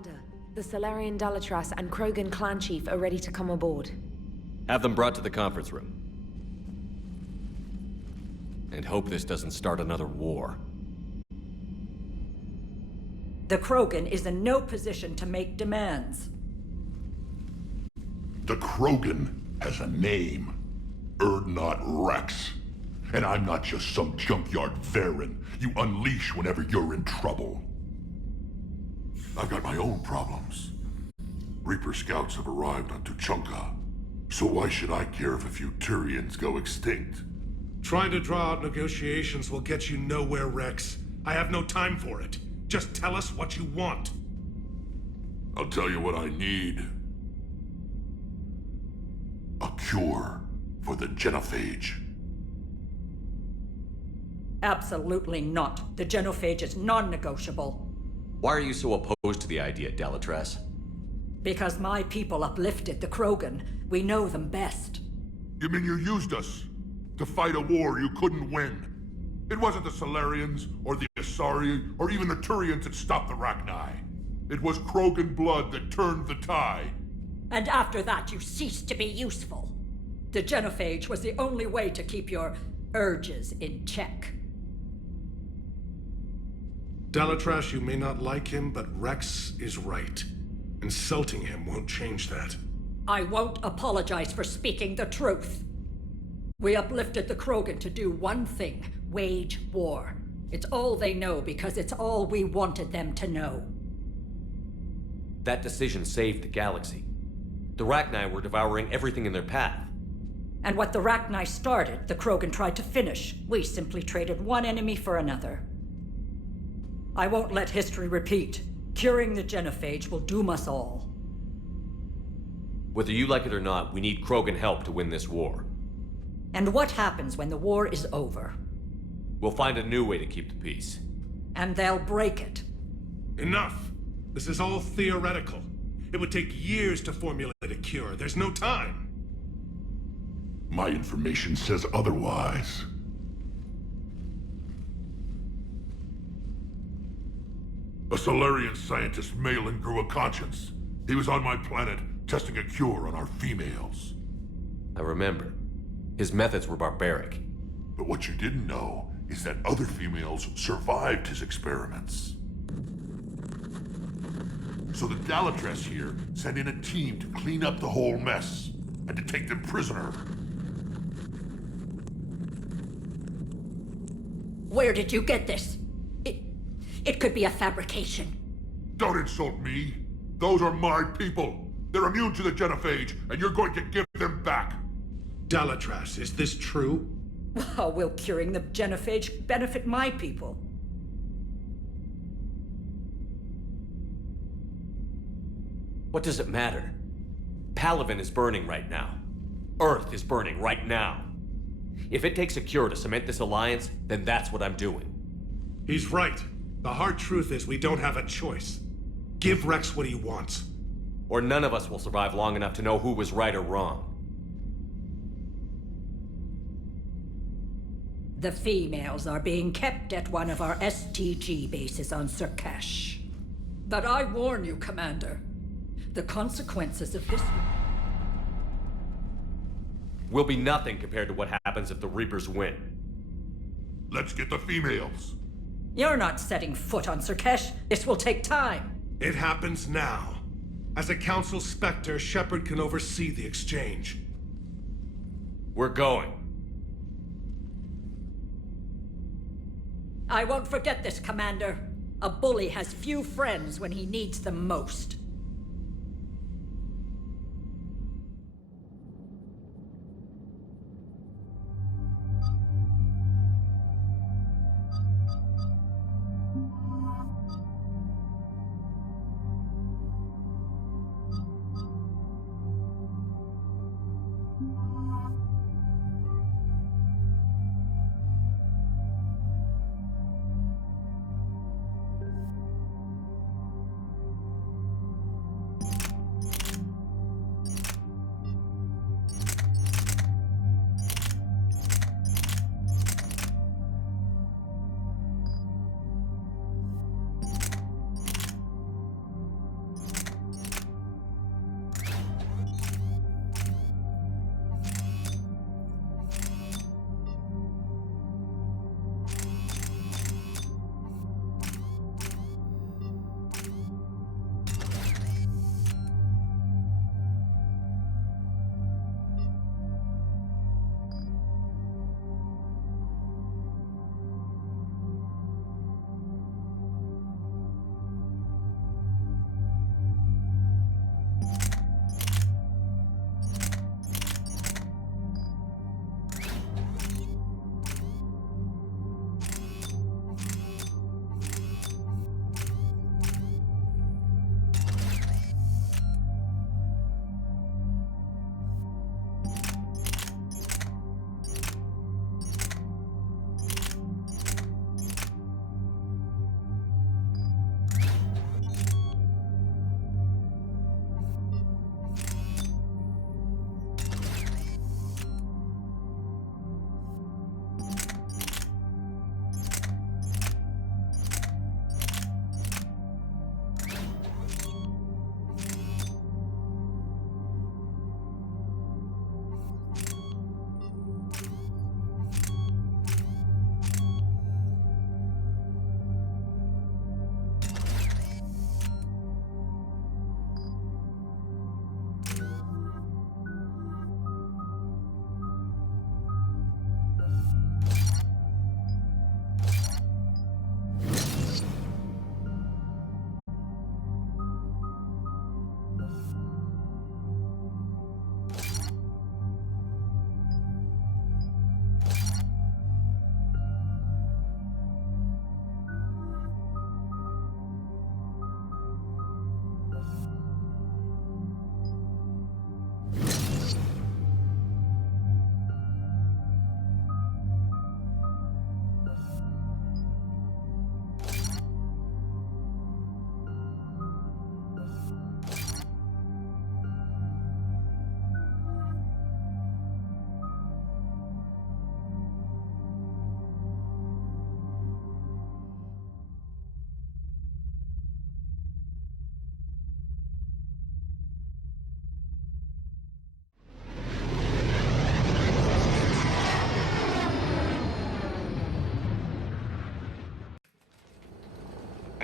Commander, the Salarian Dalatras and Krogan clan chief are ready to come aboard. Have them brought to the conference room. And hope this doesn't start another war. The Krogan is in no position to make demands. The Krogan has a name. Urdnot Wrex. And I'm not just some junkyard Varen you unleash whenever you're in trouble. I've got my own problems. Reaper scouts have arrived on Tuchanka. So why should I care if a few Turians go extinct? Trying to draw out negotiations will get you nowhere, Rex. I have no time for it. Just tell us what you want. I'll tell you what I need. A cure for the Genophage. Absolutely not. The Genophage is non-negotiable. Why are you so opposed to the idea, Dalatras? Because my people uplifted the Krogan. We know them best. You mean you used us to fight a war you couldn't win? It wasn't the Salarians, or the Asari, or even the Turians that stopped the Rachni. It was Krogan blood that turned the tide. And after that, you ceased to be useful. The Genophage was the only way to keep your urges in check. Dalatras, you may not like him, but Rex is right. Insulting him won't change that. I won't apologize for speaking the truth. We uplifted the Krogan to do one thing: wage war. It's all they know because it's all we wanted them to know. That decision saved the galaxy. The Rachni were devouring everything in their path. And what the Rachni started, the Krogan tried to finish. We simply traded one enemy for another. I won't let history repeat. Curing the Genophage will doom us all. Whether you like it or not, we need Krogan help to win this war. And what happens when the war is over? We'll find a new way to keep the peace. And they'll break it. Enough! This is all theoretical. It would take years to formulate a cure. There's no time. My information says otherwise. A Salarian scientist, Malin, grew a conscience. He was on my planet, testing a cure on our females. I remember. His methods were barbaric. But what you didn't know is that other females survived his experiments. So the Dalatras here sent in a team to clean up the whole mess, and to take them prisoner. Where did you get this? It could be a fabrication. Don't insult me. Those are my people. They're immune to the Genophage, and you're going to give them back. Dalatras, is this true? How will curing the Genophage benefit my people? What does it matter? Palaven is burning right now. Earth is burning right now. If it takes a cure to cement this alliance, then that's what I'm doing. He's right. The hard truth is we don't have a choice. Give Rex what he wants. Or none of us will survive long enough to know who was right or wrong. The females are being kept at one of our STG bases on Surkash. But I warn you, Commander. The consequences of this will be nothing compared to what happens if the Reapers win. Let's get the females. You're not setting foot on Surkash. This will take time. It happens now. As a Council Spectre, Shepard can oversee the exchange. We're going. I won't forget this, Commander. A bully has few friends when he needs them most.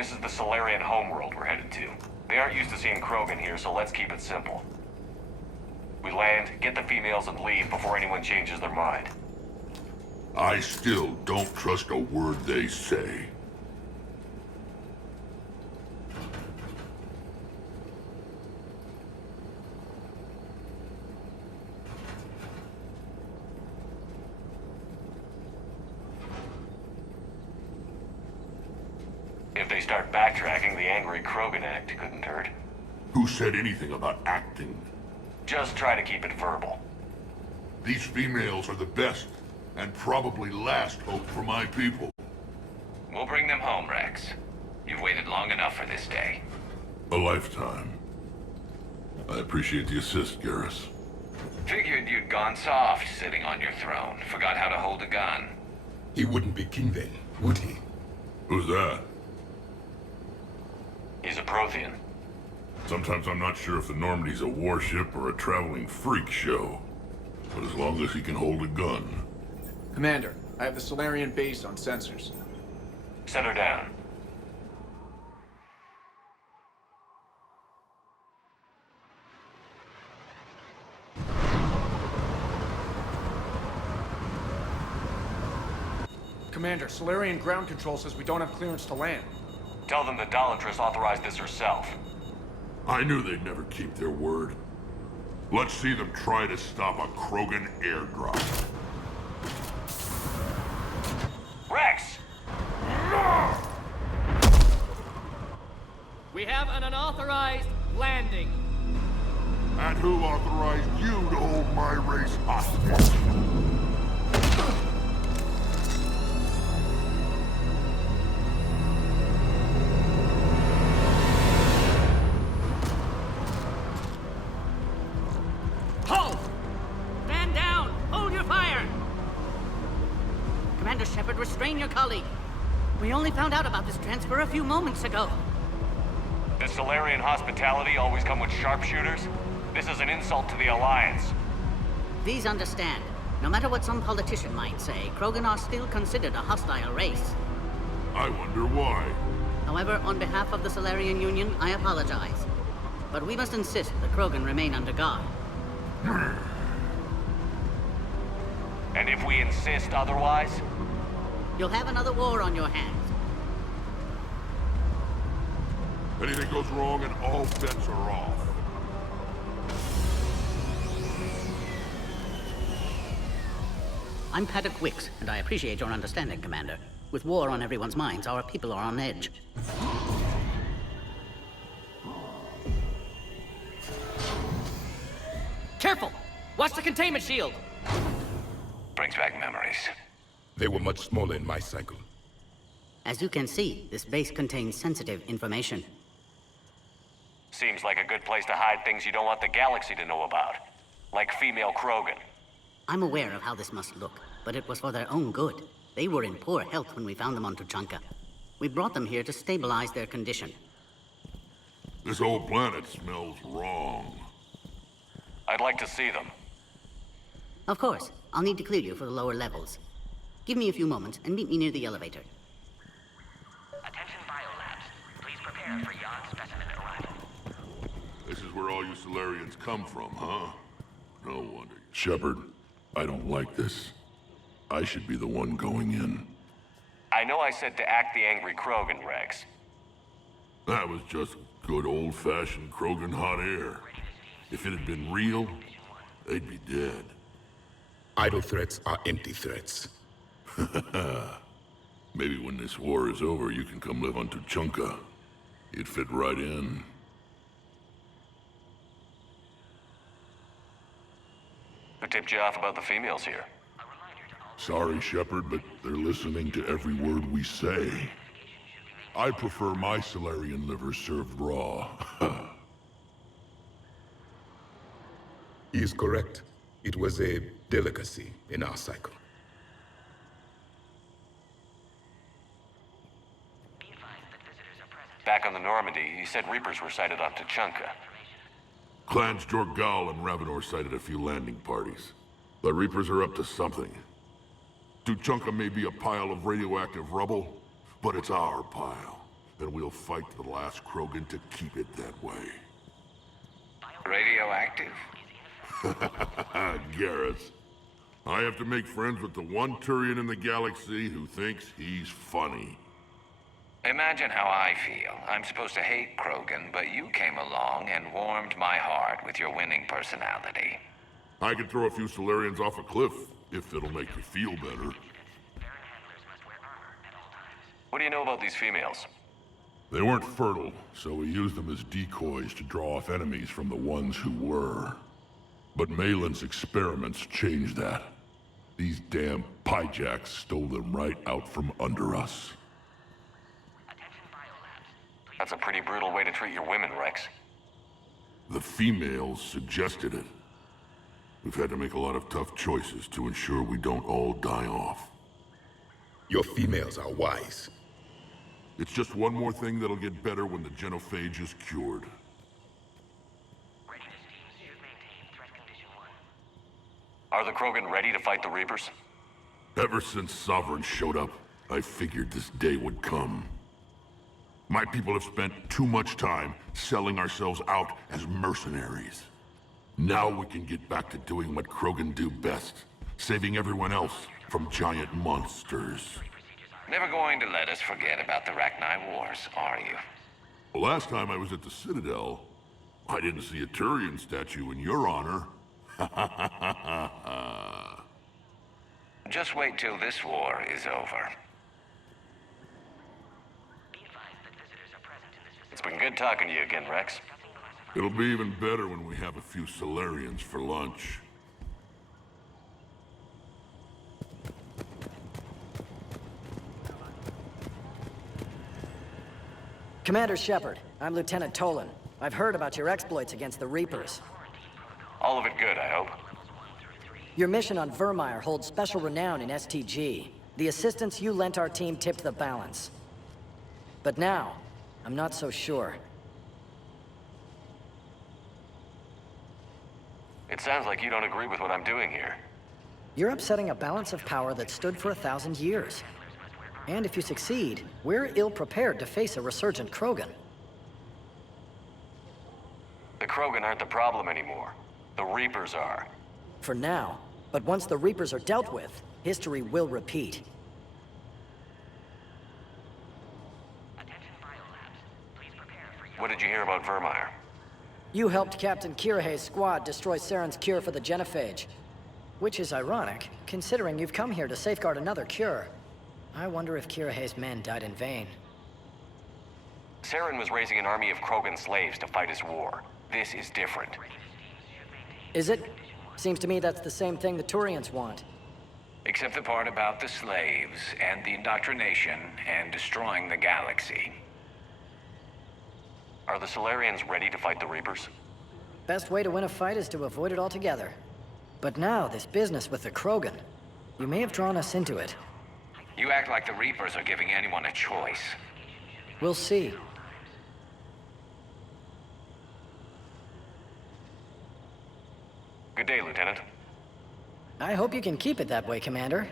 This is the Solarian homeworld we're headed to. They aren't used to seeing Krogan here, so let's keep it simple. We land, get the females, and leave before anyone changes their mind. I still don't trust a word they say. If they start backtracking, the angry Krogan act couldn't hurt. Who said anything about acting? Just try to keep it verbal. These females are the best, and probably last hope for my people. We'll bring them home, Rex. You've waited long enough for this day. A lifetime. I appreciate the assist, Garrus. Figured you'd gone soft sitting on your throne. Forgot how to hold a gun. He wouldn't be king then, would he? Who's that? He's a Prothean. Sometimes I'm not sure if the Normandy's a warship or a traveling freak show. But as long as he can hold a gun. Commander, I have the Solarian base on sensors. Set her down. Commander, Solarian ground control says we don't have clearance to land. Tell them the Dalatrass authorized this herself. I knew they'd never keep their word. Let's see them try to stop a Krogan airdrop. Rex! We have an unauthorized landing. And who authorized you to hold my race hostage? Halt! Stand down! Hold your fire! Commander Shepard, restrain your colleague. We only found out about this transfer a few moments ago. Does Solarian hospitality always come with sharpshooters? This is an insult to the Alliance. Please understand, no matter what some politician might say, Krogan are still considered a hostile race. I wonder why. However, on behalf of the Solarian Union, I apologize. But we must insist the Krogan remain under guard. And if we insist otherwise? You'll have another war on your hands. Anything goes wrong and all bets are off. I'm Paddock Wicks, and I appreciate your understanding, Commander. With war on everyone's minds, our people are on edge. Careful! Watch the containment shield! Brings back memories. They were much smaller in my cycle. As you can see, this base contains sensitive information. Seems like a good place to hide things you don't want the galaxy to know about. Like female Krogan. I'm aware of how this must look, but it was for their own good. They were in poor health when we found them on Tuchanka. We brought them here to stabilize their condition. This whole planet smells wrong. I'd like to see them. Of course, I'll need to clear you for the lower levels. Give me a few moments and meet me near the elevator. Attention biolabs. Please prepare for Yon specimen arrival. This is where all you Solarians come from, huh? No wonder. Shepard, I don't like this. I should be the one going in. I know I said to act the angry Krogan, Rex. That was just good old-fashioned Krogan hot air. If it had been real, they'd be dead. Idle threats are empty threats. Maybe when this war is over, you can come live on Tuchanka. You'd fit right in. Who tipped you off about the females here? Sorry, Shepard, but they're listening to every word we say. I prefer my Solarian liver served raw. He is correct. It was a delicacy in our cycle. Back on the Normandy, you said Reapers were sighted on Tuchanka. Clans Jorgal and Ravenor sighted a few landing parties. The Reapers are up to something. Tuchanka may be a pile of radioactive rubble, but it's our pile. and we'll fight to the last Krogan to keep it that way. Radioactive? Garrus. I have to make friends with the one Turian in the galaxy who thinks he's funny. Imagine how I feel. I'm supposed to hate Krogan, but you came along and warmed my heart with your winning personality. I could throw a few Solarians off a cliff, if it'll make you feel better. What do you know about these females? They weren't fertile, so we used them as decoys to draw off enemies from the ones who were. But Malin's experiments changed that. These damn Pyjaks stole them right out from under us. That's a pretty brutal way to treat your women, Rex. The females suggested it. We've had to make a lot of tough choices to ensure we don't all die off. Your females are wise. It's just one more thing that'll get better when the genophage is cured. Are the Krogan ready to fight the Reapers? Ever since Sovereign showed up, I figured this day would come. My people have spent too much time selling ourselves out as mercenaries. Now we can get back to doing what Krogan do best, saving everyone else from giant monsters. Never going to let us forget about the Rachni Wars, are you? The last time I was at the Citadel, I didn't see a Turian statue in your honor. Just wait till this war is over. It's been good talking to you again, Rex. It'll be even better when we have a few Solarians for lunch. Commander Shepard, I'm Lieutenant Tolan. I've heard about your exploits against the Reapers. All of it good, I hope. Your mission on Vermeer holds special renown in STG. The assistance you lent our team tipped the balance. But now, I'm not so sure. It sounds like you don't agree with what I'm doing here. You're upsetting a balance of power that stood for 1,000 years. And if you succeed, we're ill-prepared to face a resurgent Krogan. The Krogan aren't the problem anymore. The Reapers are. For now. But once the Reapers are dealt with, history will repeat. What did you hear about Vermeer? You helped Captain Kirahay's squad destroy Saren's cure for the genophage. Which is ironic, considering you've come here to safeguard another cure. I wonder if Kirahay's men died in vain. Saren was raising an army of Krogan slaves to fight his war. This is different. Is it? Seems to me that's the same thing the Turians want. Except the part about the slaves and the indoctrination and destroying the galaxy. Are the Solarians ready to fight the Reapers? Best way to win a fight is to avoid it altogether. But now, this business with the Krogan. You may have drawn us into it. You act like the Reapers are giving anyone a choice. We'll see. Good day, Lieutenant. I hope you can keep it that way, Commander.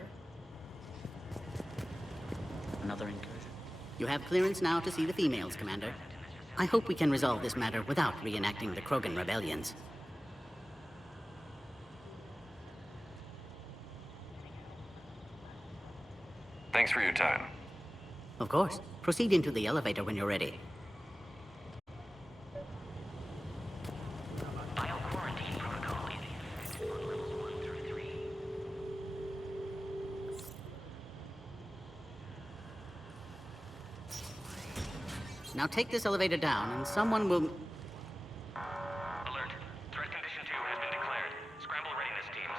Another incursion. You have clearance now to see the females, Commander. I hope we can resolve this matter without reenacting the Krogan rebellions. Thanks for your time. Of course. Proceed into the elevator when you're ready. Bio-quarantine protocol. Now take this elevator down, and someone will... Alert. Threat condition 2 has been declared. Scramble readiness teams.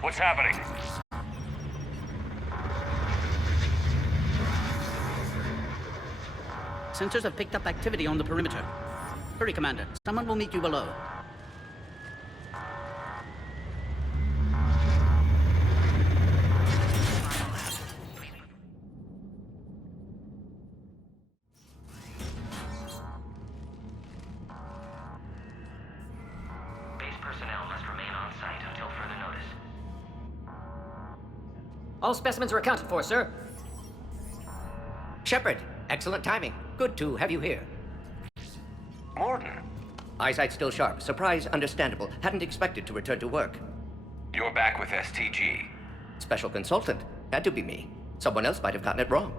What's happening? Sensors have picked up activity on the perimeter. Hurry, Commander. Someone will meet you below. Base personnel must remain on site until further notice. All specimens are accounted for, sir. Shepard, excellent timing. Good to have you here. Mordin, Eyesight still sharp. Surprise understandable. Hadn't expected to return to work. you're back with STG. Special consultant. Had to be me. Someone else might have gotten it wrong.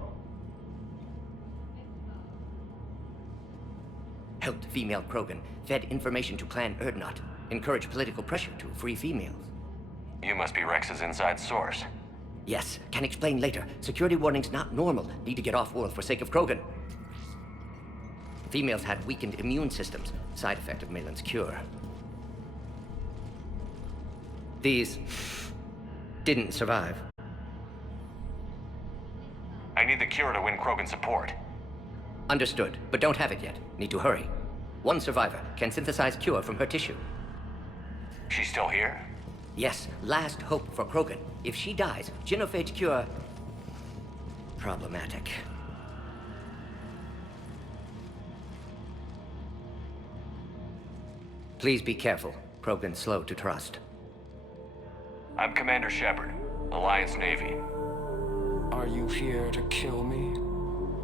Helped female Krogan. Fed information to Clan Urdnot. Encouraged political pressure to free females. You must be Rex's inside source. Yes, can explain later. Security warnings not normal. Need to get off-world for sake of Krogan. Females had weakened immune systems. Side effect of Malin's cure. These didn't survive. I need the cure to win Krogan support. Understood, but don't have it yet. Need to hurry. One survivor can synthesize cure from her tissue. She's still here? Yes, last hope for Krogan. If she dies, genophage cure... problematic. Please be careful. Krogan's slow to trust. I'm Commander Shepard, Alliance Navy. Are you here to kill me?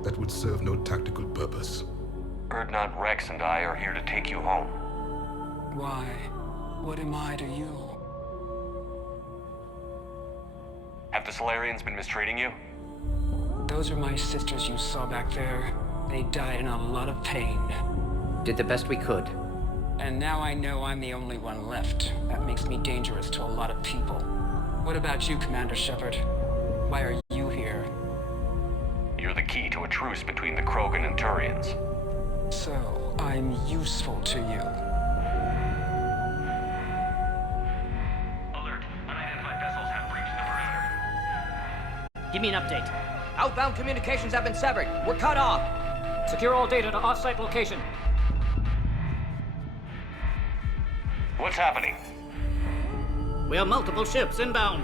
That would serve no tactical purpose. Urdnot Rex and I are here to take you home. Why? What am I to you? Have the Solarians been mistreating you? Those are my sisters you saw back there. They died in a lot of pain. Did the best we could. And now I know I'm the only one left. That makes me dangerous to a lot of people. What about you, Commander Shepard? Why are you here? You're the key to a truce between the Krogan and Turians. So, I'm useful to you. Alert. Unidentified vessels have breached the perimeter. Give me an update. Outbound communications have been severed. We're cut off. Secure all data to off-site location. What's happening? We have multiple ships inbound.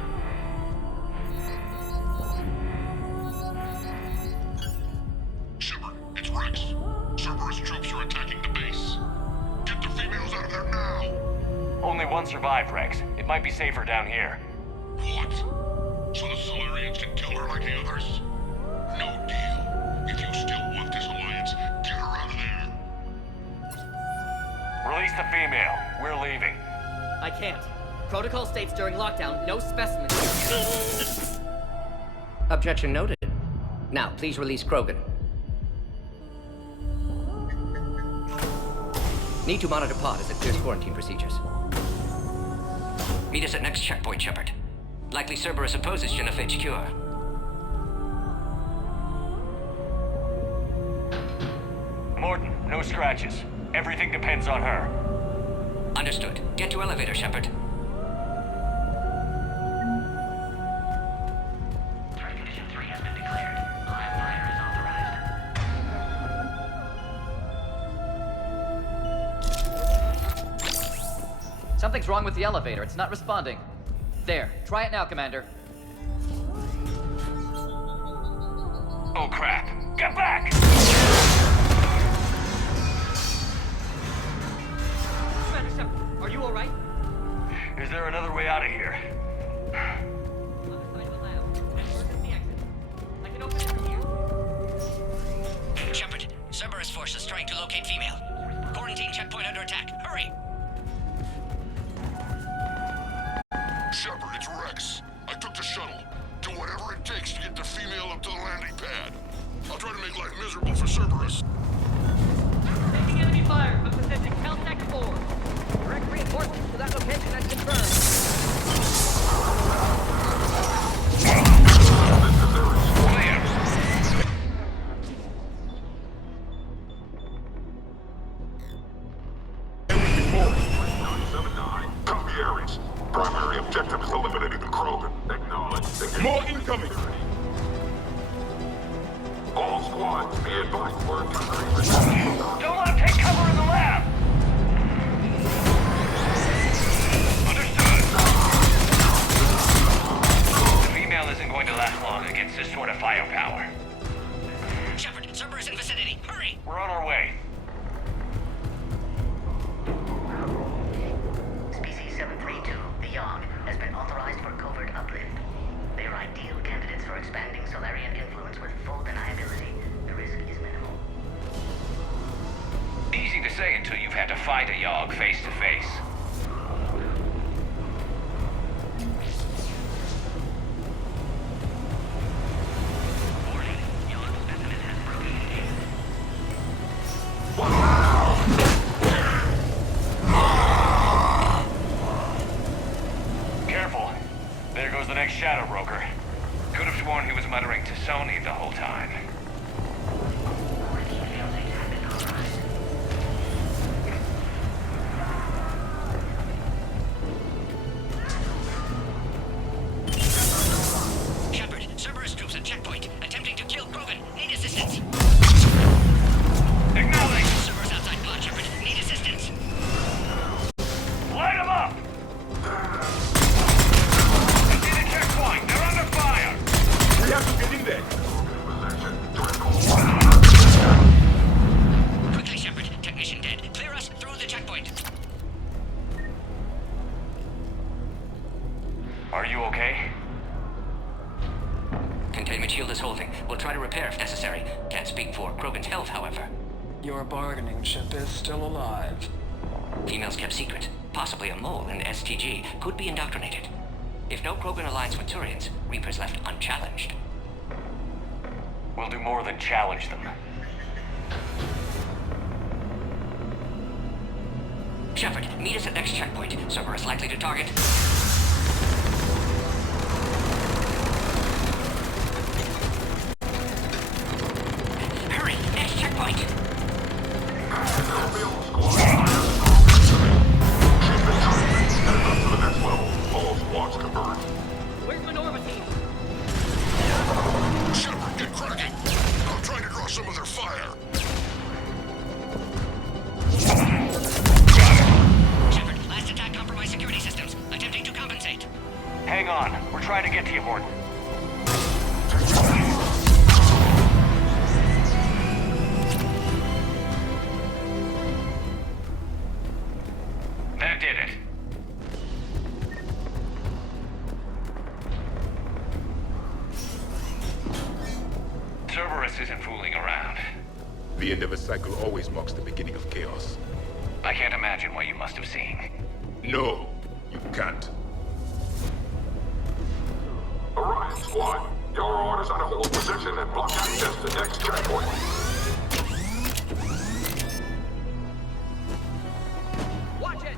Shepard, it's Rex. Cerberus troops are attacking the base. Get the females out of there now! Only one survived, Rex. It might be safer down here. What? So the Solarians can kill her like the others? No deal. If you still want this alliance, get her out of there. Release the female. We're leaving. I can't. Protocol states during lockdown, no specimens. Objection noted. Now, please release Krogan. Need to monitor pod as it clears quarantine procedures. Meet us at next checkpoint, Shepard. Likely Cerberus opposes genophage cure. Mordin, no scratches. Everything depends on her. Understood. Get to elevator, Shepard. Threat condition 3 has been declared. Live fire is authorized. Something's wrong with the elevator. It's not responding. There. Try it now, Commander. Oh crap! Get back! Commander Shepard, are you alright? Is there another way out of here? Other side of the lab. And emergency exit. I can open it from here. Shepard, Cerberus forces trying to locate female. Quarantine checkpoint under attack. Hurry! Shepard, it's Rex. I took the shuttle. Do whatever it takes to get the female up to the landing pad. I'll try to make life miserable for Cerberus. Taking enemy fire from position Caltech 4. Direct reinforcements to that location has confirmed. Copy, Ares. Primary objective is eliminating the Krogan. Acknowledge. More incoming! All squads, be advised we're encountering resistance. Don't let him take cover in the lab! Understood. The female isn't going to last long against this sort of firepower. Shepard, Cerberus in vicinity. Hurry! We're on our way. Species 732, the Yogg, has been authorized for covert uplift. Their ideal candidate say until you've had to fight a Yogg face to face. Careful. There goes the next Shadow Broker. Could have sworn he was muttering to Sony the whole time. Shepard, Cerberus troops at checkpoint, attempting to kill Krogan. Need assistance. Acknowledge! Cerberus outside pod, Shepard. Need assistance. Light them up! I see the checkpoint. They're under fire! We have to get in there. Quickly, Shepard. Technician dead. Clear us through the checkpoint. Are you okay? Containment shield is holding. We'll try to repair if necessary. Can't speak for Krogan's health, however. Your bargaining chip is still alive. Females kept secret. Possibly a mole in STG could be indoctrinated. If no Krogan aligns with Turians, Reaper's left unchallenged. We'll do more than challenge them. Shepard, meet us at next checkpoint. Cerberus likely to target. Hurry! Next checkpoint! Where's Minerva team? Shepard, get cracking! I'm trying to draw some of their fire. Shepard, last attack compromised security systems. Attempting to compensate. Hang on. We're trying to get to you, Morton. That did it. Cerberus isn't fooling around. The end of a cycle always marks the beginning of chaos. I can't imagine what you must have seen. No, you can't. Orion Squad, your orders are to hold position and block access to next checkpoint. Watch it!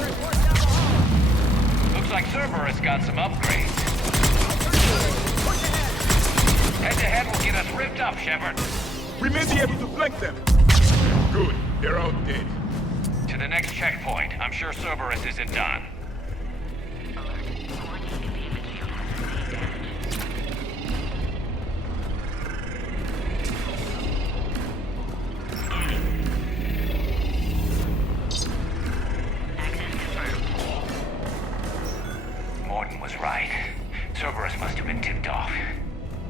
Report down the hall! Looks like Cerberus got some upgrades. Head-to-head will get us ripped up, Shepard. We may be able to flank them. Good, they're out dead. To the next checkpoint. I'm sure Cerberus isn't done. Morton was right. Cerberus must have been tipped off.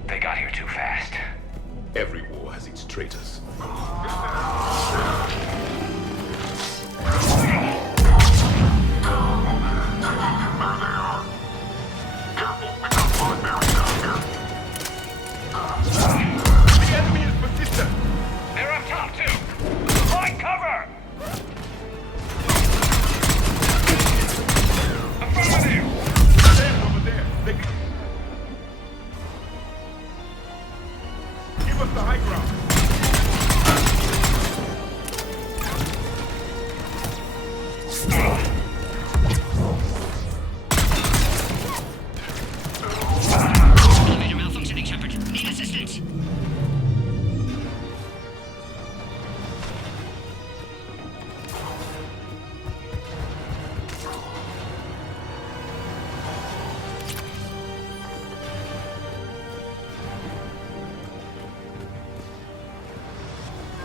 They got here too fast. Every war has its traitors. The enemy is persistent. They're up top, too! Find cover! Affirmative! They're over there. Give us the high ground. Elevator malfunctioning, Shepard. Need assistance.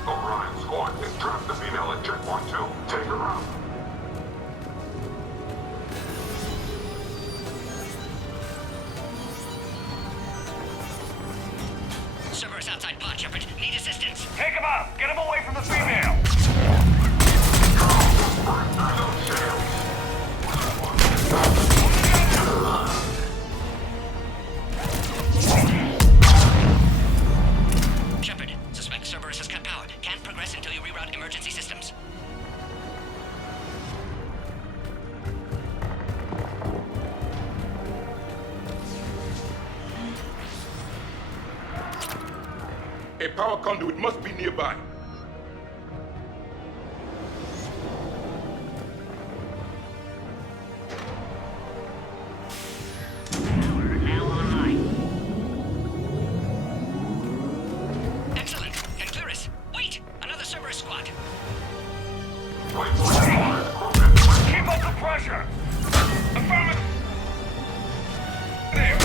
Orion Squad has trapped the female at checkpoint 2. Take her out. Cerberus outside pod, Shepard. Need assistance. Take him out! Get him away from the female! Shepard, suspect Cerberus has cut power. Can't progress until you reroute emergency systems. A power conduit must be nearby. Now online. Excellent. Concurus. Wait! Another Cerberus squad. Keep up the pressure! Affirmative! There!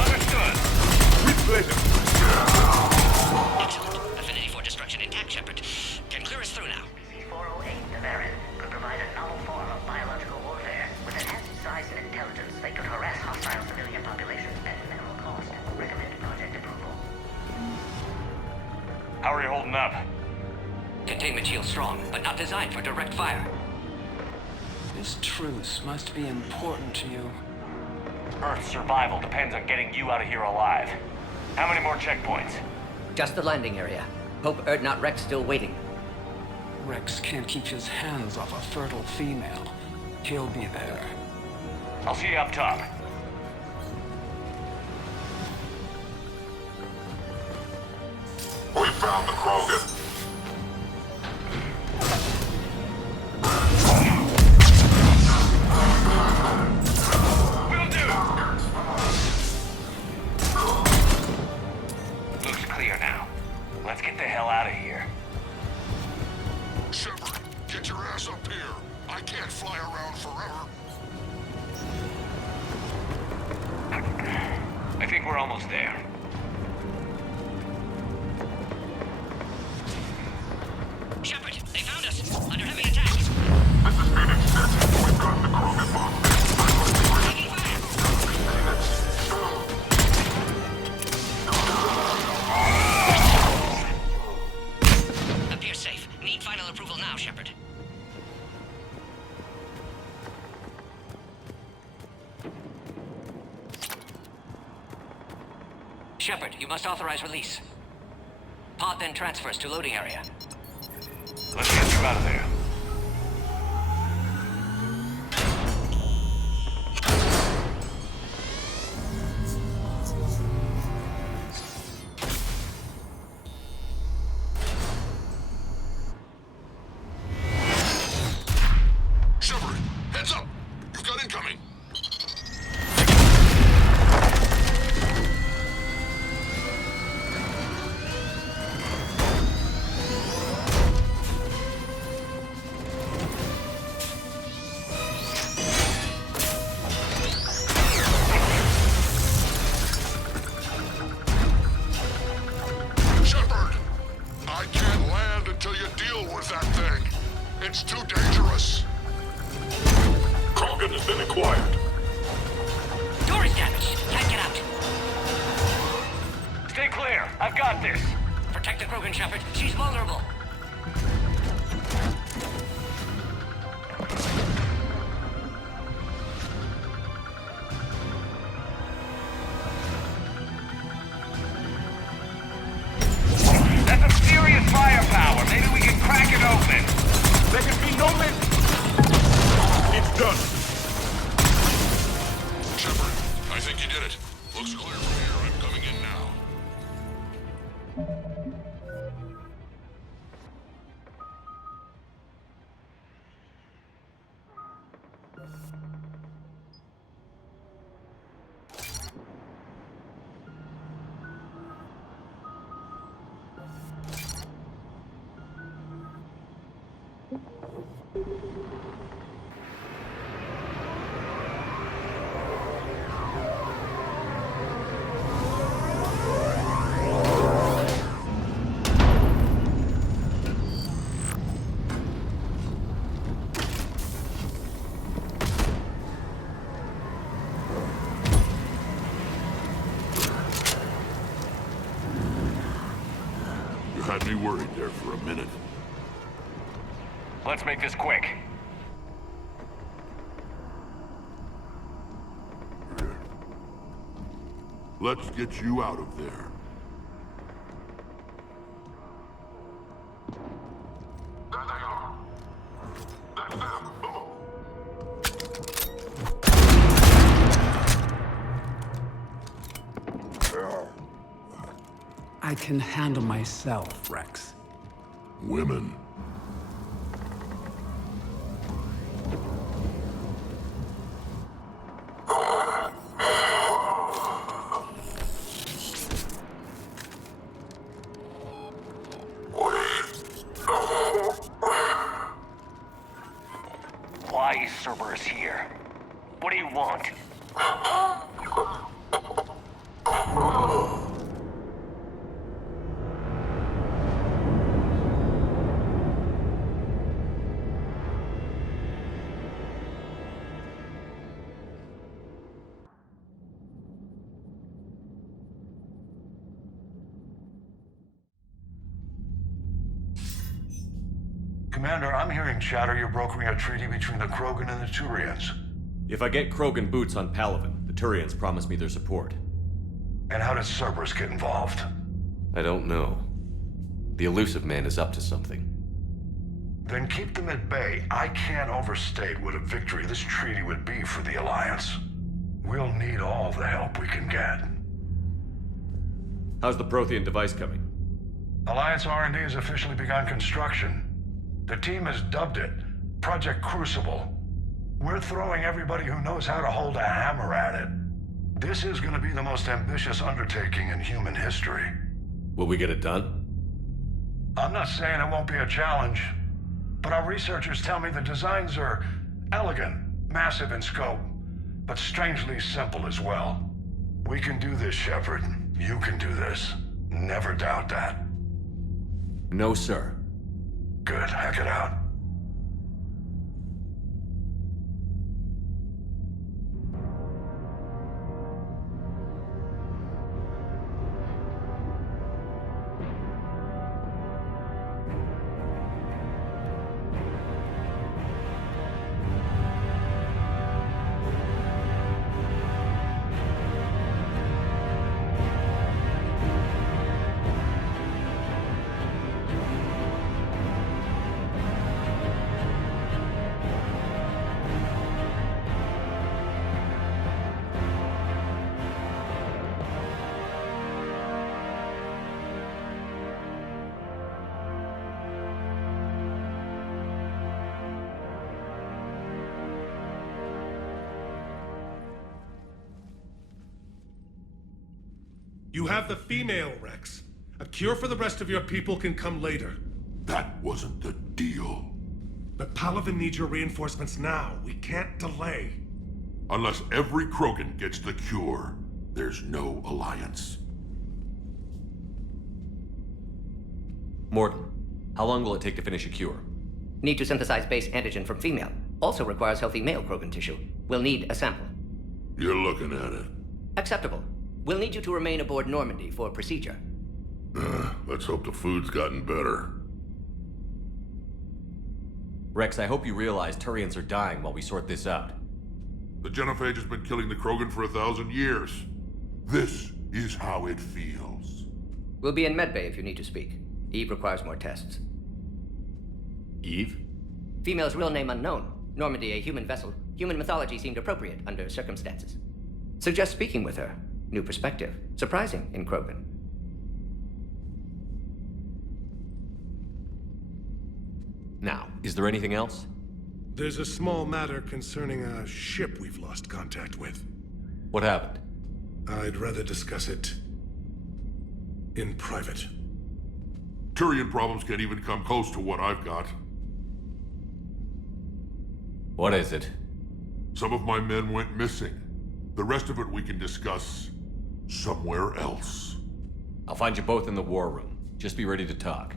Understood! With pleasure. Excellent. Affinity for destruction intact, Shepard. Can clear us through now. PC-408, the Baron, could provide a novel form of biological warfare. With enhanced size and intelligence, they could harass hostile civilian populations at minimal cost. Recommend project approval. How are you holding up? Containment shield strong, but not designed for direct fire. This truce must be important to you. Earth's survival depends on getting you out of here alive. How many more checkpoints? Just the landing area. Hope Erdnot Rex still waiting. Rex can't keep his hands off a fertile female. He'll be there. I'll see you up top. We found the Krogan. Will do! Looks clear now. Let's get the hell out of here. Shepard, get your ass up here. I can't fly around forever. I think we're almost there. Shepard, they found us. Under heavy attack. This is Phoenix 6. We've got the Krogan bomb. Taking fire. Appears safe. Need final approval now, Shepard. Shepard, you must authorize release. Pod then transfers to loading area. Let's get you out of there. Shepard, heads up. You've got incoming. Shepard, I can't land until you deal with that thing. It's too dangerous. Krogan has been acquired. Door is damaged. Can't get out. Stay clear. I've got this. Protect the Krogan, Shepard. She's vulnerable. That's some serious firepower. Maybe we can crack it open. There can be no miss. It's done. Shepard, I think you did it. Looks clear from here. I'm coming in now. You had me worried there for a minute. Let's make this quick. Let's get you out of there. There they are. That's them. I can handle myself, Rex. Women. Why is Cerberus here? What do you want? Commander, I'm hearing chatter you're brokering a treaty between the Krogan and the Turians. If I get Krogan boots on Palaven, the Turians promise me their support. And how does Cerberus get involved? I don't know. The Illusive Man is up to something. Then keep them at bay. I can't overstate what a victory this treaty would be for the Alliance. We'll need all the help we can get. How's the Prothean device coming? Alliance R&D has officially begun construction. The team has dubbed it Project Crucible. We're throwing everybody who knows how to hold a hammer at it. This is going to be the most ambitious undertaking in human history. Will we get it done? I'm not saying it won't be a challenge, but our researchers tell me the designs are elegant, massive in scope, but strangely simple as well. We can do this, Shepard. You can do this. Never doubt that. No, sir. Good. Hack it out. You have the female, Rex. A cure for the rest of your people can come later. That wasn't the deal. But Palaven needs your reinforcements now. We can't delay. Unless every Krogan gets the cure, there's no alliance. Mordin, how long will it take to finish a cure? Need to synthesize base antigen from female. Also requires healthy male Krogan tissue. We'll need a sample. You're looking at it. Acceptable. We'll need you to remain aboard Normandy for procedure. Let's hope the food's gotten better. Rex, I hope you realize Turians are dying while we sort this out. The Genophage has been killing the Krogan for 1,000 years. This is how it feels. We'll be in medbay if you need to speak. Eve requires more tests. Eve? Female's real name unknown. Normandy, a human vessel. Human mythology seemed appropriate under circumstances. Suggest speaking with her. New perspective. Surprising in Krogan. Now, is there anything else? There's a small matter concerning a ship we've lost contact with. What happened? I'd rather discuss it in private. Turian problems can't even come close to what I've got. What is it? Some of my men went missing. The rest of it we can discuss somewhere else. I'll find you both in the war room. Just be ready to talk.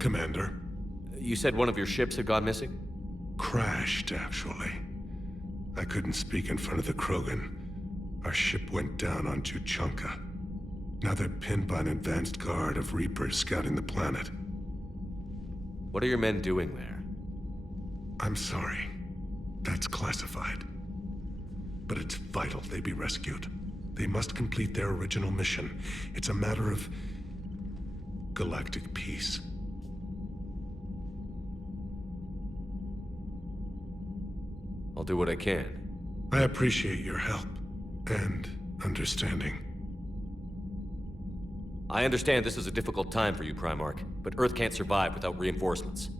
Commander. You said one of your ships had gone missing? Crashed, actually. I couldn't speak in front of the Krogan. Our ship went down on Tuchanka. Now they're pinned by an advanced guard of Reapers scouting the planet. What are your men doing there? I'm sorry. That's classified. But it's vital they be rescued. They must complete their original mission. It's a matter of galactic peace. I'll do what I can. I appreciate your help and understanding. I understand this is a difficult time for you, Primarch, but Earth can't survive without reinforcements.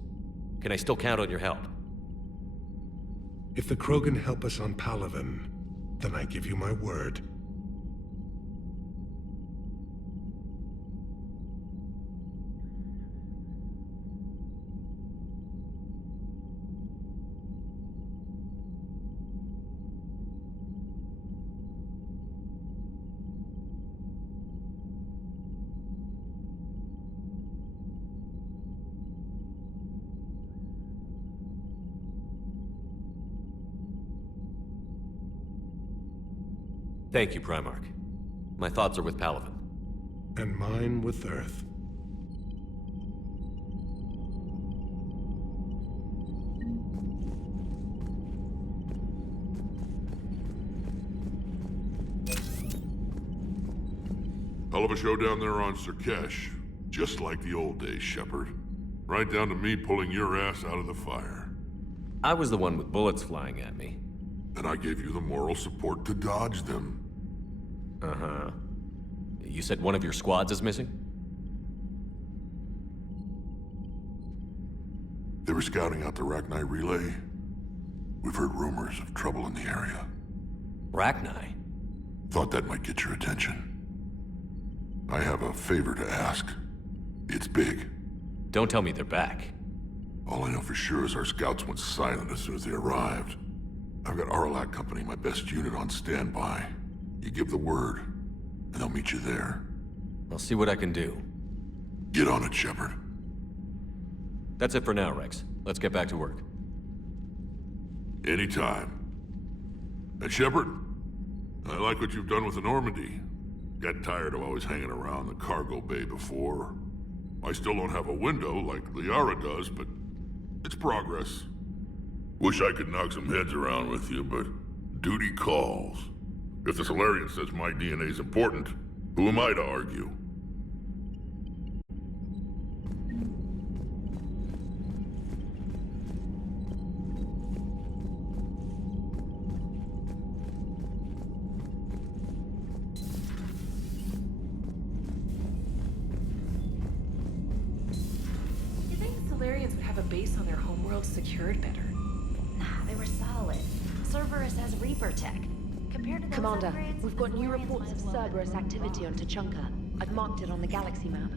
Can I still count on your help? If the Krogan help us on Palaven, then I give you my word. Thank you, Primarch. My thoughts are with Palaven. And mine with Earth. Hell of a show down there on Surkesh. Just like the old days, Shepard. Right down to me pulling your ass out of the fire. I was the one with bullets flying at me. And I gave you the moral support to dodge them. Uh-huh. You said one of your squads is missing? They were scouting out the Rachni relay. We've heard rumors of trouble in the area. Rachni? Thought that might get your attention. I have a favor to ask. It's big. Don't tell me they're back. All I know for sure is our scouts went silent as soon as they arrived. I've got Aralak Company, my best unit, on standby. You give the word, and they'll meet you there. I'll see what I can do. Get on it, Shepard. That's it for now, Rex. Let's get back to work. Anytime. And Shepard, I like what you've done with the Normandy. Got tired of always hanging around the cargo bay before. I still don't have a window like Liara does, but it's progress. Wish I could knock some heads around with you, but duty calls. If the Solarian says my DNA's important, who am I to argue? You think the Solarians would have a base on their homeworld secured better? Nah, they were solid. Cerberus has Reaper tech. Compared to those Commander, upgrades, we've got the new Solarians reports might of as well have Cerberus been activity on Tuchanka. I've marked it on the galaxy map.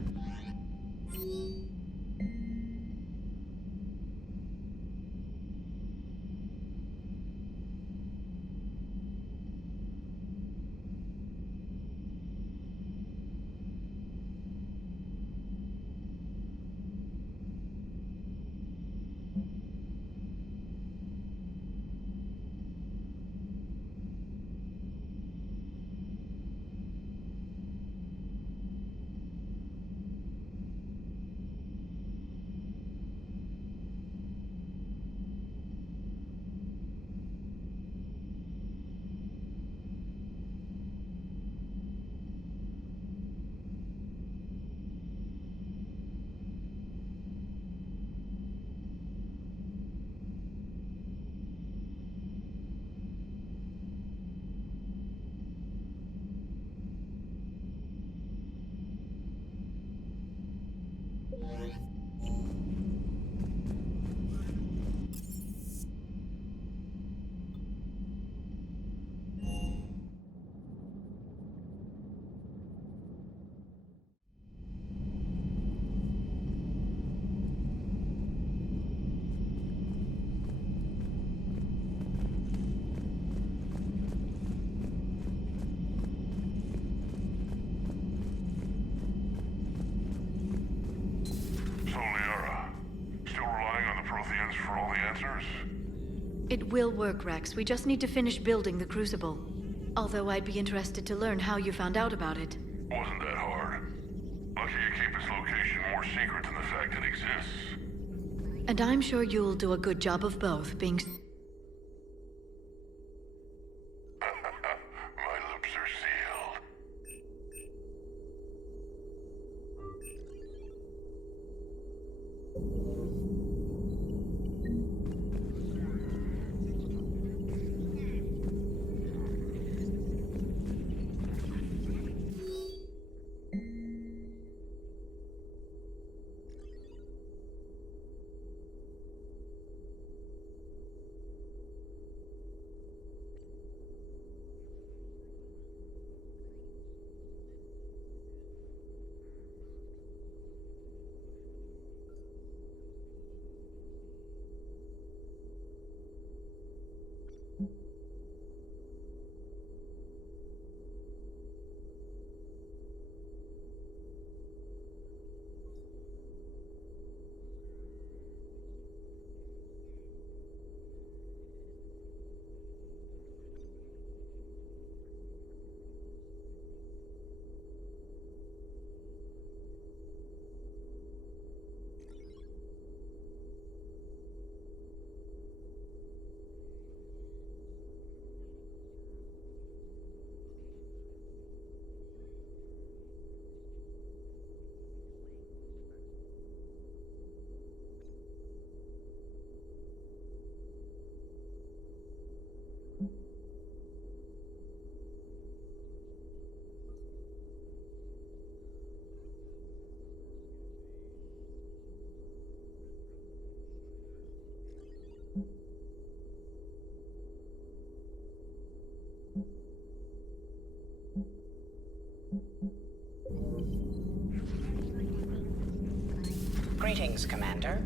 for all the answers? It will work, Rex. We just need to finish building the Crucible. Although I'd be interested to learn how you found out about it. Wasn't that hard. Lucky you keep its location more secret than the fact it exists. And I'm sure you'll do a good job of both, being... My lips are sealed. Greetings, Commander.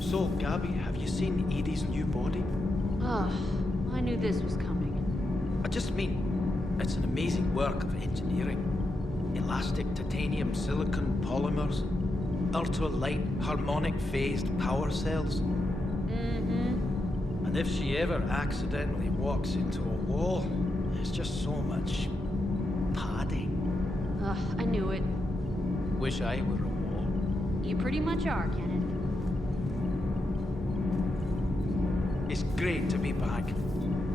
So, Gabby, have you seen Edie's new body? Oh, I knew this was coming. I just mean, it's an amazing work of engineering. Elastic titanium silicon polymers, ultra-light harmonic phased power cells. Mm-hmm. And if she ever accidentally walks into a wall, there's just so much padding. Ugh, I knew it. Wish I were a wall. You pretty much are, Kenneth. It's great to be back.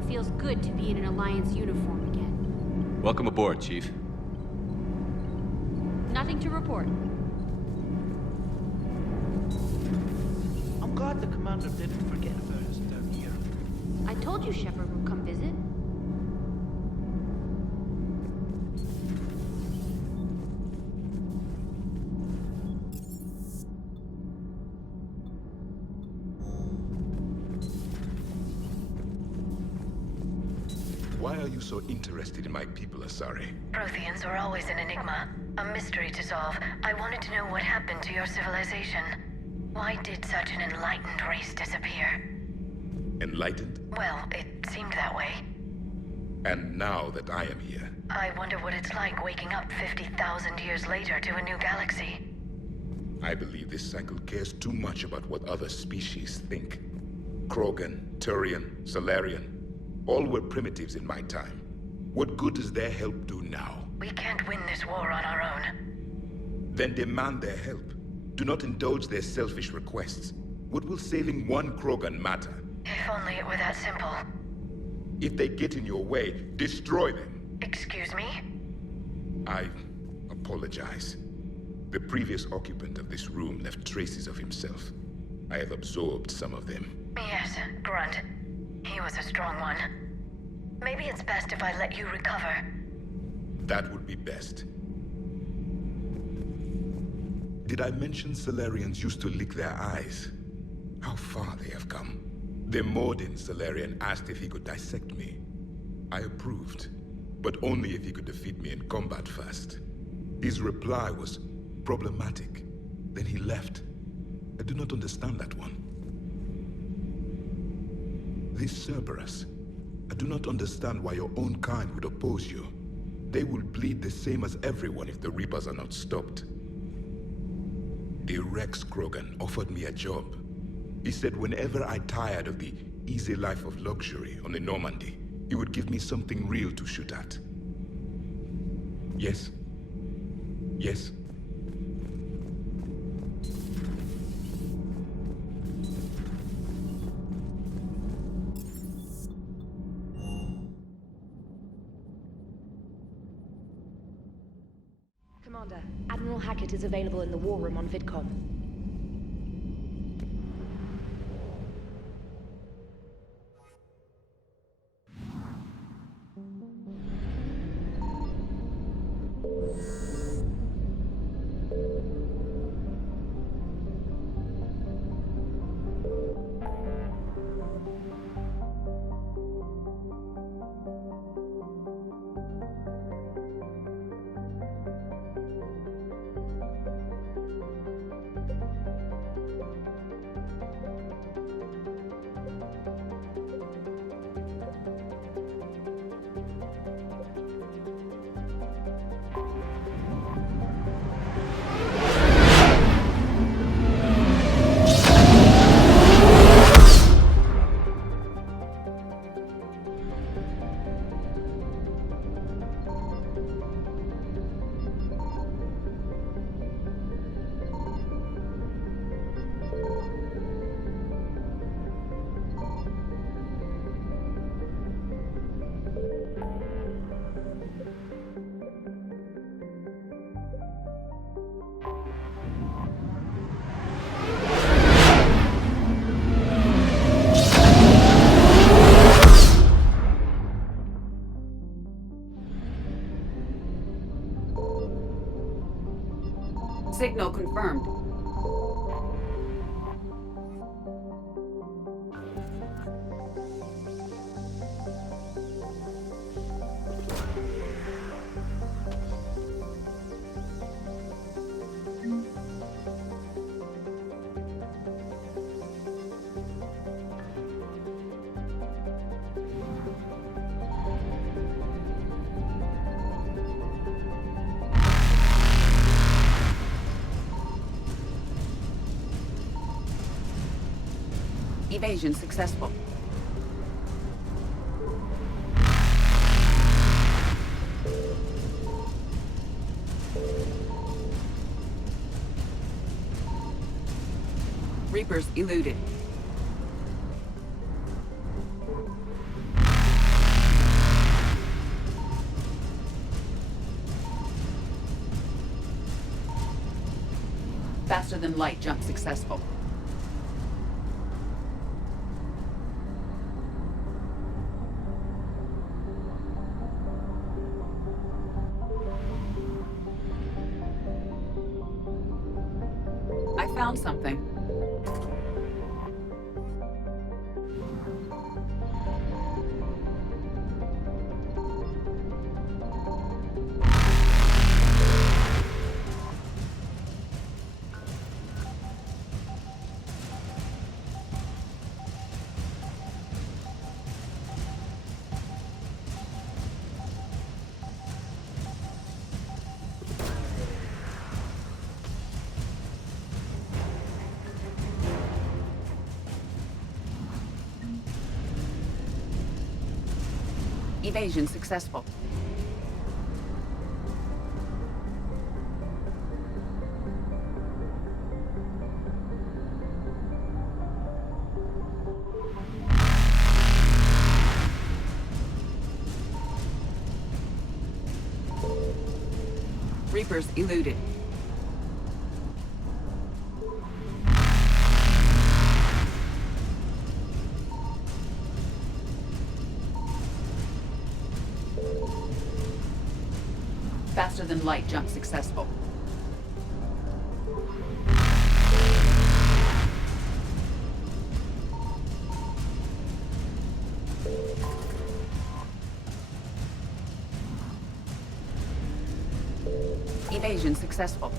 Feels good to be in an Alliance uniform again. Welcome aboard, Chief. Nothing to report. I'm glad the commander didn't forget about us down here. I told you Shepard would come visit. Why are you so interested in my people, Asari? Protheans were always an enigma, a mystery to solve. I wanted to know what happened to your civilization. Why did such an enlightened race disappear? Enlightened? Well, it seemed that way. And now that I am here, I wonder what it's like waking up 50,000 years later to a new galaxy. I believe this cycle cares too much about what other species think. Krogan, Turian, Salarian, all were primitives in my time. What good does their help do now? We can't win this war on our own. Then demand their help. Do not indulge their selfish requests. What will saving one Krogan matter? If only it were that simple. If they get in your way, destroy them. Excuse me? I apologize. The previous occupant of this room left traces of himself. I have absorbed some of them. Yes, Grunt. He was a strong one. Maybe it's best if I let you recover. That would be best. Did I mention Salarians used to lick their eyes? How far they have come. The Mordin Salarian asked if he could dissect me. I approved, but only if he could defeat me in combat first. His reply was problematic. Then he left. I do not understand that one. This Cerberus, I do not understand why your own kind would oppose you. They will bleed the same as everyone if the Reapers are not stopped. The Rex Krogan offered me a job. He said whenever I tired of the easy life of luxury on the Normandy, he would give me something real to shoot at. Yes? Yes? Commander, Admiral Hackett is available in the war room on VidCom. Signal confirmed. Evasion successful. Reapers eluded. Faster than light jump successful. I found something. Evasion successful. Reapers eluded. Faster than light jump successful. Evasion successful.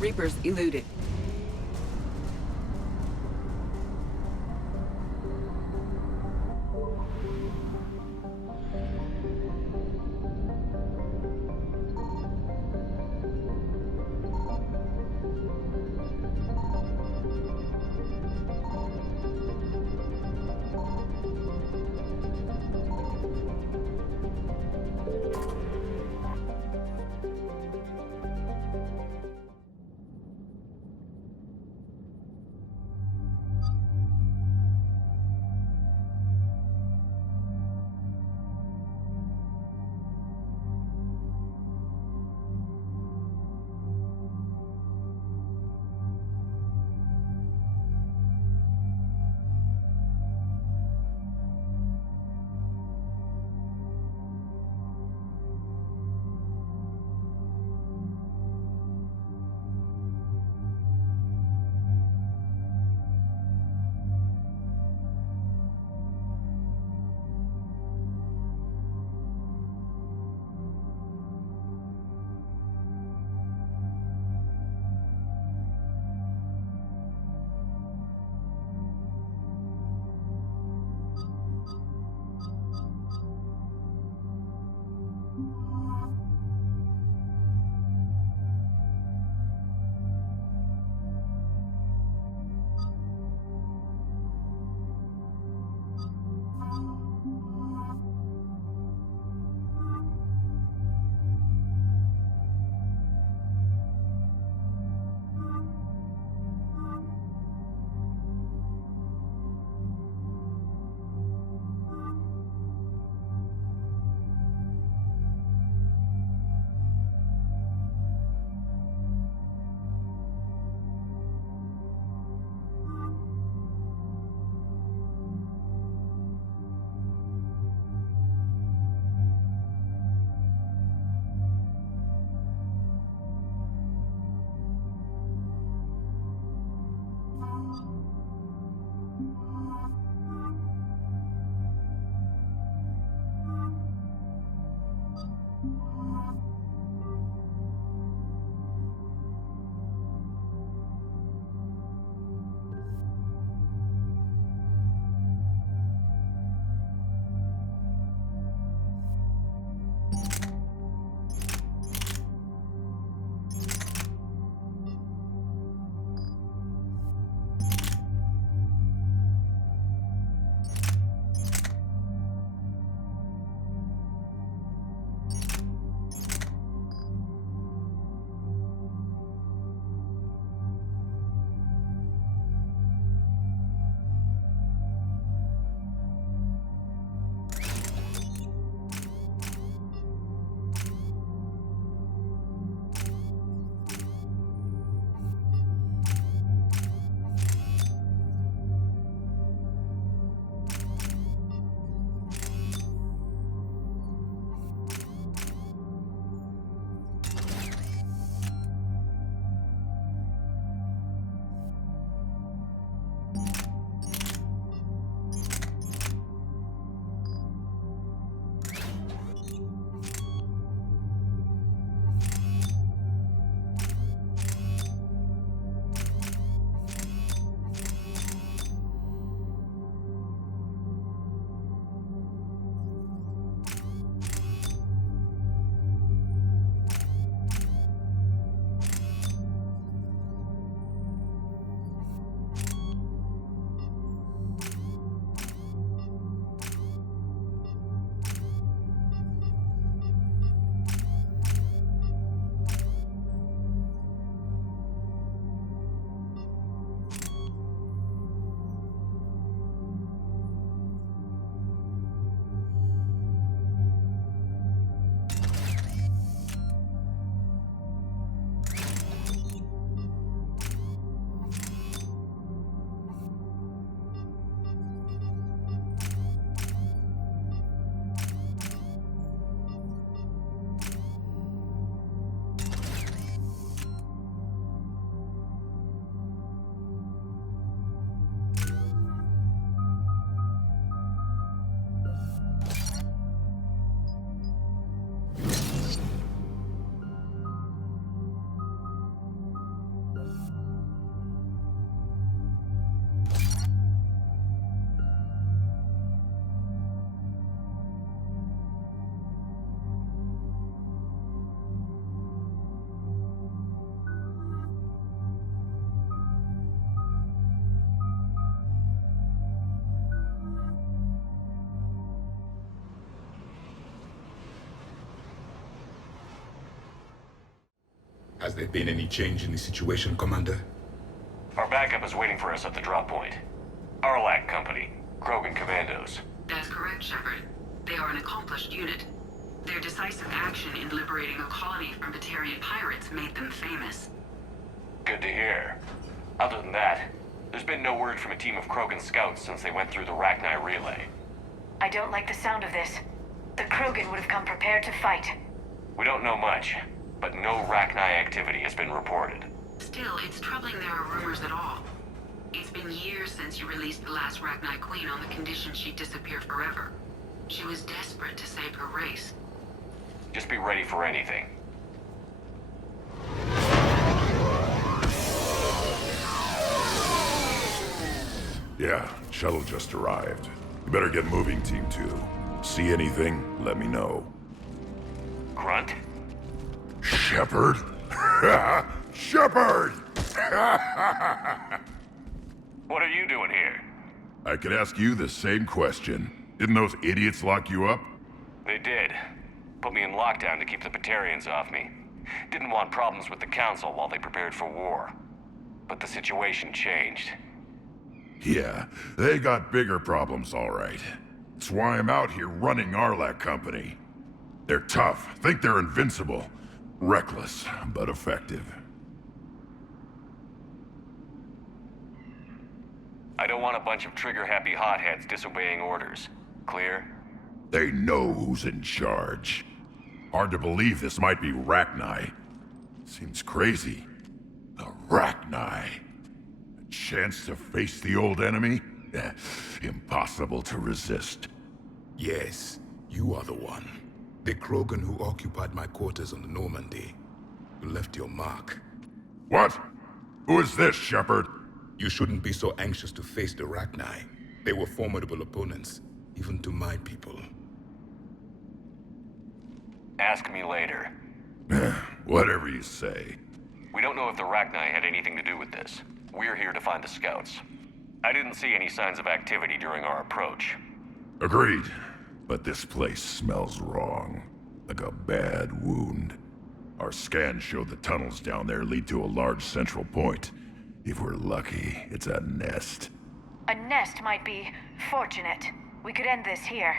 Reapers eluded. Has there been any change in the situation, Commander? Our backup is waiting for us at the drop point. Arlac Company, Krogan Commandos. That's correct, Shepard. They are an accomplished unit. Their decisive action in liberating a colony from Batarian pirates made them famous. Good to hear. Other than that, there's been no word from a team of Krogan scouts since they went through the Rachni relay. I don't like the sound of this. The Krogan would have come prepared to fight. We don't know much, but no Rachni activity has been reported. Still, it's troubling there are rumors at all. It's been years since you released the last Rachni Queen on the condition she'd disappear forever. She was desperate to save her race. Just be ready for anything. Yeah, shuttle just arrived. You better get moving, Team 2. See anything, let me know. Grunt? Shepard? Shepard! What are you doing here? I could ask you the same question. Didn't those idiots lock you up? They did. Put me in lockdown to keep the Batarians off me. Didn't want problems with the Council while they prepared for war. But the situation changed. Yeah, they got bigger problems, all right. That's why I'm out here running Arlac Company. They're tough, think they're invincible. Reckless, but effective. I don't want a bunch of trigger-happy hotheads disobeying orders. Clear? They know who's in charge. Hard to believe this might be Rachni. Seems crazy. The Rachni. A chance to face the old enemy? Impossible to resist. Yes, you are the one. The Krogan who occupied my quarters on the Normandy. You left your mark. What? Who is this, Shepard? You shouldn't be so anxious to face the Rachni. They were formidable opponents, even to my people. Ask me later. Whatever you say. We don't know if the Rachni had anything to do with this. We're here to find the scouts. I didn't see any signs of activity during our approach. Agreed. But this place smells wrong. Like a bad wound. Our scans show the tunnels down there lead to a large central point. If we're lucky, it's a nest. A nest might be fortunate. We could end this here.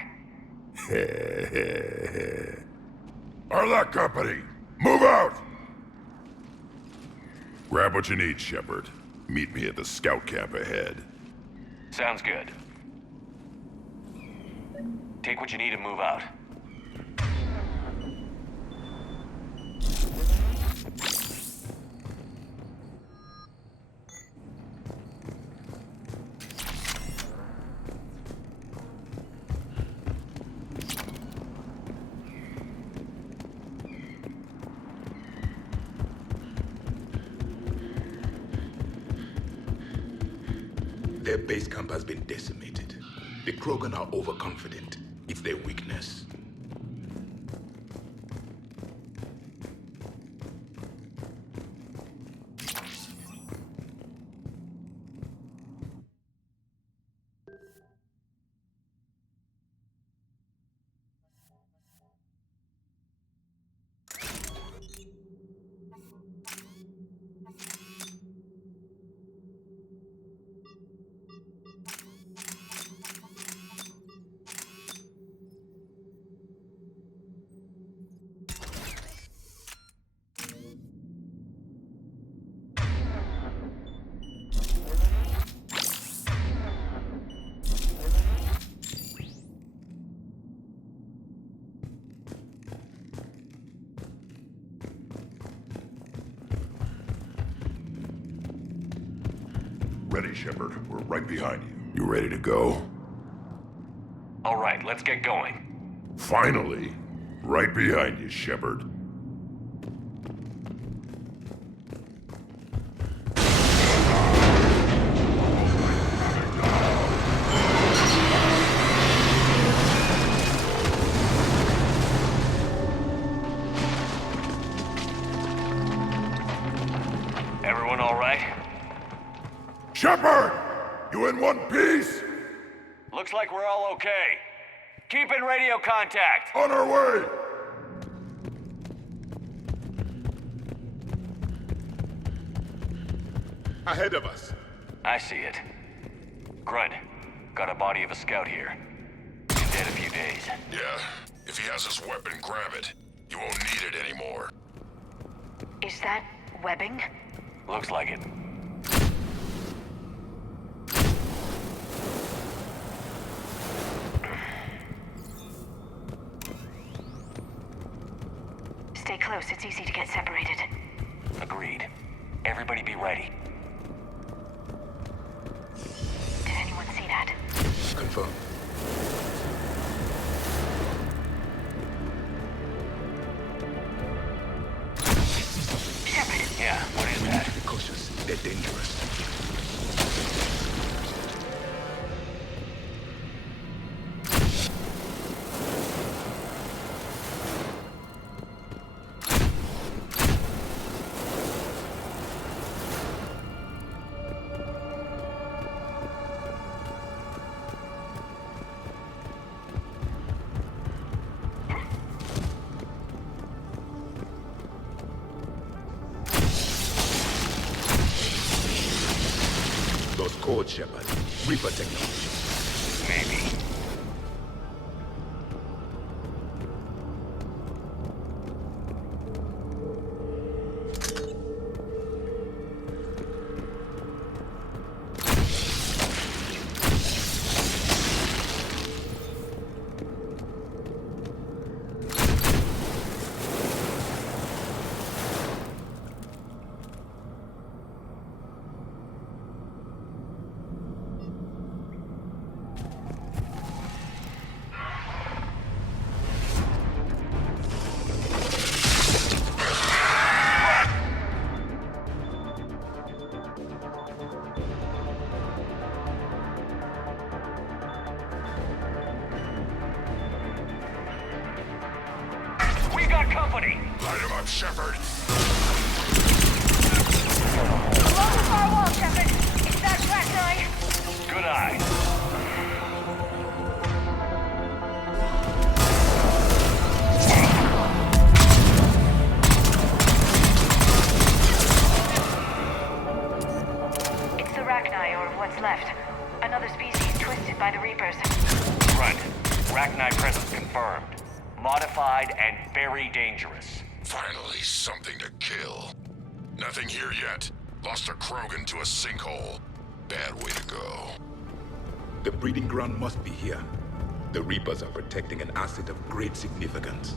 Arlac Company, move out! Grab what you need, Shepard. Meet me at the scout camp ahead. Sounds good. Take what you need and move out. Their base camp has been decimated. The Krogan are overconfident. It's their weakness. Ready, Shepard. We're right behind you. You ready to go? All right, let's get going. Finally. Right behind you, Shepard. Everyone all right? Shepard! You in one piece? Looks like we're all okay. Keep in radio contact. On our way! Ahead of us. I see it. Grunt, got a body of a scout here. Been dead a few days. Yeah, if he has his weapon, grab it. You won't need it anymore. Is that webbing? Looks like it. Stay close, it's easy to get separated. Agreed. Everybody be ready. Did anyone see that? Confirmed. Shepard. Yeah, what is that? Be cautious. They're dangerous. Those codes, Shepard. Reaper technology. Maybe. We got company! Light him up, Shepard. Along the far wall, Shepard. Is that Rachni? Good eye. It's the Rachni, or what's left. Another species twisted by the Reapers. Grunt, Rachni presence confirmed. Modified and very dangerous. Finally, something to kill. Nothing here yet. Lost a Krogan to a sinkhole. Bad way to go. The breeding ground must be here. The Reapers are protecting an asset of great significance.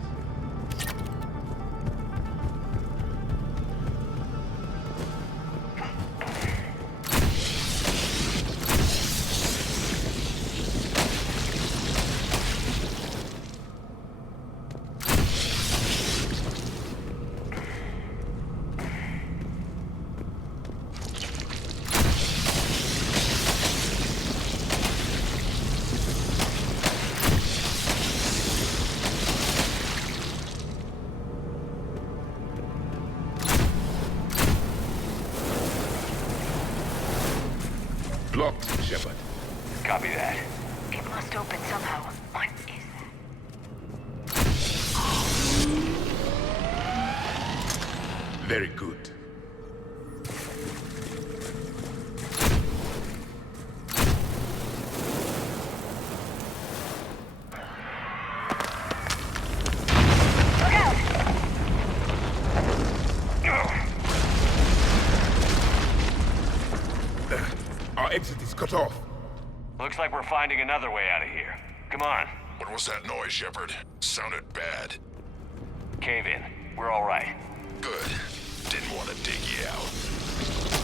Blocked, Shepard. Copy that. It must open somehow. What is that? Very good. Look out! Our exit is cut off. Looks like we're finding another way out of here. Come on. What was that noise, Shepard? Sounded bad. Cave in. We're all right. Good. Didn't want to dig you out.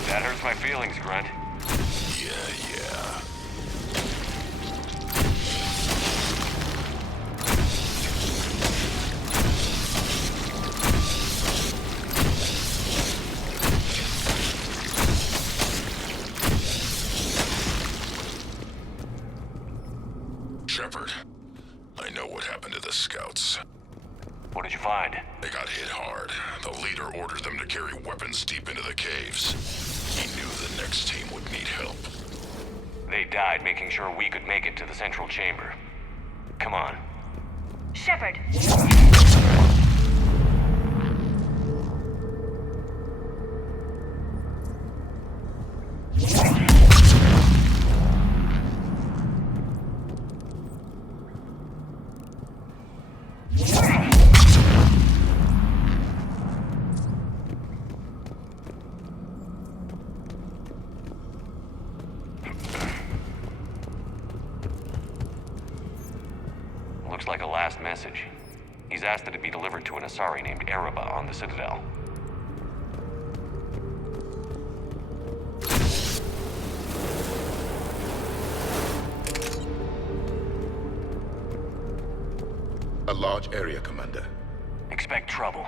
That hurts my feelings, Grunt. Yeah. Shepard, I know what happened to the scouts. What did you find? They got hit hard. The leader ordered them to carry weapons deep into the caves. He knew the next team would need help. They died making sure we could make it to the central chamber. Come on. Shepard! Looks like a last message. He's asked that it be delivered to an Asari named Ereba on the Citadel. A large area, Commander. Expect trouble.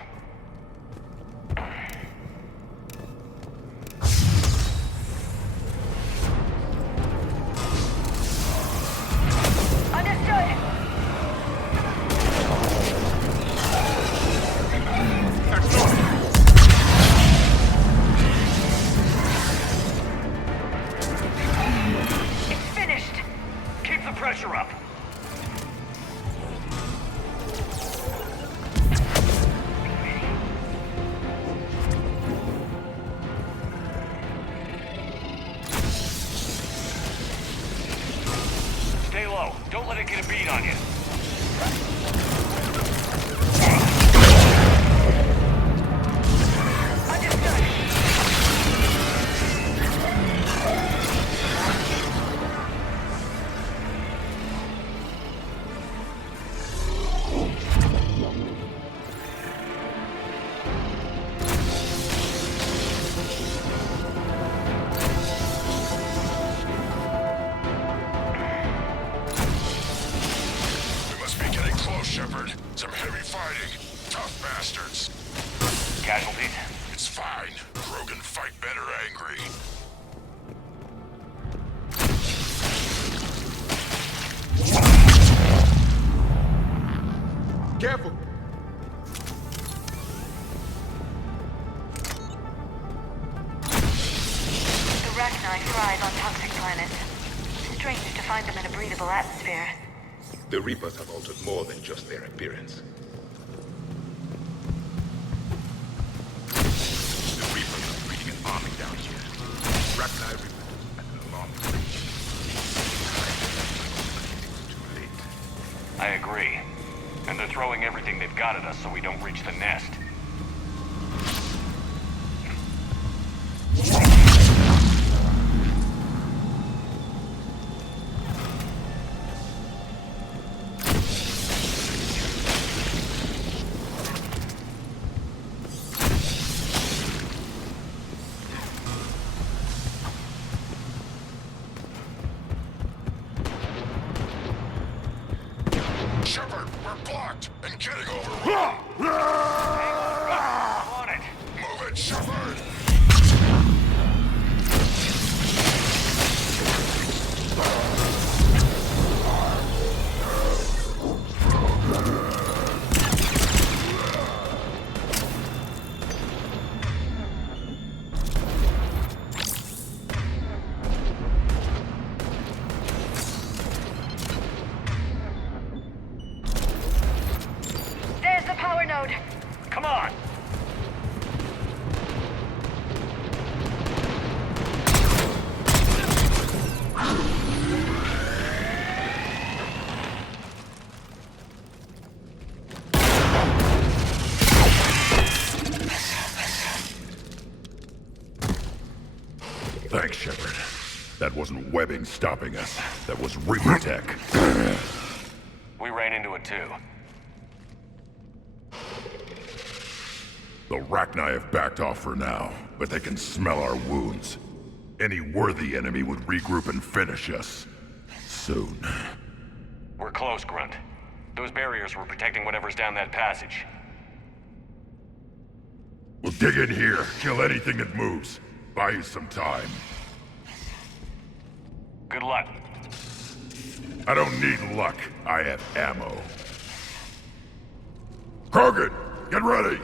Don't let it get a beat on you. Shepard. Some heavy fighting. Tough bastards. Casualties? It's fine. Krogan fight better angry. Careful! The Rachni thrive on toxic planets. Strange to find them in a breathable atmosphere. The Reapers have altered more than just their appearance. The Reapers are breeding an army down here. Rachni Reapers at an alarming rate. It's too late. I agree. And they're throwing everything they've got at us so we don't reach the nest. Shepard, we're blocked and getting overrun. On it. Move it, Shepard. There's the power node. Come on. Thanks, Shepard. That wasn't webbing stopping us. That was Reaper tech. We ran into it too. The Rachni have backed off for now, but they can smell our wounds. Any worthy enemy would regroup and finish us. Soon. We're close, Grunt. Those barriers were protecting whatever's down that passage. We'll dig in here, kill anything that moves. Buy you some time. Good luck. I don't need luck. I have ammo. Krogan, get ready!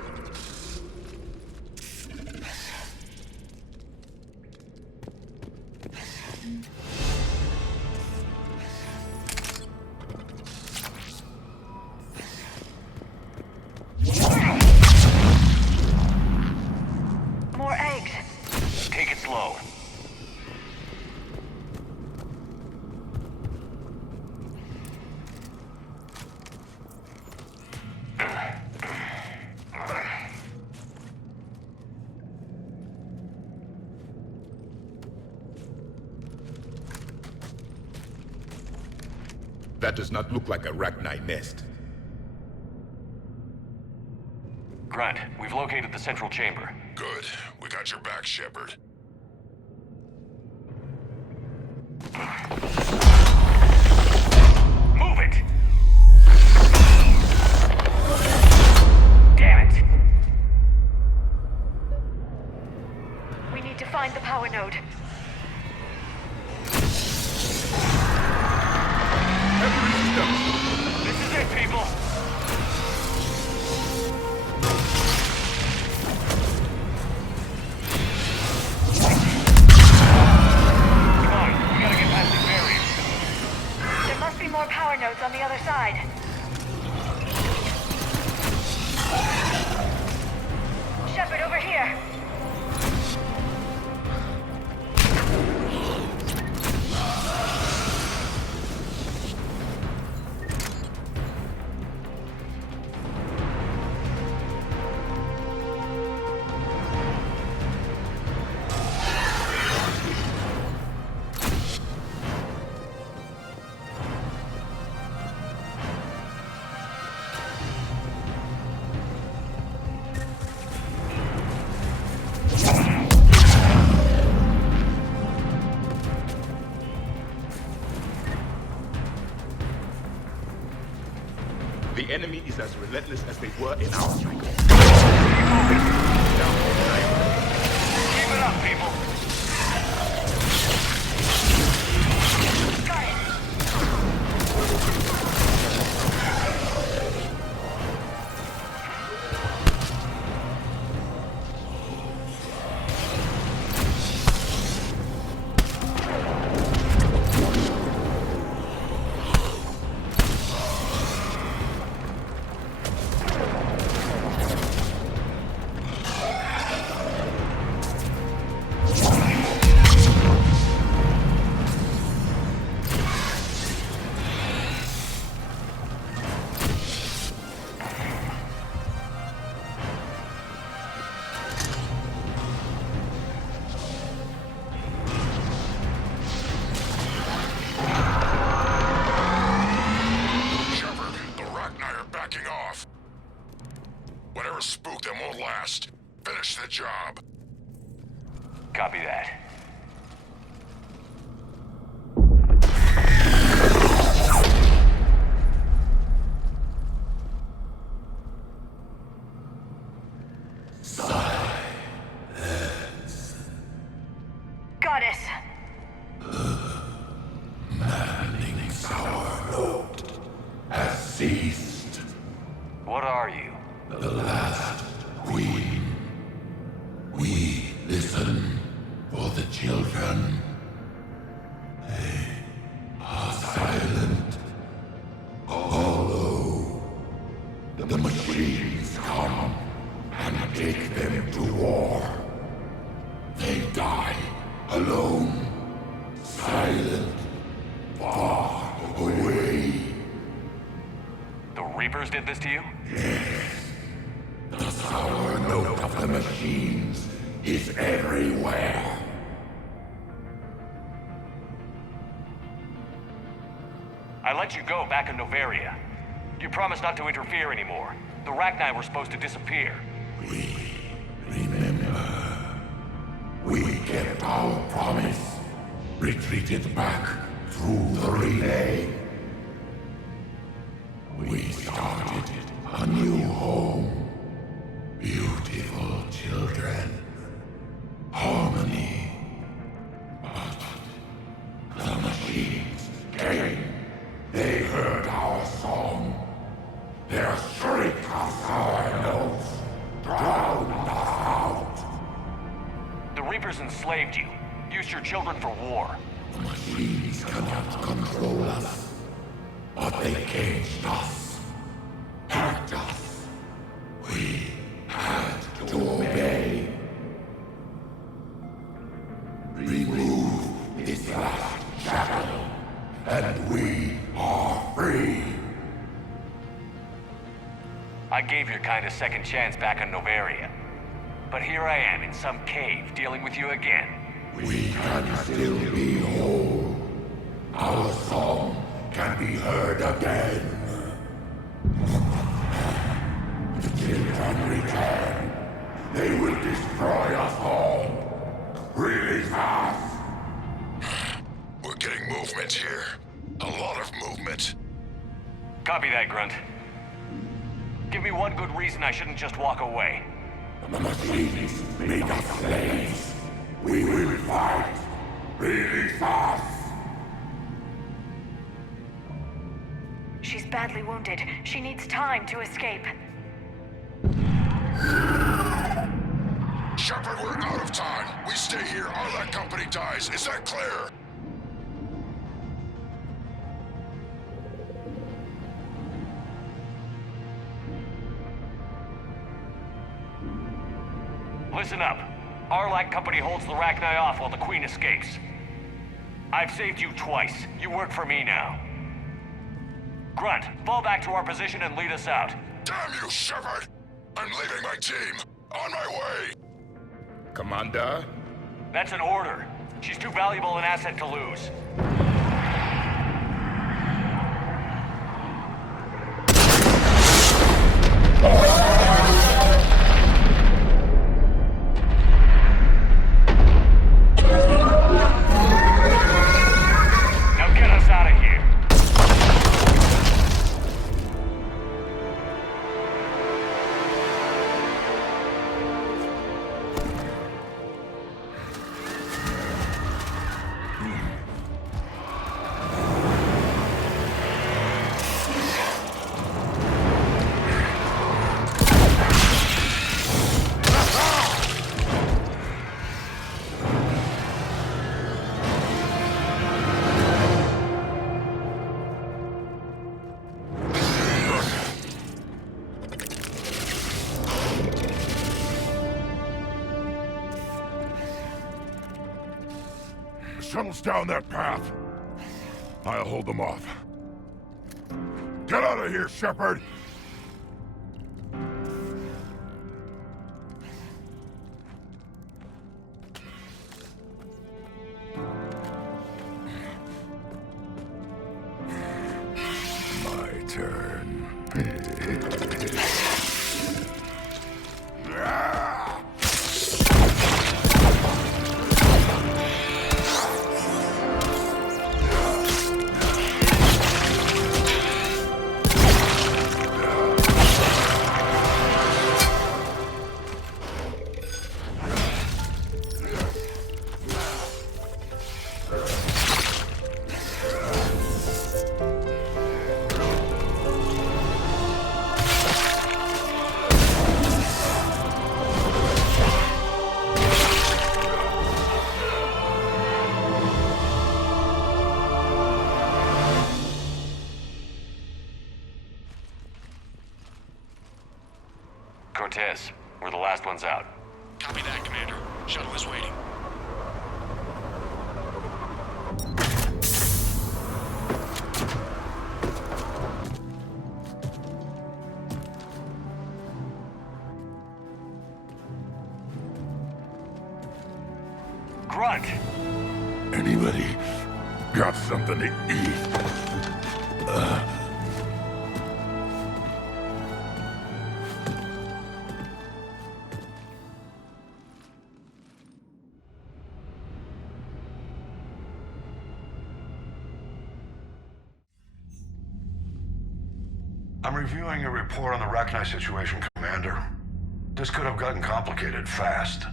More eggs. Take it slow. That does not look like a Rachni nest. Grunt, we've located the central chamber. Good. We got your back, Shepard. Move it! Damn it! We need to find the power node. This is it, people! More power nodes on the other side. Shepard, over here. The enemy is as relentless as they were in our cycle. Keep it up, people! Got it. Spook them won't last. Finish the job. Copy that. Goddess. Manning's our note has ceased. What are you? The last queen. We listen for the children. They are silent. Although the machines come and take them to war, they die alone, silent, far away. The Reapers did this to you? Yes. The sour note of the machines is everywhere. I let you go back in Noveria. You promised not to interfere anymore. The Rachni were supposed to disappear. We remember. We kept our promise. Retreated back through the relay. We started a new home. Beautiful children. Harmony. But the machines came. They heard our song. Their shriek of sour notes drowned us out. The Reapers enslaved you. Used your children for war. The machines cannot control us. But they caged us. Hacked us. We had to obey. Remove this last shackle, and we are free. I gave your kind a second chance back in Noveria. But here I am in some cave dealing with you again. We can still be whole. Our song can be heard again. Children return. They will destroy us all. Release us! We're getting movement here. A lot of movement. Copy that, Grunt. Give me one good reason I shouldn't just walk away. The machines make us slaves. We will fight. Release us! She's badly wounded. She needs time to escape. Shepard, we're out of time. We stay here, Arlac Company dies. Is that clear? Listen up. Arlac Company holds the Rachni off while the Queen escapes. I've saved you twice. You work for me now. Grunt, fall back to our position and lead us out. Damn you, Shepard! I'm leaving my team. On my way! Commander? That's an order. She's too valuable an asset to lose. Now get us out of here. Shuttles down that path. I'll hold them off. Get out of here, Shepard! My turn. Cortez, we're the last ones out. Copy that, Commander. Shuttle is waiting. Grunt! Anybody got something to eat? I'm reviewing your report on the Rachni situation, Commander. This could have gotten complicated fast.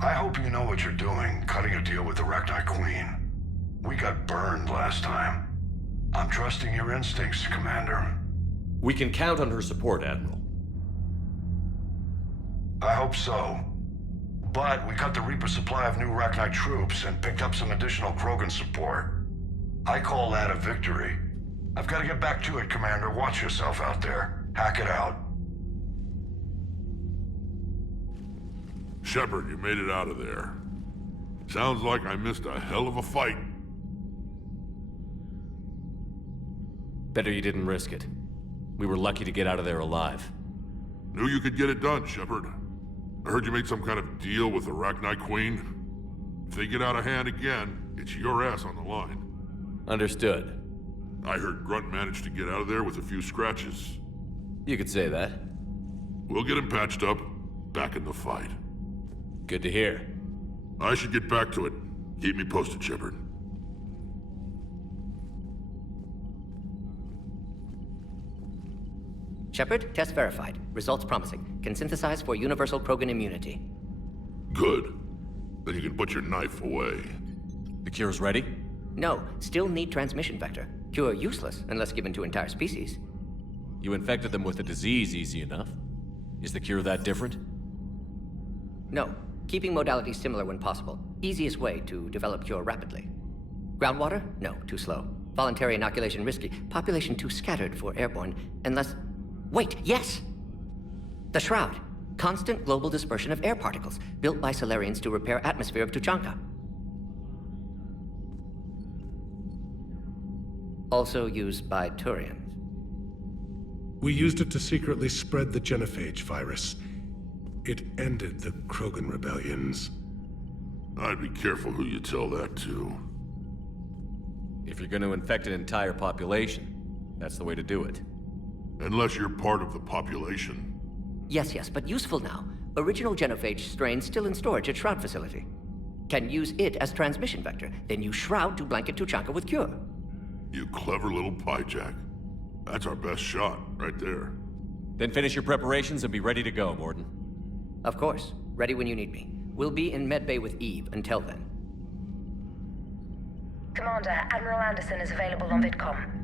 I hope you know what you're doing, cutting a deal with the Rachni Queen. We got burned last time. I'm trusting your instincts, Commander. We can count on her support, Admiral. I hope so. But we cut the Reaper supply of new Rachni troops and picked up some additional Krogan support. I call that a victory. I've got to get back to it, Commander. Watch yourself out there. Hack it out. Shepard, you made it out of there. Sounds like I missed a hell of a fight. Better you didn't risk it. We were lucky to get out of there alive. Knew you could get it done, Shepard. I heard you made some kind of deal with the Rachni Queen. If they get out of hand again, it's your ass on the line. Understood. I heard Grunt managed to get out of there with a few scratches. You could say that. We'll get him patched up, back in the fight. Good to hear. I should get back to it. Keep me posted, Shepard. Shepard, test verified. Results promising. Can synthesize for universal Krogan immunity. Good. Then you can put your knife away. The cure's ready? No, still need transmission vector. Cure useless unless given to entire species. You infected them with a disease easy enough. Is the cure that different? No, keeping modalities similar when possible. Easiest way to develop cure rapidly. Groundwater? No, too slow. Voluntary inoculation risky. Population too scattered for airborne. Unless... Wait, yes! The Shroud. Constant global dispersion of air particles, built by Salarians to repair atmosphere of Tuchanka. Also used by Turians. We used it to secretly spread the genophage virus. It ended the Krogan rebellions. I'd be careful who you tell that to. If you're going to infect an entire population, that's the way to do it. Unless you're part of the population. Yes, but useful now. Original genophage strains still in storage at Shroud facility. Can use it as transmission vector, then use Shroud to blanket Tuchanka with cure. You clever little pyjak. That's our best shot, right there. Then finish your preparations and be ready to go, Mordin. Of course. Ready when you need me. We'll be in medbay with Eve until then. Commander, Admiral Anderson is available on VidCom.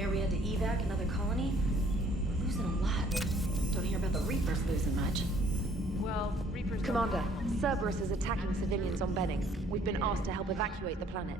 Area to evac another colony? We're losing a lot. Don't hear about the Reapers losing much. Well, Reapers... Commander, Cerberus is attacking civilians on Benning. We've been asked to help evacuate the planet.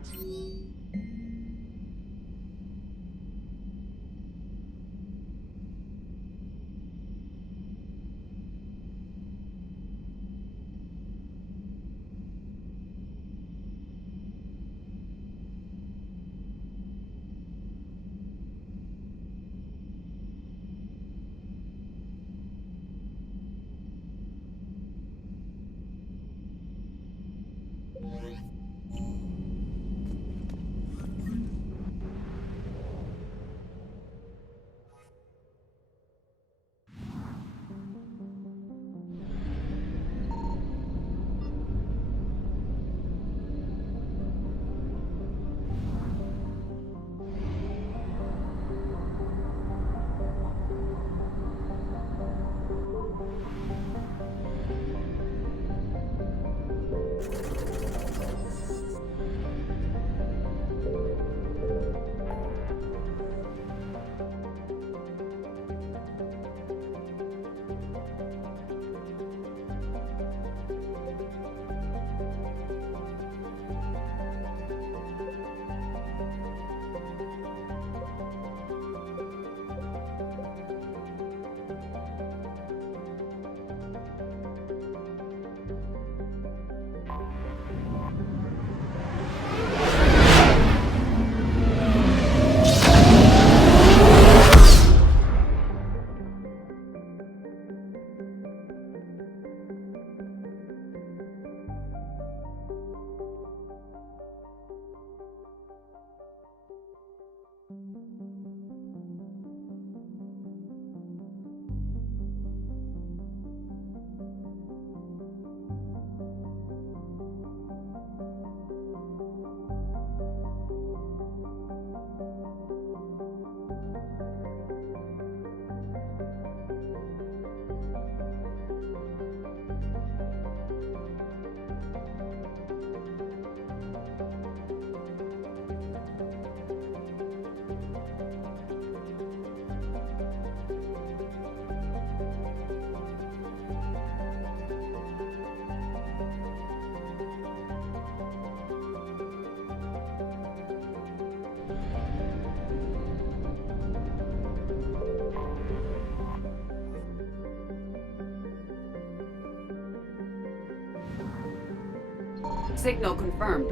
Signal confirmed.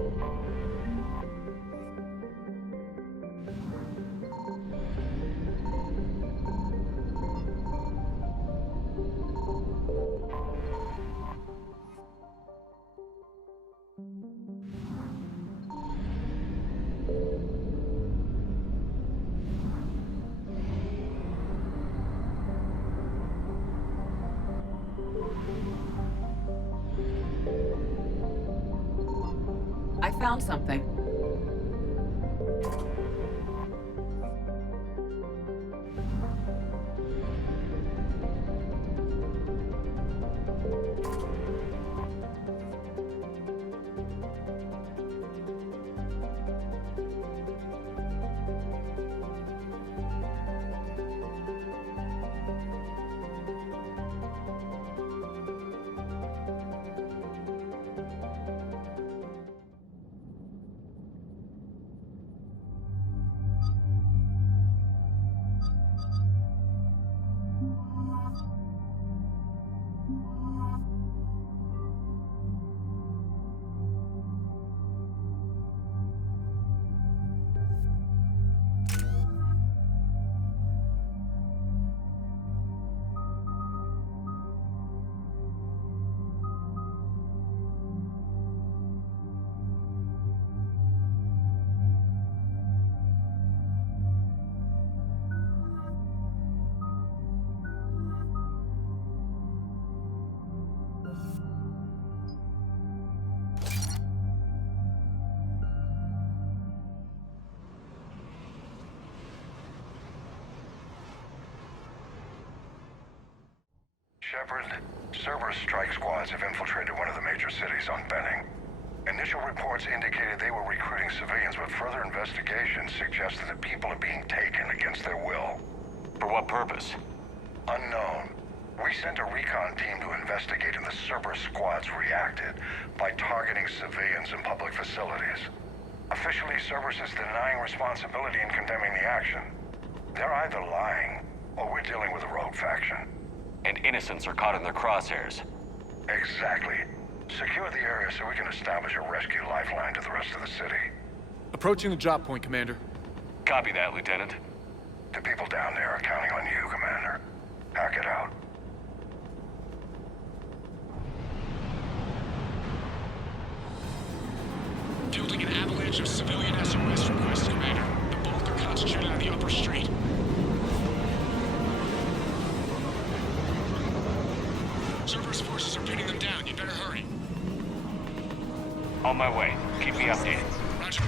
I found something. Shepard, Cerberus strike squads have infiltrated one of the major cities on Benning. Initial reports indicated they were recruiting civilians, but further investigation suggested that people are being taken against their will. For what purpose? Unknown. We sent a recon team to investigate, and the Cerberus squads reacted by targeting civilians in public facilities. Officially, Cerberus is denying responsibility and condemning the action. They're either lying, or we're dealing with a rogue faction. And innocents are caught in their crosshairs. Exactly. Secure the area so we can establish a rescue lifeline to the rest of the city. Approaching the drop point, Commander. Copy that, Lieutenant. The people down there are counting on you, Commander. Hack it out. Fielding an avalanche of civilian SOS requests, Commander. The bulk are concentrated on the upper street. Cerberus forces are pinning them down. You better hurry. On my way. Keep me updated. Roger.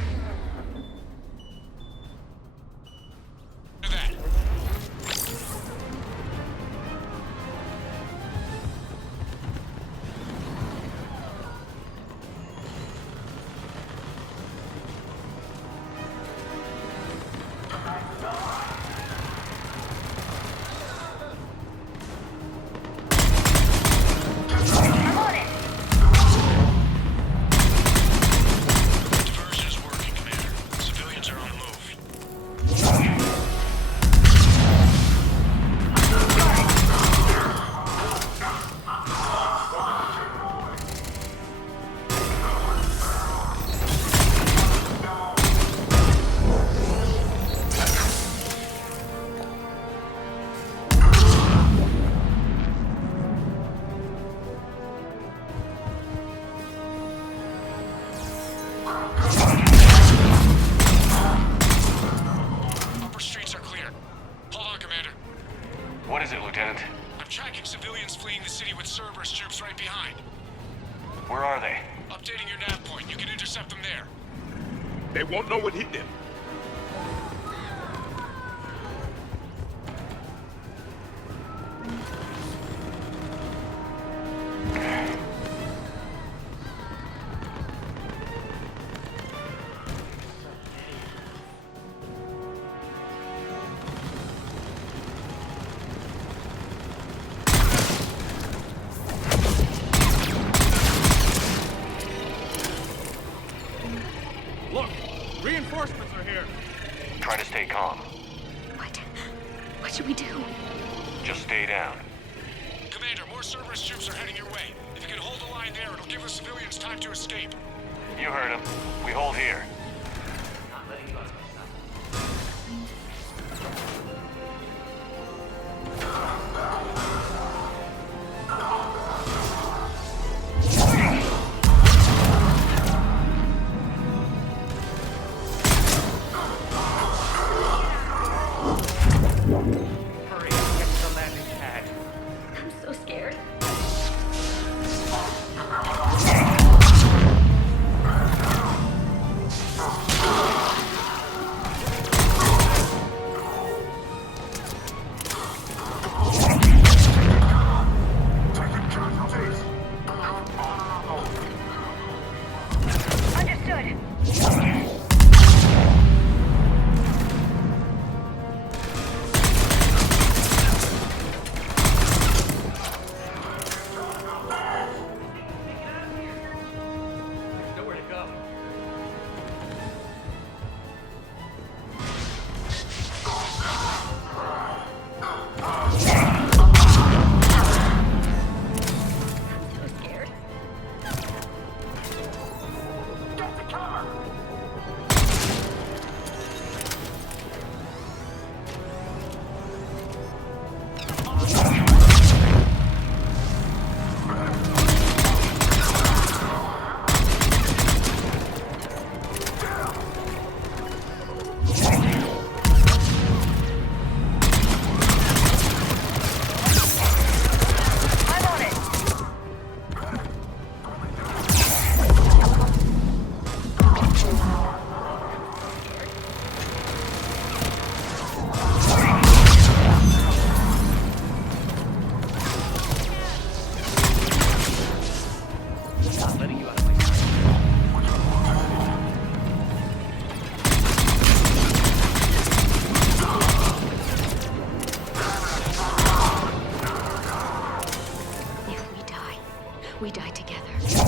What is it, Lieutenant? I'm tracking civilians fleeing the city with Cerberus troops right behind. Where are they? Updating your nav point. You can intercept them there. They won't know what hit them. Reinforcements are here. Try to stay calm. What should we do? Just stay down. Commander, more Cerberus troops are heading your way. If you can hold the line there, it'll give the civilians time to escape. You heard him. We hold here. Hurry, get to the landing pad. I'm so scared. Understood. Nowhere to go. So scared. I'm on it. Not letting you out of my sight. If we die together. If we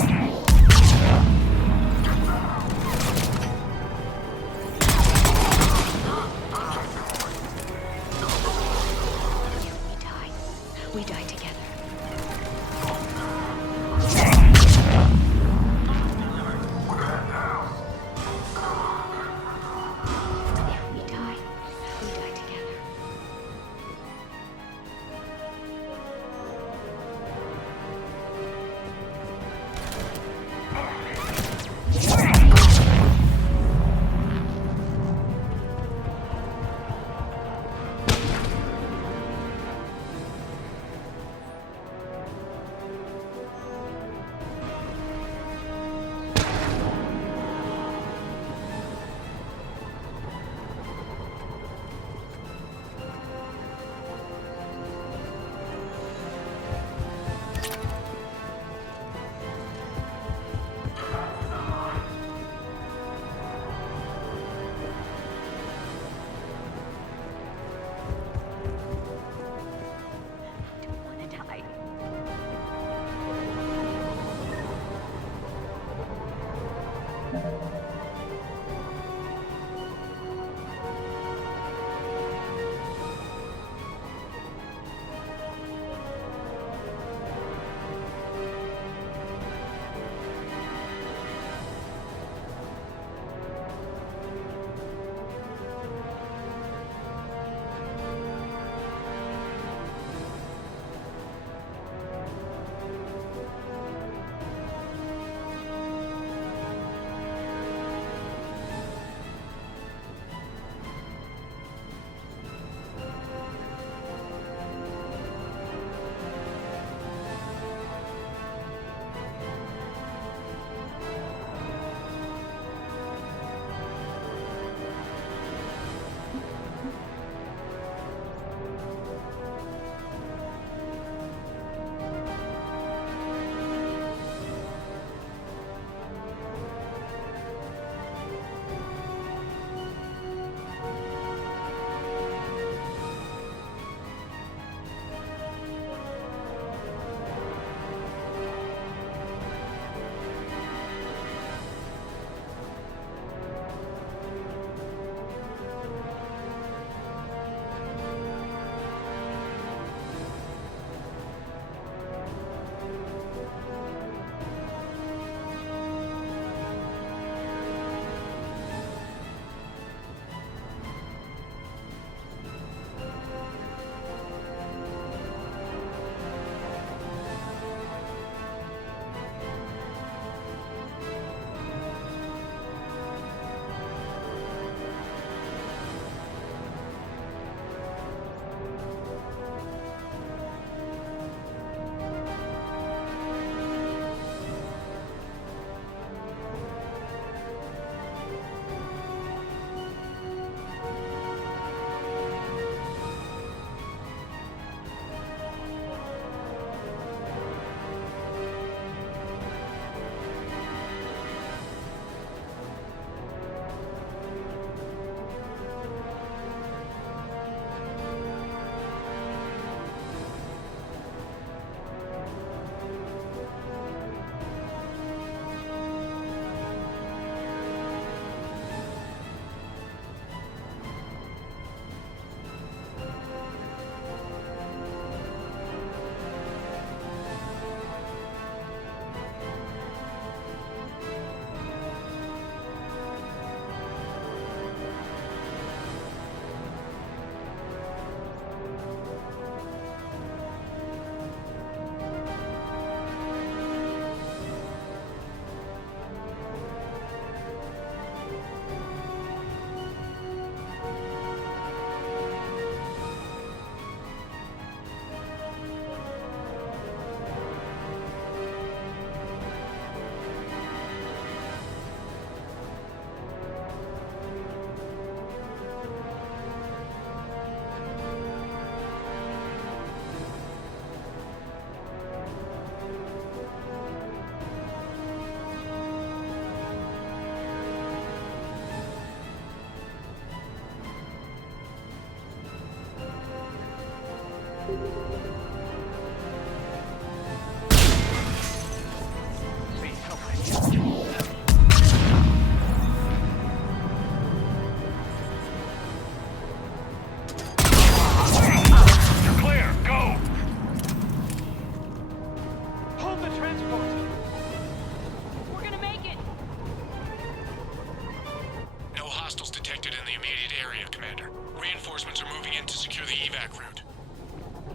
die together. If we die together.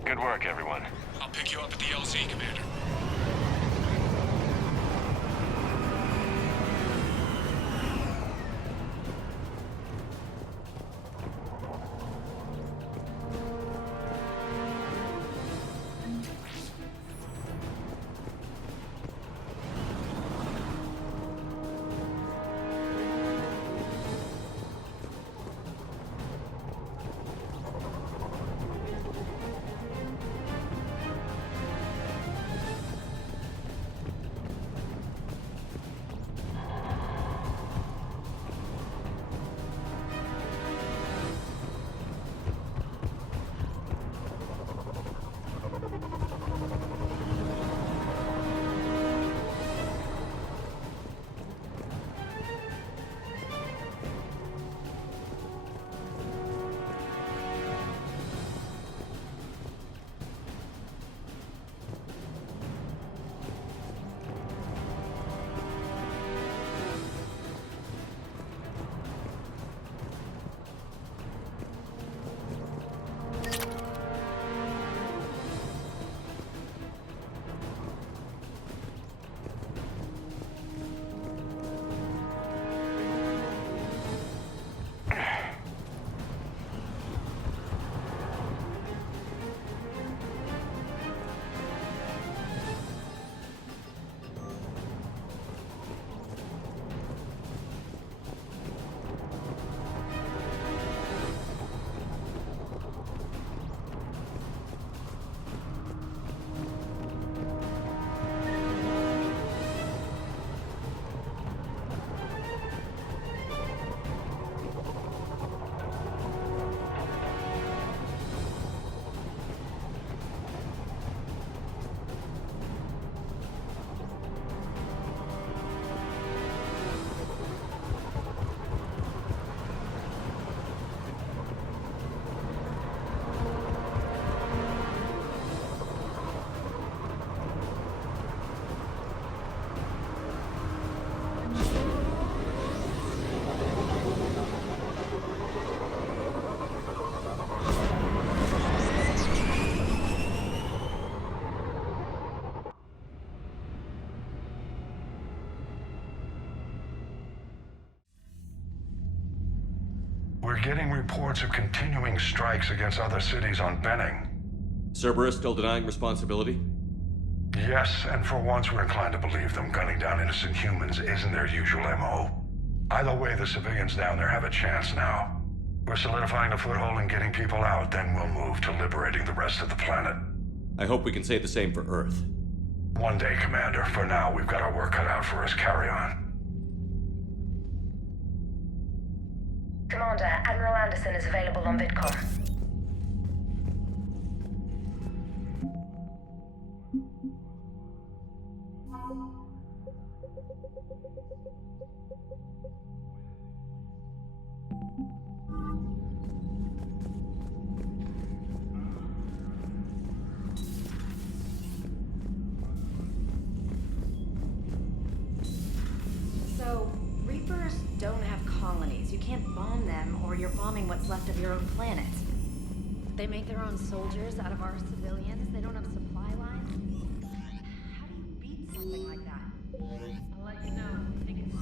Good work, everyone. I'll pick you up at the LZ, Commander. We're getting reports of continuing strikes against other cities on Benning. Cerberus still denying responsibility? Yes, and for once we're inclined to believe them. Gunning down innocent humans isn't their usual MO. Either way, the civilians down there have a chance now. We're solidifying a foothold and getting people out, then we'll move to liberating the rest of the planet. I hope we can say the same for Earth. One day, Commander. For now, we've got our work cut out for us. Carry on. Commander, Admiral Anderson is available on VidCom. So, Reapers don't have colonies. You can't bomb them, or you're bombing what's left of your own planet. They make their own soldiers out of our civilians. They don't have supply lines. How do you beat something like that? I'll let you know. I think it's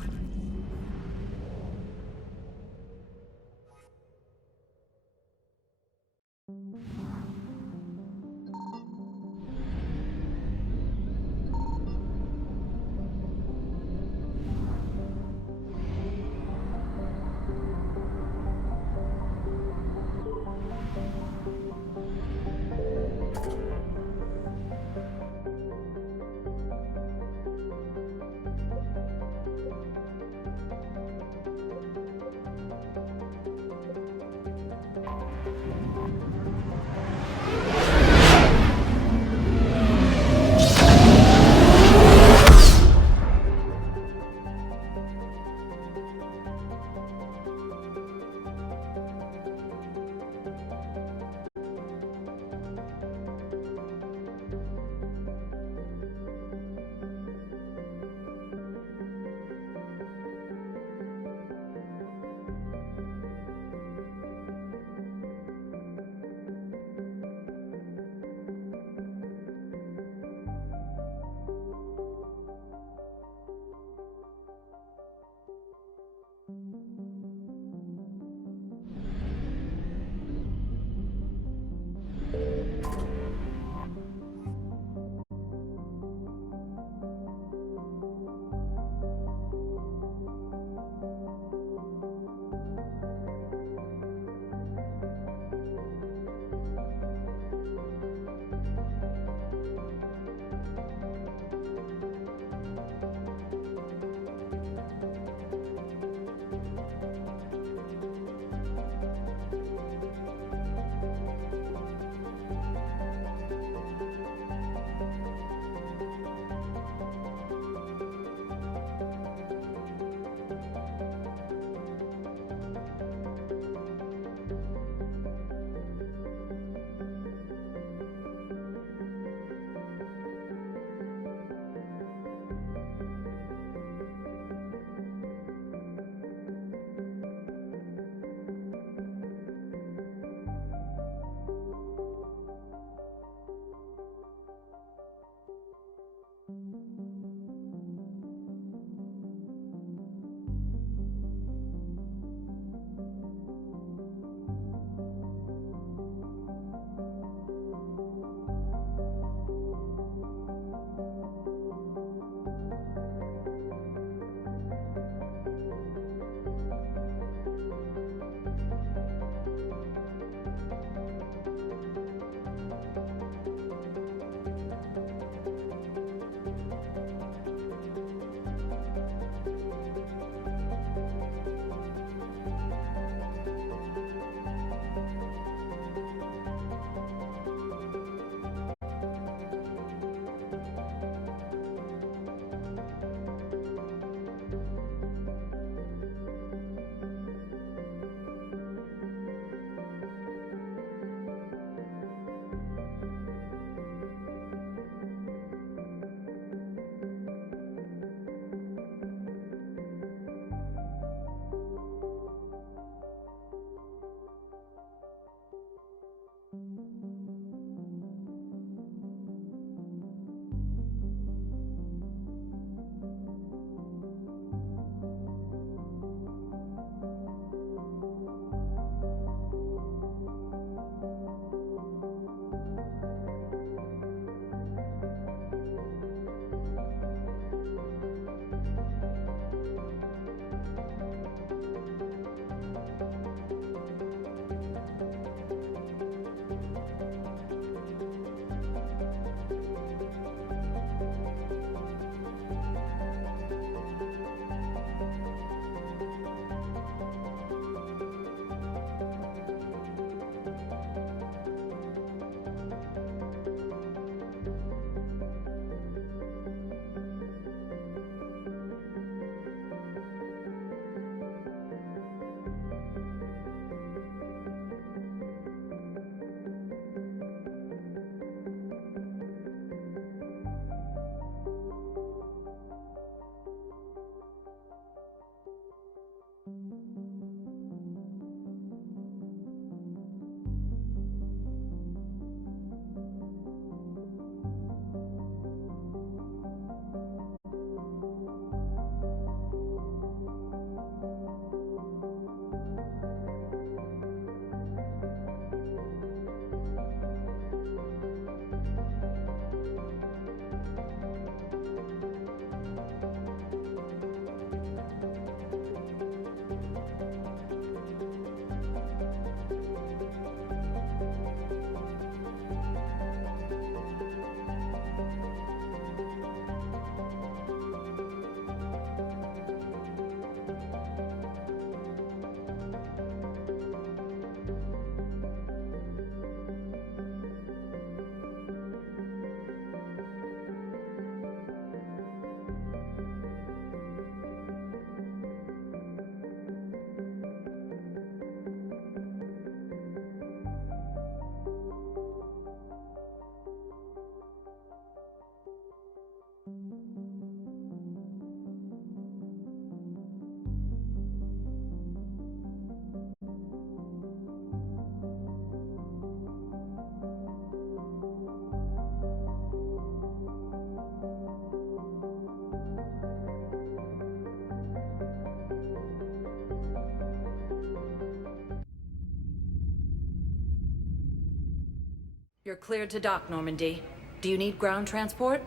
You're cleared to dock, Normandy. Do you need ground transport?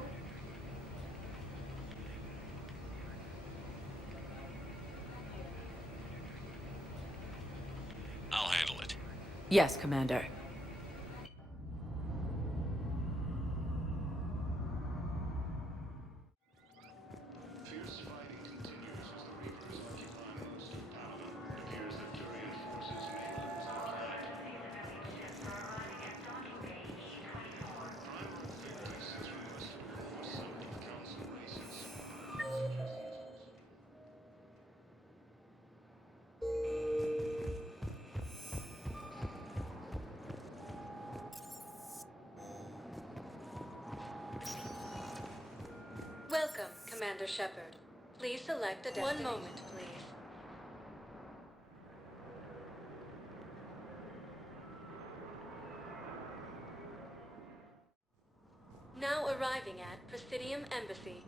I'll handle it. Yes, Commander. Welcome, Commander Shepard. Please select a destination. One moment, please. Now arriving at Presidium Embassy.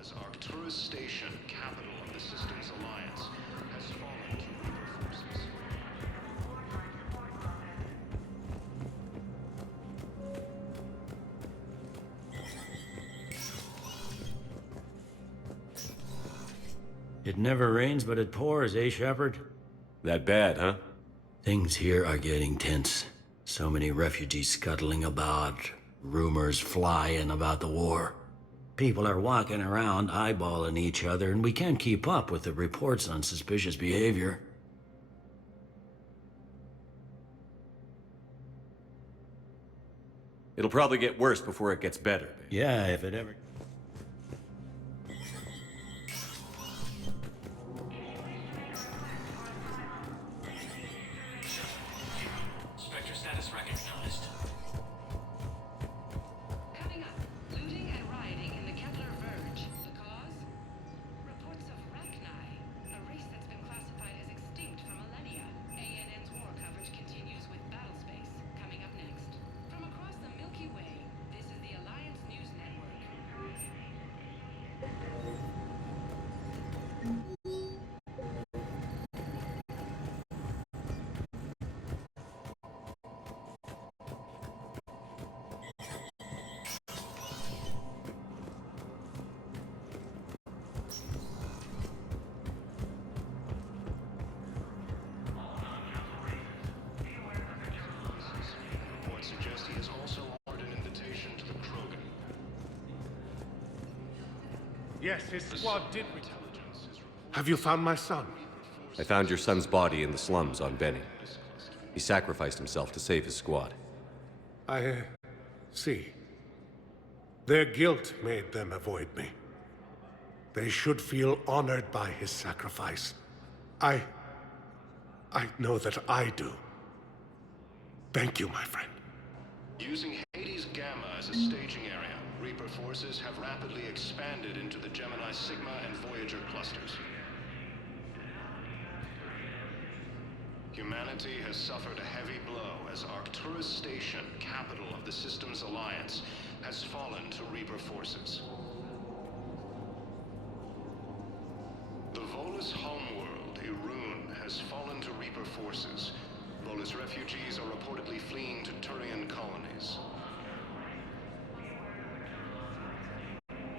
As Arcturus Station, capital of the Systems Alliance, has fallen to Reaper forces. It never rains, but it pours, eh, Shepard? That bad, huh? Things here are getting tense. So many refugees scuttling about, rumors flying about the war. People are walking around eyeballing each other, and we can't keep up with the reports on suspicious behavior. It'll probably get worse before it gets better. Yeah, if it ever... Spectre status recognized. Coming up, looting and rioting in the Kettler Verge. The cause? Reports of Rachni, a race that's been classified as extinct for millennia. ANN's war coverage continues with Battlespace, coming up next. From across the Milky Way, this is the Alliance News Network. Reports suggest he has also offered an invitation to the Krogan. Yes, his squad did return. Have you found my son? I found your son's body in the slums on Benning. He sacrificed himself to save his squad. I see. Their guilt made them avoid me. They should feel honored by his sacrifice. I know that I do. Thank you, my friend. Using Hades Gamma as a staging area, Reaper forces have rapidly expanded into the Gemini Sigma and Voyager clusters. Humanity has suffered a heavy blow as Arcturus Station, capital of the Systems Alliance, has fallen to Reaper forces. The Volus homeworld, Irun, has fallen to Reaper forces. Volus refugees are reportedly fleeing to Turian colonies.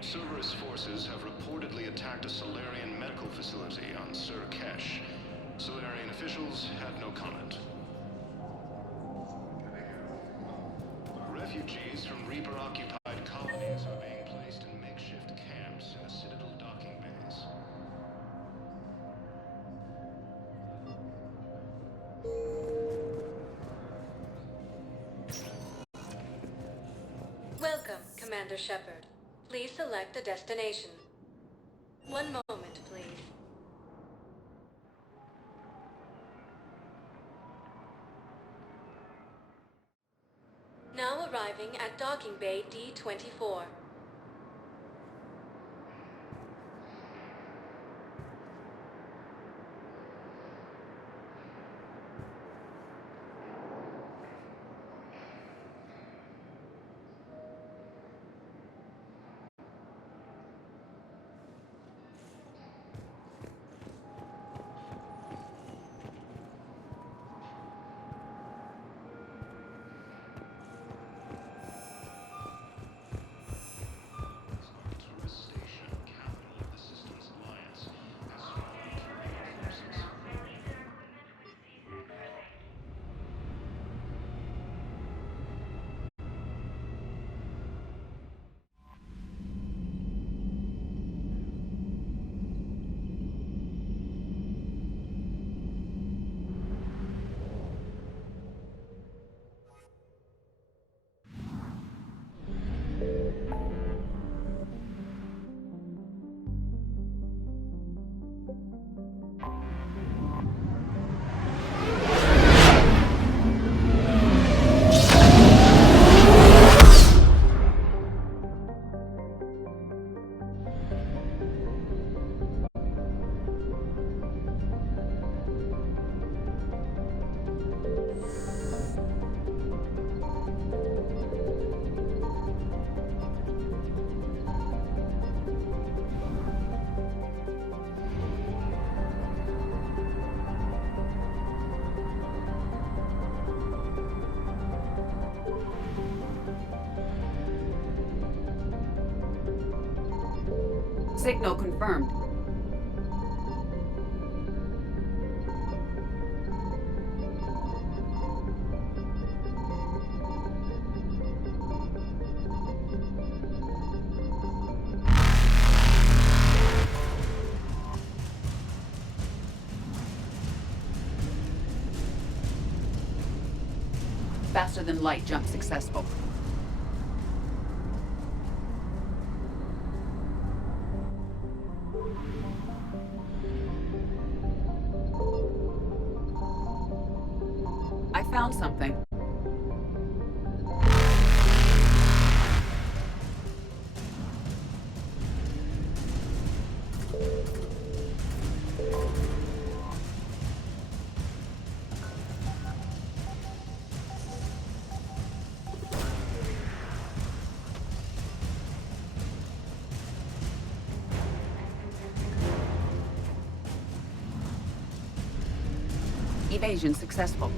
Cerberus forces have reportedly attacked a Solarian medical facility on Sur Kesh. Solarian officials had no comment. Refugees from Reaper-occupied colonies are being placed in makeshift camps in the Citadel docking bays. Welcome, Commander Shepard. Please select a destination. One moment, please. Now arriving at Docking Bay D-24. Signal confirmed. Faster than light jump successful. I found something. Evasion successful.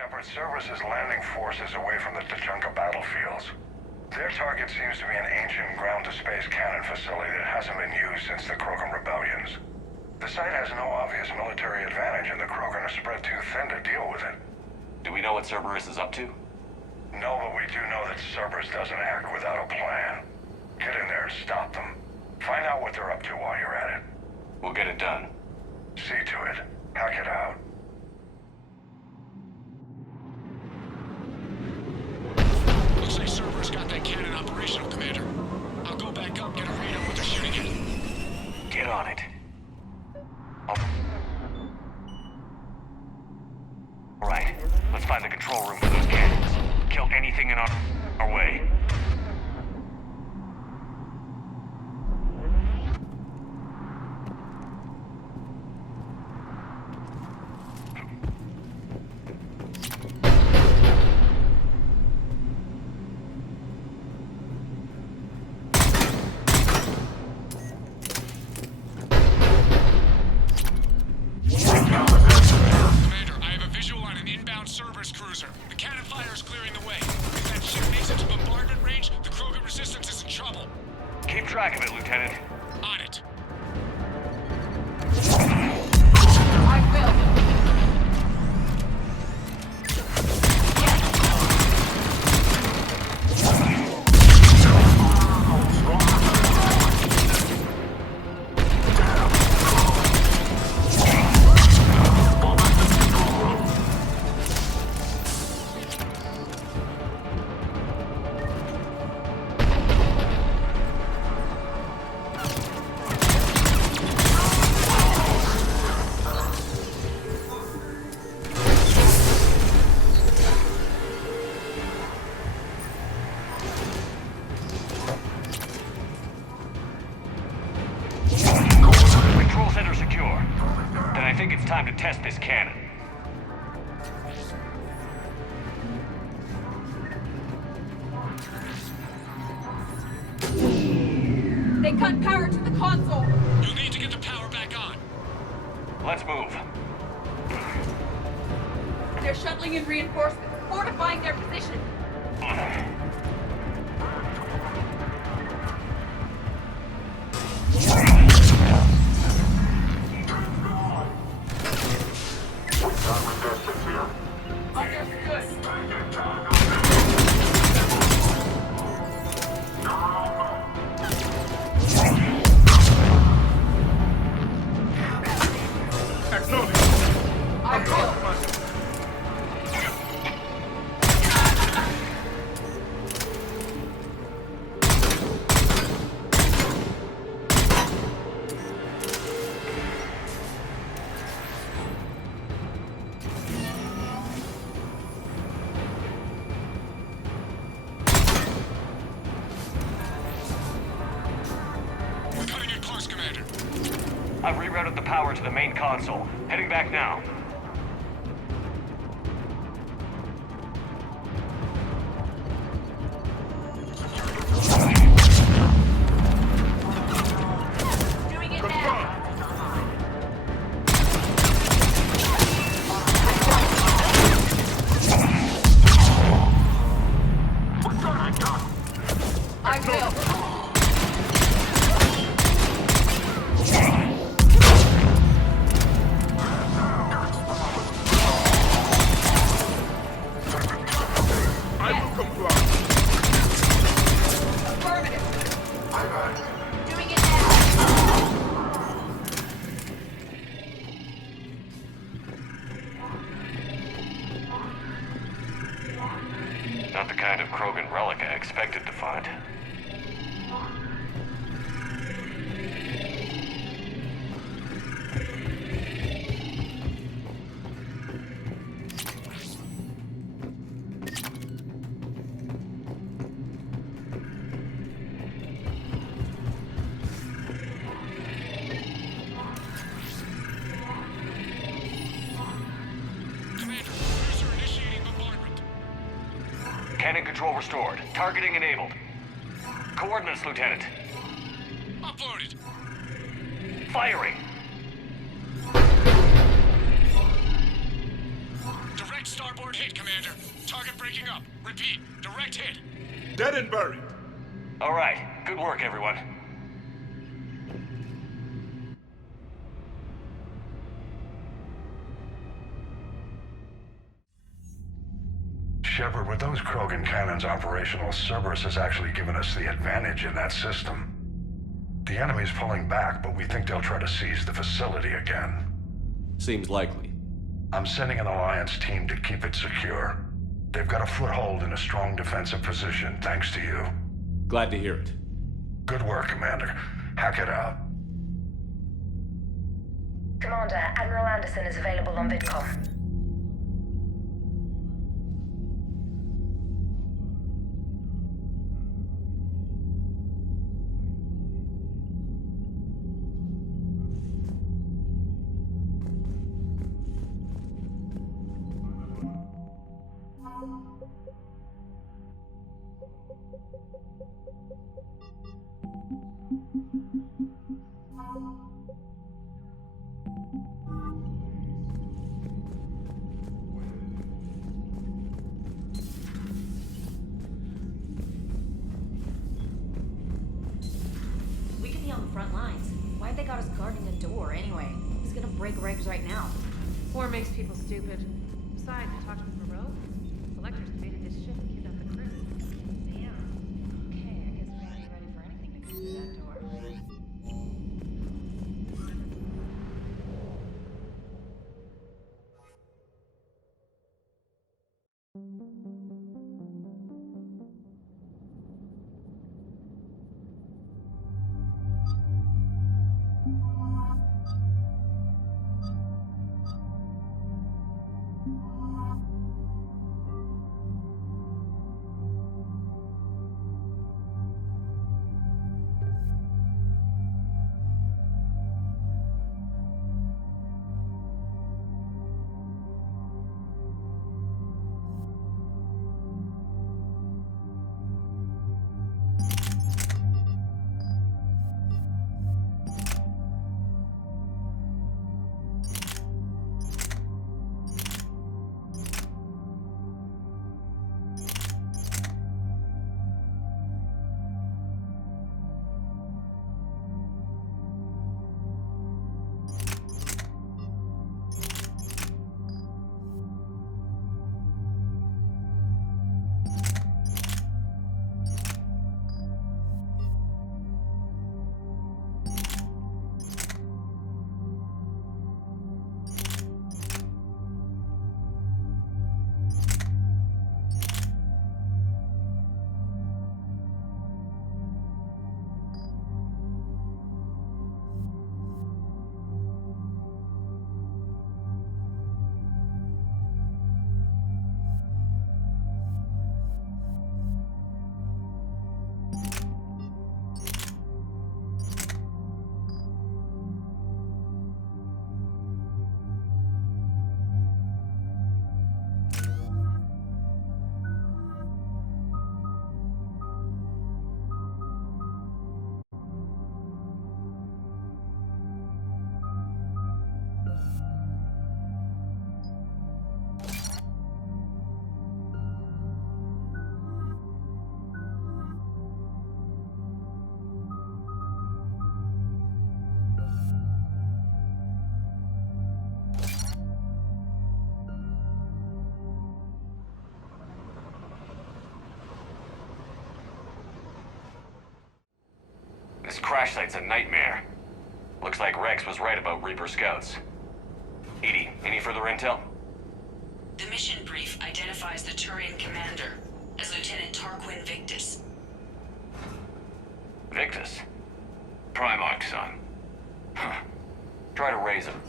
Shepard, Cerberus is landing forces away from the Tuchanka battlefields. Their target seems to be an ancient ground-to-space cannon facility that hasn't been used since the Krogan rebellions. The site has no obvious military advantage, and the Krogan are spread too thin to deal with it. Do we know what Cerberus is up to? No, but we do know that Cerberus doesn't act without a plan. Get in there and stop them. Find out what they're up to while you're at it. We'll get it done. See to it. Hack it out. Looks like Cerberus got that cannon operational, Commander. I'll go back up, get a read on what they're shooting at. Get on it. Alright, let's find the control room for those cannons. Kill anything in our way. Cerberus cruiser. The cannon fire is clearing the way. If that ship makes it to bombardment range, the Krogan resistance is in trouble. Keep track of it, Lieutenant. On it. I will. I think it's time to test this cannon. They cut power to the console. You'll need to get the power back on. Let's move. They're shuttling in reinforcements, fortifying their position. I've rerouted the power to the main console. Heading back now. Doing it now. I will. Not the kind of Krogan relic I expected to find. Cannon control restored. Targeting enabled. Coordinates, Lieutenant. Uploaded. Firing. Direct starboard hit, Commander. Target breaking up. Repeat. Direct hit. Dead and buried. All right. Good work, everyone. Shepard, with those Krogan cannons operational, Cerberus has actually given us the advantage in that system. The enemy's pulling back, but we think they'll try to seize the facility again. Seems likely. I'm sending an Alliance team to keep it secure. They've got a foothold in a strong defensive position, thanks to you. Glad to hear it. Good work, Commander. Hack it out. Commander, Admiral Anderson is available on VidCom. We could be on the front lines. Why'd they got us guarding a door anyway? Who's gonna break regs right now? War makes people stupid. Besides, I talked with Moreau. Selectors invaded his ship and kidnapped the crew. Damn. Okay, I guess we gotta be ready for anything that comes through that door. This crash site's a nightmare. Looks like Rex was right about Reaper scouts. EDI, any further intel? The mission brief identifies the Turian commander as Lieutenant Tarquin Victus. Victus? Primarch's son. Huh. Try to raise him.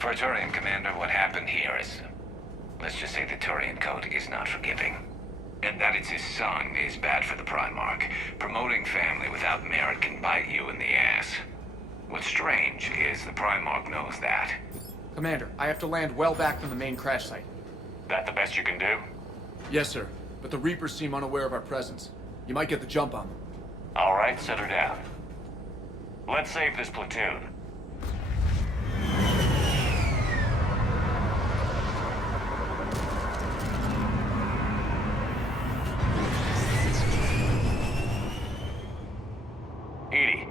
For a Turian commander, what happened here is... let's just say the Turian code is not forgiving. And that it's his son is bad for the Primarch. Promoting family without merit can bite you in the ass. What's strange is the Primarch knows that. Commander, I have to land well back from the main crash site. That the best you can do? Yes, sir. But the Reapers seem unaware of our presence. You might get the jump on them. All right, set her down. Let's save this platoon. EDI,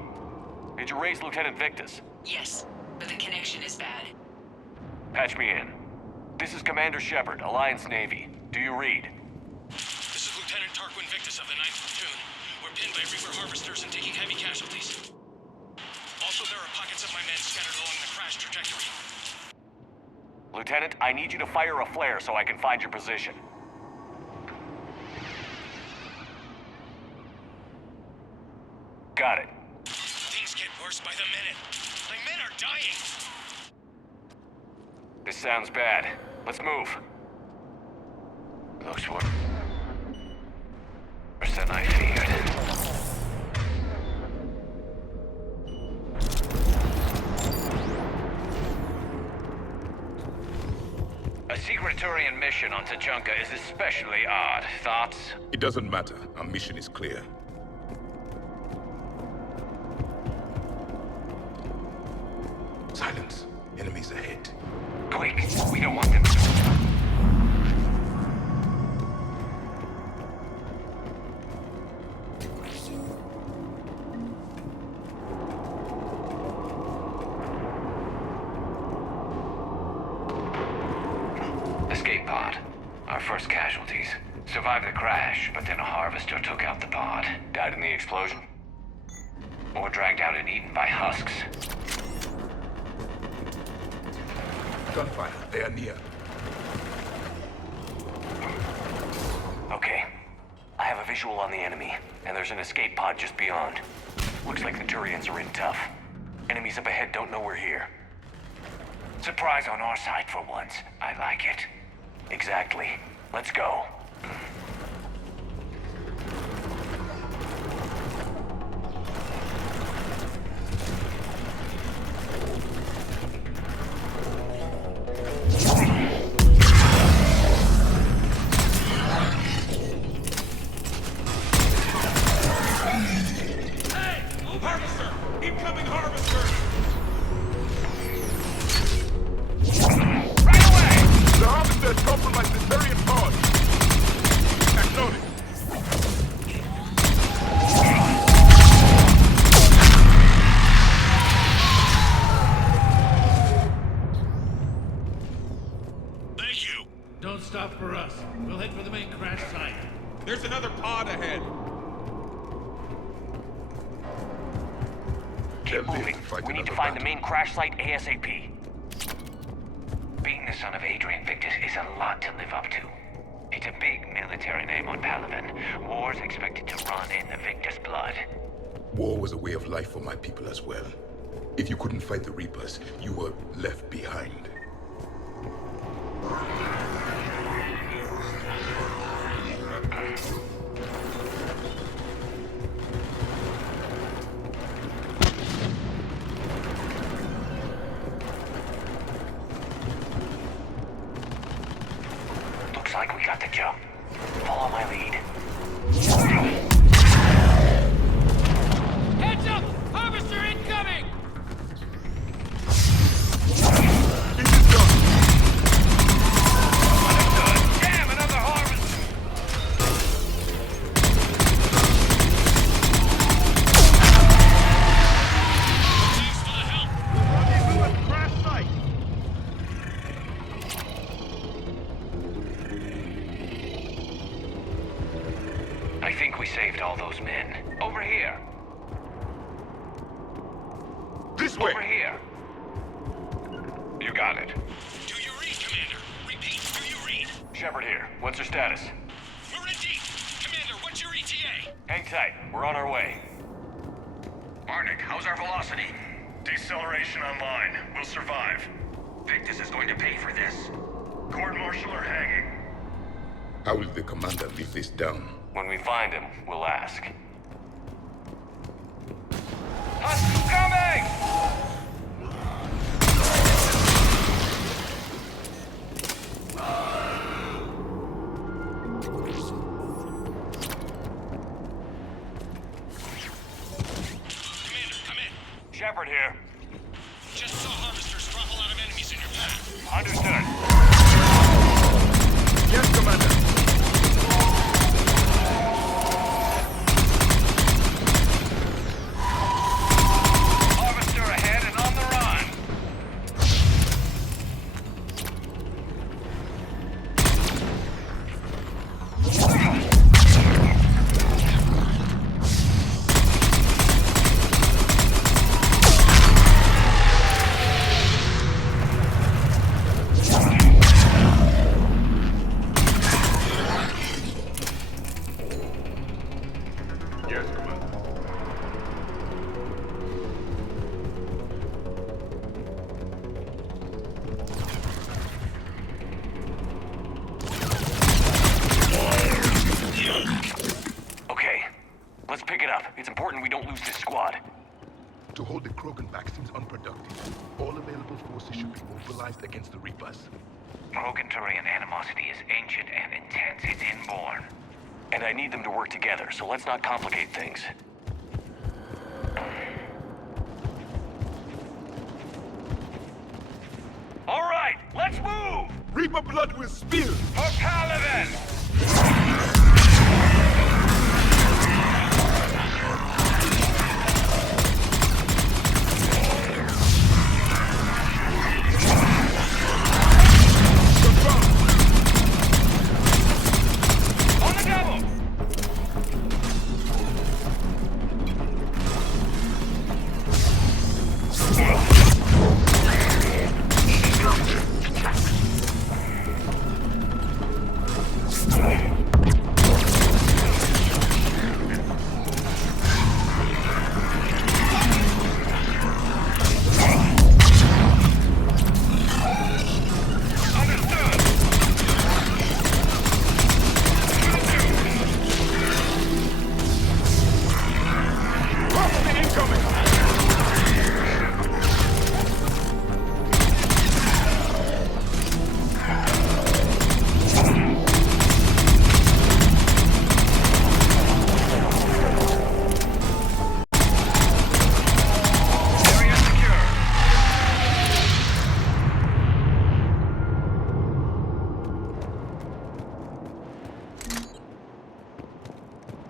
did you raise Lieutenant Victus? Yes, but the connection is bad. Patch me in. This is Commander Shepard, Alliance Navy. Do you read? This is Lieutenant Tarquin Victus of the 9th Platoon. We're pinned by Reaper harvesters and taking heavy casualties. Also, there are pockets of my men scattered along the crash trajectory. Lieutenant, I need you to fire a flare so I can find your position. Got it. Things get worse by the minute. My men are dying. This sounds bad. Let's move. Looks worse than I feared. A secret Turian mission on Tuchanka is especially odd. Thoughts? It doesn't matter. Our mission is clear. Silence. Enemies ahead. Quick, we don't want them. Escape pod. Our first casualties. Survived the crash, but then a harvester took out the pod. Died in the explosion? Or dragged out and eaten by husks. Gunfire. They are near. Okay. I have a visual on the enemy, and there's an escape pod just beyond. Looks like the Turians are in tough. Enemies up ahead don't know we're here. Surprise on our side for once. I like it. Exactly. Let's go. Harvester! Incoming harvester! Right away! The harvester has compromised the Turian pod. Acknowledge. Thank you. Don't stop for us. We'll head for the main crash site. There's another pod ahead. Keep moving. We need to find the main crash site ASAP. Being the son of Adrian Victus is a lot to live up to. It's a big military name on Palaven. War's expected to run in the Victus blood. War was a way of life for my people as well. If you couldn't fight the Reapers, you were left behind. Looks like we got the jump. Follow my lead. Heads up! Harvester incoming! Damn, another harvester! Thanks for the help! Crash site! I think we saved all those men. Over here. This way! Over here. You got it. Do you read, Commander? Repeat, do you read? Shepard here. What's your status? We're in deep. Commander, what's your ETA? Hang tight. We're on our way. Barnick, how's our velocity? Deceleration online. We'll survive. Victus is going to pay for this. Court-martial or hanging? How will the commander live this down? When we find him, we'll ask. Husks coming! Commander, come in. Shepard here. Just saw harvesters drop a lot of enemies in your path. Understood. Yes, commander. Harvester ahead and on the run. forces should be mobilized against the Reapers. Krogan Turian animosity is ancient and intense. It's inborn. And I need them to work together, so let's not complicate things. All right, let's move! Reaper blood will spill! For Paladin! On the double!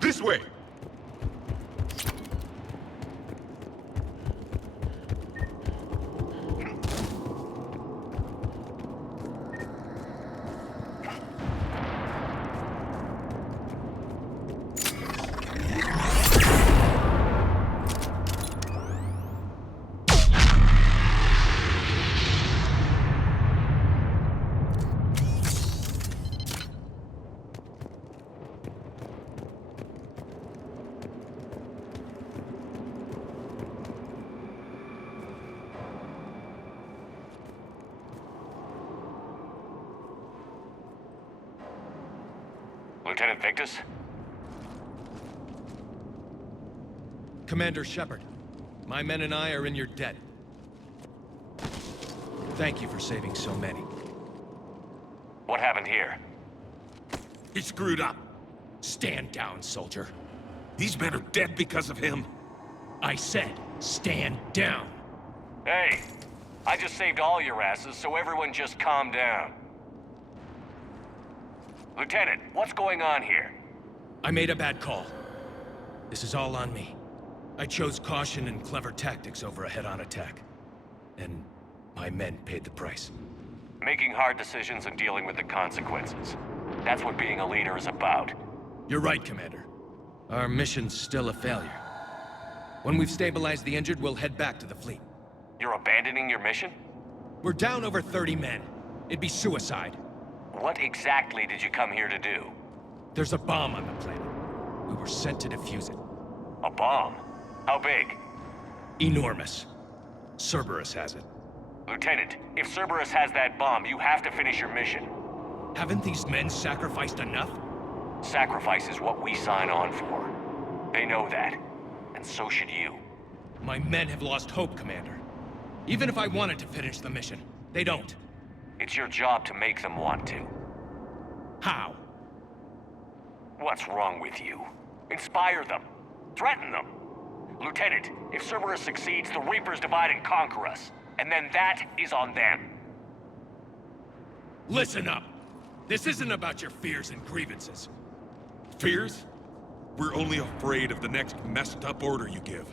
This way! Lieutenant Victus? Commander Shepard, my men and I are in your debt. Thank you for saving so many. What happened here? He screwed up. Stand down, soldier. These men are dead because of him. I said, stand down. Hey, I just saved all your asses, so everyone just calm down. Lieutenant, what's going on here? I made a bad call. This is all on me. I chose caution and clever tactics over a head-on attack. And my men paid the price. Making hard decisions and dealing with the consequences. That's what being a leader is about. You're right, Commander. Our mission's still a failure. When we've stabilized the injured, we'll head back to the fleet. You're abandoning your mission? We're down over 30 men. It'd be suicide. What exactly did you come here to do? There's a bomb on the planet. We were sent to defuse it. A bomb? How big? Enormous. Cerberus has it. Lieutenant, if Cerberus has that bomb, you have to finish your mission. Haven't these men sacrificed enough? Sacrifice is what we sign on for. They know that. And so should you. My men have lost hope, Commander. Even if I wanted to finish the mission, they don't. It's your job to make them want to. How? What's wrong with you? Inspire them. Threaten them. Lieutenant, if Cerberus succeeds, the Reapers divide and conquer us. And then that is on them. Listen up. This isn't about your fears and grievances. Fears? We're only afraid of the next messed up order you give.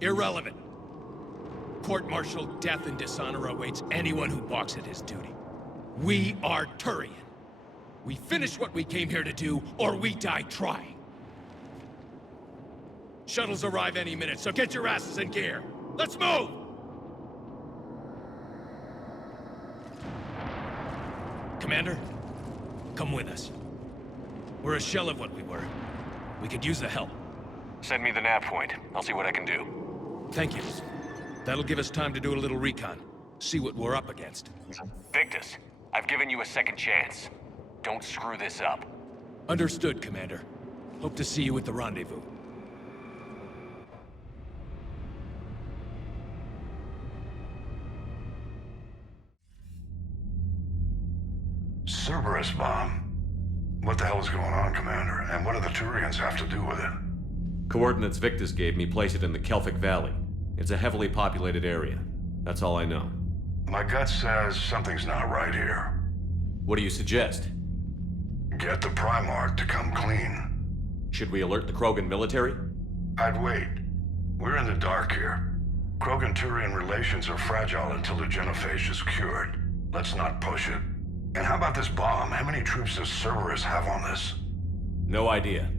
Irrelevant. Court-martial death and dishonor awaits anyone who balks at his duty. We are Turian. We finish what we came here to do, or we die trying. Shuttles arrive any minute, so get your asses in gear. Let's move! Commander, come with us. We're a shell of what we were. We could use the help. Send me the nav point. I'll see what I can do. Thank you. That'll give us time to do a little recon. See what we're up against. Victus, I've given you a second chance. Don't screw this up. Understood, Commander. Hope to see you at the rendezvous. Cerberus bomb. What the hell is going on, Commander? And what do the Turians have to do with it? Coordinates Victus gave me place it in the Kelphic Valley. It's a heavily populated area. That's all I know. My gut says something's not right here. What do you suggest? Get the Primarch to come clean. Should we alert the Krogan military? I'd wait. We're in the dark here. Krogan-Turian relations are fragile until the genophage is cured. Let's not push it. And how about this bomb? How many troops does Cerberus have on this? No idea.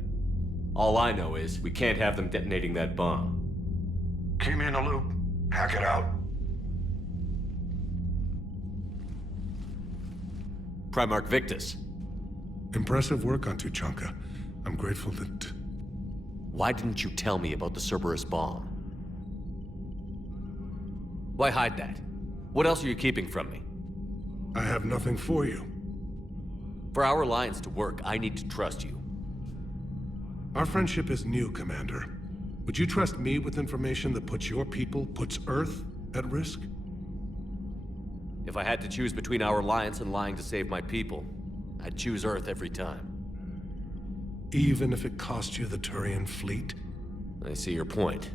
All I know is we can't have them detonating that bomb. Keep me in the loop. Hack it out. Primarch Victus. Impressive work on Tuchanka. I'm grateful that... Why didn't you tell me about the Cerberus bomb? Why hide that? What else are you keeping from me? I have nothing for you. For our alliance to work, I need to trust you. Our friendship is new, Commander. Would you trust me with information that puts your people, puts Earth, at risk? If I had to choose between our alliance and lying to save my people, I'd choose Earth every time. Even if it cost you the Turian fleet? I see your point.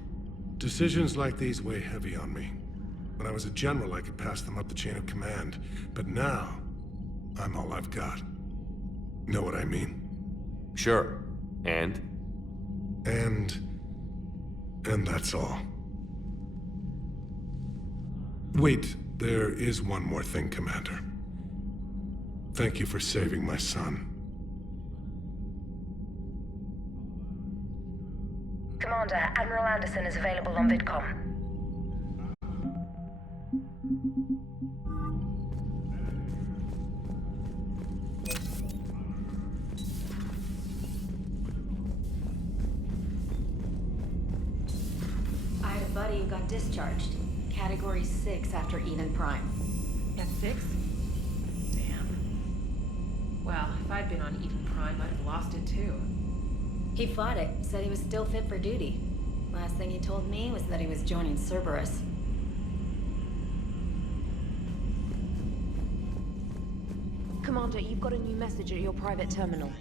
Decisions like these weigh heavy on me. When I was a general, I could pass them up the chain of command. But now, I'm all I've got. Know what I mean? Sure. And that's all. Wait, there is one more thing, Commander. Thank you for saving my son. Commander, Admiral Anderson is available on VidCom. I had a buddy who got discharged. Category 6 after Eden Prime. At 6? Damn. Well, if I'd been on Eden Prime, I'd have lost it too. He fought it, said he was still fit for duty. Last thing he told me was that he was joining Cerberus. Commander, you've got a new message at your private terminal.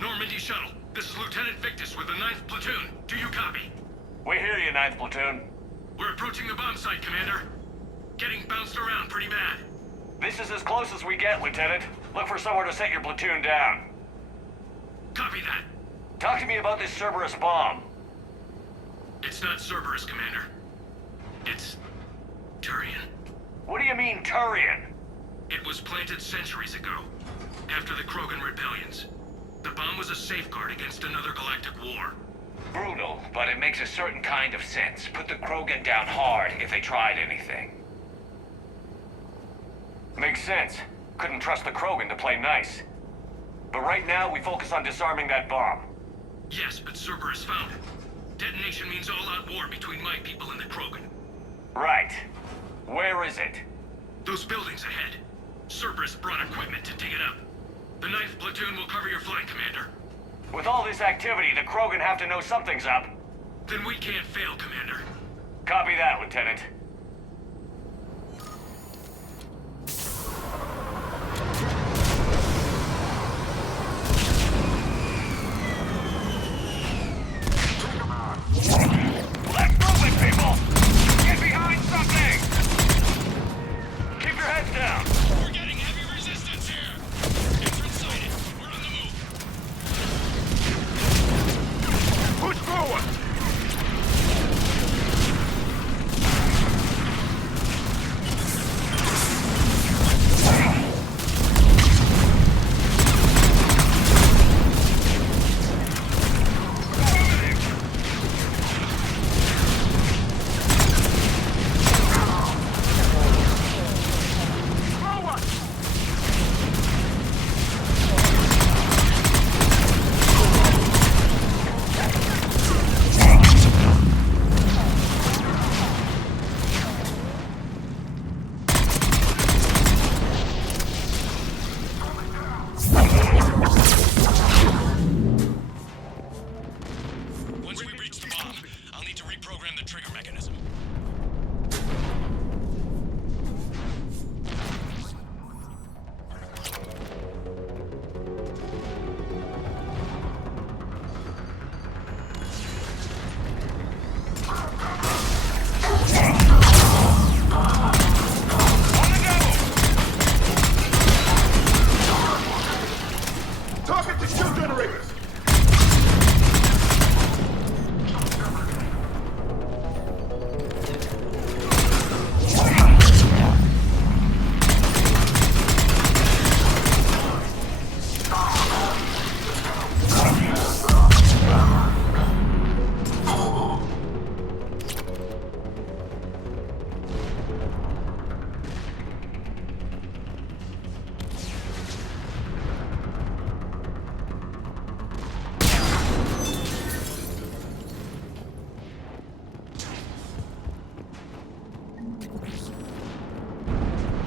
Normandy Shuttle, this is Lieutenant Victus with the 9th Platoon. Do you copy? We hear you, 9th Platoon. We're approaching the bomb site, Commander. Getting bounced around pretty bad. This is as close as we get, Lieutenant. Look for somewhere to set your platoon down. Copy that. Talk to me about this Cerberus bomb. It's not Cerberus, Commander. It's... Turian. What do you mean, Turian? It was planted centuries ago, after the Krogan rebellions. The bomb was a safeguard against another galactic war. Brutal, but it makes a certain kind of sense. Put the Krogan down hard if they tried anything. Makes sense. Couldn't trust the Krogan to play nice. But right now, we focus on disarming that bomb. Yes, but Cerberus found it. Detonation means all-out war between my people and the Krogan. Right. Where is it? Those buildings ahead. Cerberus brought equipment to dig it up. The 9th Platoon will cover your flank, Commander. With all this activity, the Krogan have to know something's up. Then we can't fail, Commander. Copy that, Lieutenant. Let's move it, people! Get behind something! Keep your heads down! We're getting heavy resistance here! Entrance sighted. We're on the move. Push forward! Once we reach the bomb, I'll need to reprogram the trigger mechanism. Target the shield generators!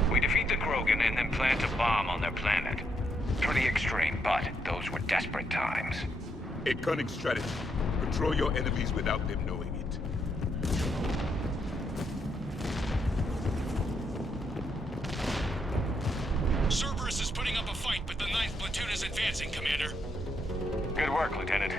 We defeat the Krogan and then plant a bomb on their planet. Pretty extreme, but those were desperate times. A cunning strategy. Control your enemies without them knowing it. Cerberus is putting up a fight, but the 9th platoon is advancing, Commander. Good work, Lieutenant.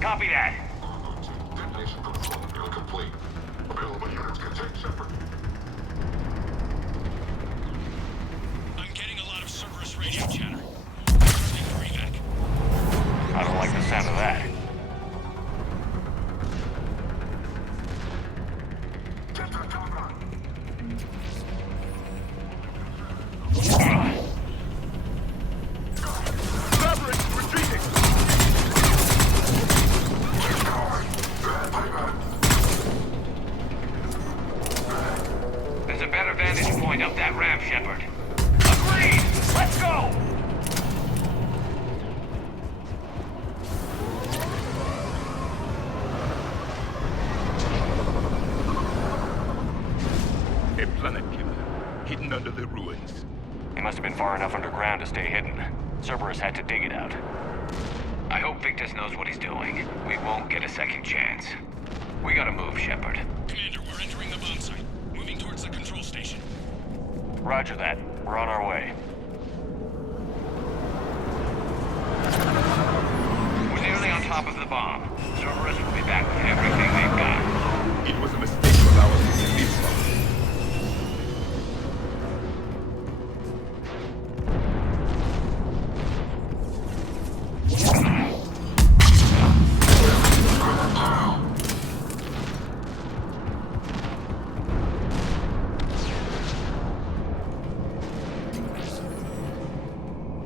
Copy that. Detonation control incomplete. Available units can take Shepard. I'm getting a lot of Cerberus radio chatter. I don't like the sound of that. There's a better vantage point up that ramp, Shepard. Agreed! Let's go! A planet killer, hidden under the ruins. He must have been far enough underground to stay hidden. Cerberus had to dig it out. I hope Victus knows what he's doing. We won't get a second chance. We gotta move, Shepard. Commander, we're entering the bomb site. Moving towards the control station. Roger that. We're on our way. We're nearly on top of the bomb. Cerberus will be back with everything they've got. It was a mistake to allow us to see this far.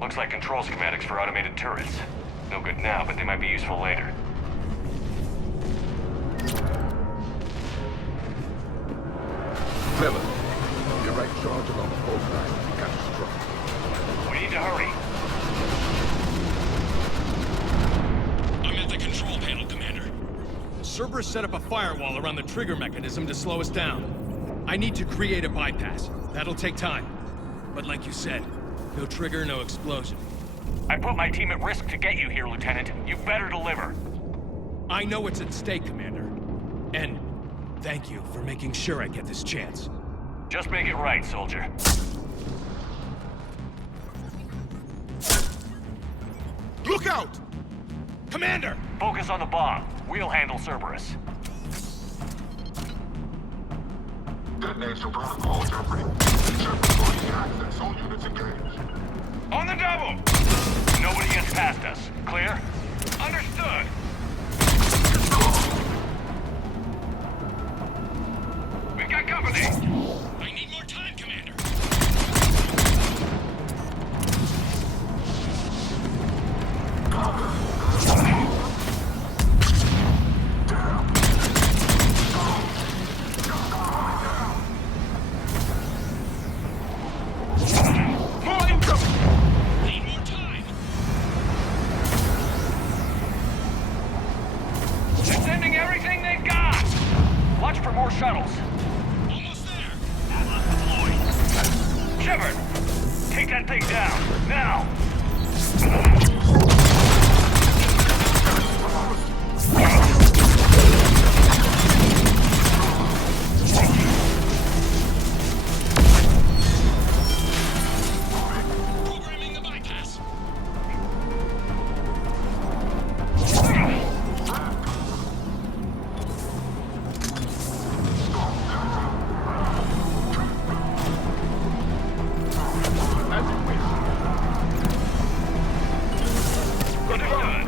Looks like control schematics for automated turrets. No good now, but they might be useful later. Clever. Your right charge along the fault line will be catastrophic. We need to hurry. I'm at the control panel, Commander. Cerberus set up a firewall around the trigger mechanism to slow us down. I need to create a bypass. That'll take time. But like you said, no trigger, no explosion. I put my team at risk to get you here, Lieutenant. You better deliver. I know what's at stake, Commander. And thank you for making sure I get this chance. Just make it right, soldier. Look out! Commander! Focus on the bomb. We'll handle Cerberus. Detonation protocol jeopardy. Shepard body access. All units engaged. On the double! Nobody gets past us. Clear? Understood. We've got company. I need more time, Commander. More incoming! Need more time. They're sending everything they've got! Watch for more shuttles. Almost there. Shepard! Take that thing down, now! Programming the bypass. Understood.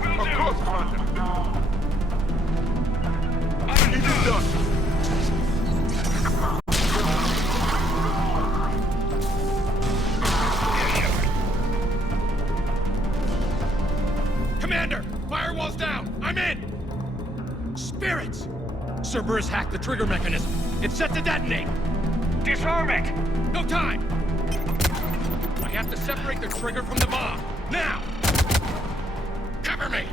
Will do. Of course, Commander. It is done. Commander! Firewall's down! I'm in! Spirits! Cerberus hacked the trigger mechanism. It's set to detonate! Disarm it! No time! I have to separate the trigger from the bomb. Now! Cover me!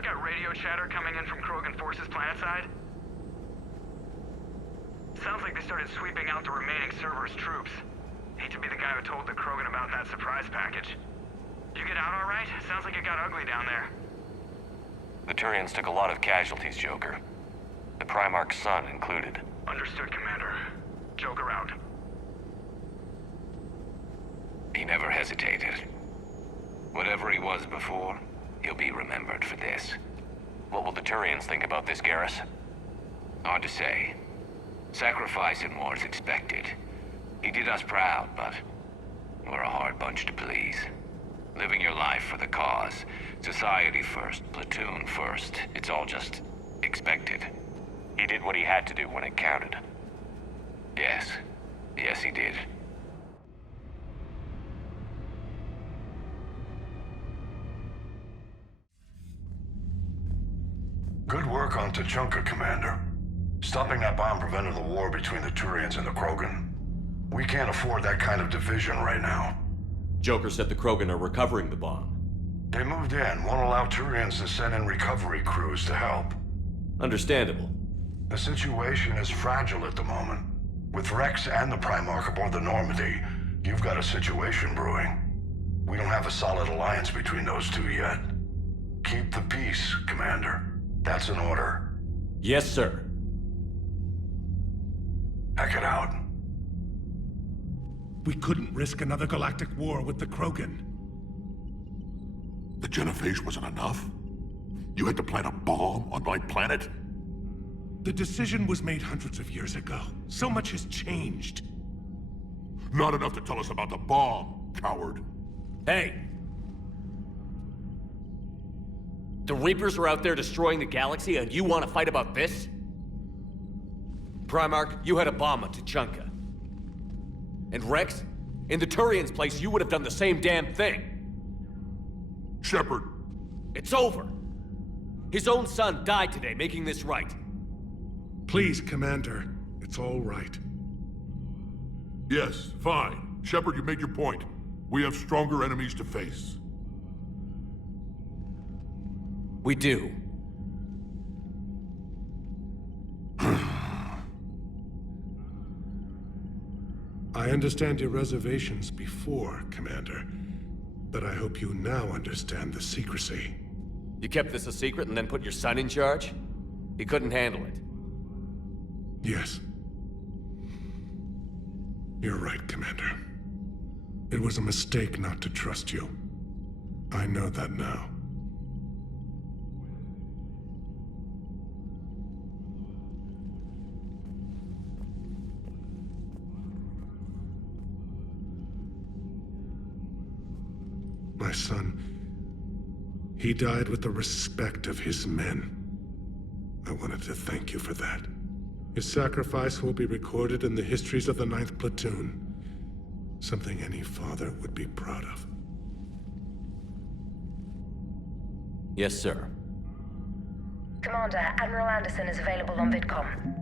I've got radio chatter coming in from Krogan forces planetside. Sounds like they started sweeping out the remaining Cerberus troops. Hate to be the guy who told the Krogan about that surprise package. You get out all right? Sounds like it got ugly down there. The Turians took a lot of casualties, Joker. The Primarch's son included. Understood, Commander. Joker out. He never hesitated. Whatever he was before, he'll be remembered for this. What will the Turians think about this, Garrus? Hard to say. Sacrifice in war is expected. He did us proud, but we're a hard bunch to please. Living your life for the cause. Society first, platoon first. It's all just expected. He did what he had to do when it counted. Yes. Yes, he did. Good work on Tuchanka, Commander. Stopping that bomb prevented the war between the Turians and the Krogan. We can't afford that kind of division right now. Joker said the Krogan are recovering the bomb. They moved in, won't allow Turians to send in recovery crews to help. Understandable. The situation is fragile at the moment. With Rex and the Primarch aboard the Normandy, you've got a situation brewing. We don't have a solid alliance between those two yet. Keep the peace, Commander. That's an order. Yes, sir. Heck it out. We couldn't risk another galactic war with the Krogan. The genophage wasn't enough? You had to plant a bomb on my planet? The decision was made hundreds of years ago. So much has changed. Not enough to tell us about the bomb, coward. Hey! The Reapers are out there destroying the galaxy, and you want to fight about this? Primarch, you had a bomb on Tuchanka. And Rex, in the Turians' place, you would have done the same damn thing. Shepard. It's over. His own son died today, making this right. Please, Commander. It's all right. Yes, fine. Shepard, you made your point. We have stronger enemies to face. We do. I understand your reservations before, Commander. But I hope you now understand the secrecy. You kept this a secret and then put your son in charge? He couldn't handle it. Yes. You're right, Commander. It was a mistake not to trust you. I know that now. My son, he died with the respect of his men. I wanted to thank you for that. His sacrifice will be recorded in the histories of the 9th Platoon. Something any father would be proud of. Yes, sir. Commander, Admiral Anderson is available on VidCom.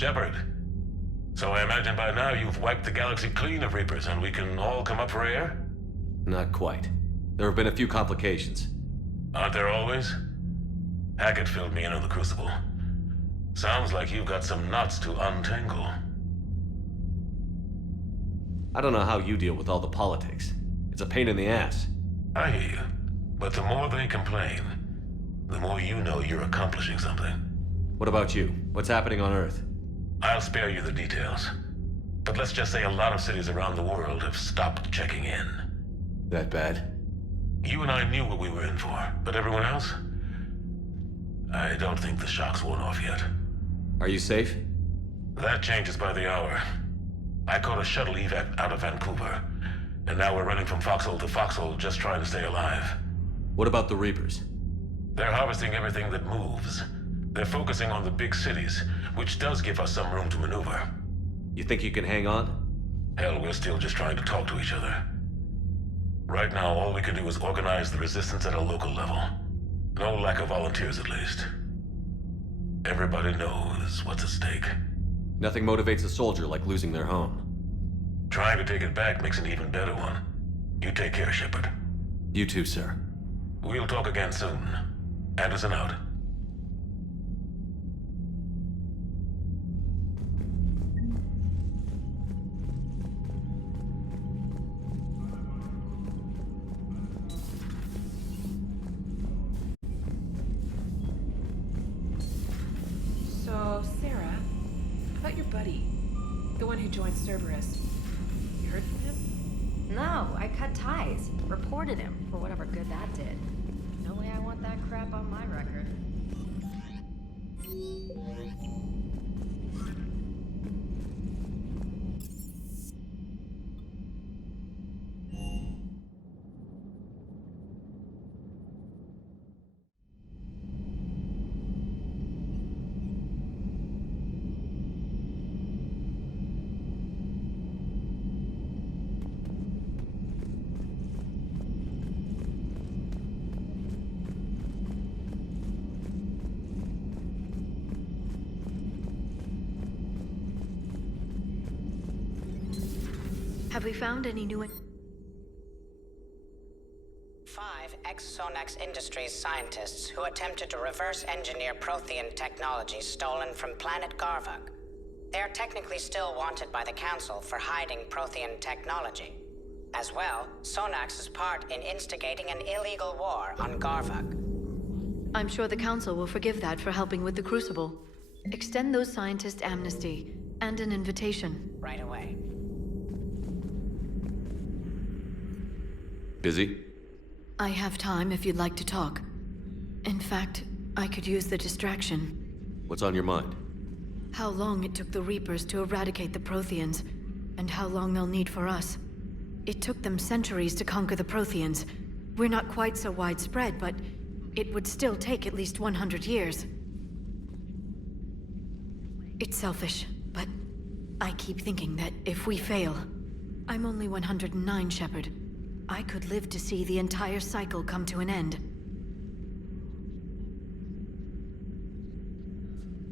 Shepard, so I imagine by now you've wiped the galaxy clean of Reapers and we can all come up for air? Not quite. There have been a few complications. Aren't there always? Hackett filled me in on the Crucible. Sounds like you've got some knots to untangle. I don't know how you deal with all the politics. It's a pain in the ass. I hear you. But the more they complain, the more you know you're accomplishing something. What about you? What's happening on Earth? I'll spare you the details. But let's just say a lot of cities around the world have stopped checking in. That bad? You and I knew what we were in for, but everyone else? I don't think the shock's worn off yet. Are you safe? That changes by the hour. I caught a shuttle evac out of Vancouver, and now we're running from foxhole to foxhole just trying to stay alive. What about the Reapers? They're harvesting everything that moves. They're focusing on the big cities, which does give us some room to maneuver. You think you can hang on? Hell, we're still just trying to talk to each other. Right now, all we can do is organize the resistance at a local level. No lack of volunteers, at least. Everybody knows what's at stake. Nothing motivates a soldier like losing their home. Trying to take it back makes an even better one. You take care, Shepard. You too, sir. We'll talk again soon. Anderson out. So, Sarah, about your buddy, the one who joined Cerberus. You heard from him? No, I cut ties. Reported him for whatever good that did. No way I want that crap on my record. Have we found any new... 5 ex-Sonax Industries scientists who attempted to reverse engineer Prothean technology stolen from planet Garvug. They are technically still wanted by the Council for hiding Prothean technology. As well, Sonax's part in instigating an illegal war on Garvug. I'm sure the Council will forgive that for helping with the Crucible. Extend those scientists amnesty and an invitation. Right away. Busy? I have time if you'd like to talk. In fact, I could use the distraction. What's on your mind? How long it took the Reapers to eradicate the Protheans, and how long they'll need for us. It took them centuries to conquer the Protheans. We're not quite so widespread, but it would still take at least 100 years. It's selfish, but I keep thinking that if we fail... I'm only 109, Shepard. I could live to see the entire cycle come to an end.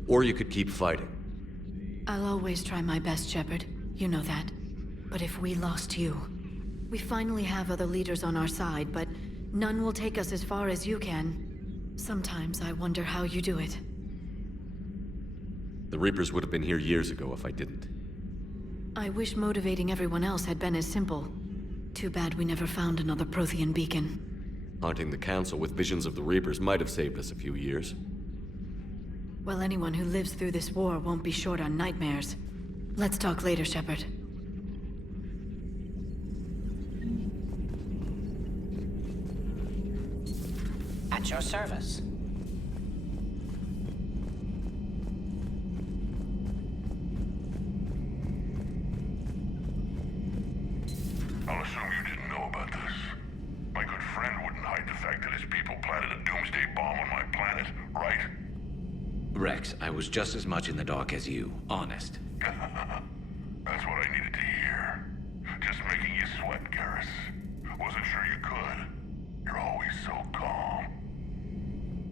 Or you could keep fighting. I'll always try my best, Shepard. You know that. But if we lost you... We finally have other leaders on our side, but none will take us as far as you can. Sometimes I wonder how you do it. The Reapers would have been here years ago if I didn't. I wish motivating everyone else had been as simple. Too bad we never found another Prothean beacon. Haunting the Council with visions of the Reapers might have saved us a few years. Well, anyone who lives through this war won't be short on nightmares. Let's talk later, Shepard. At your service. I'll assume you didn't know about this. My good friend wouldn't hide the fact that his people planted a doomsday bomb on my planet, right? Rex, I was just as much in the dark as you, honest. That's what I needed to hear. Just making you sweat, Garrus. Wasn't sure you could. You're always so calm.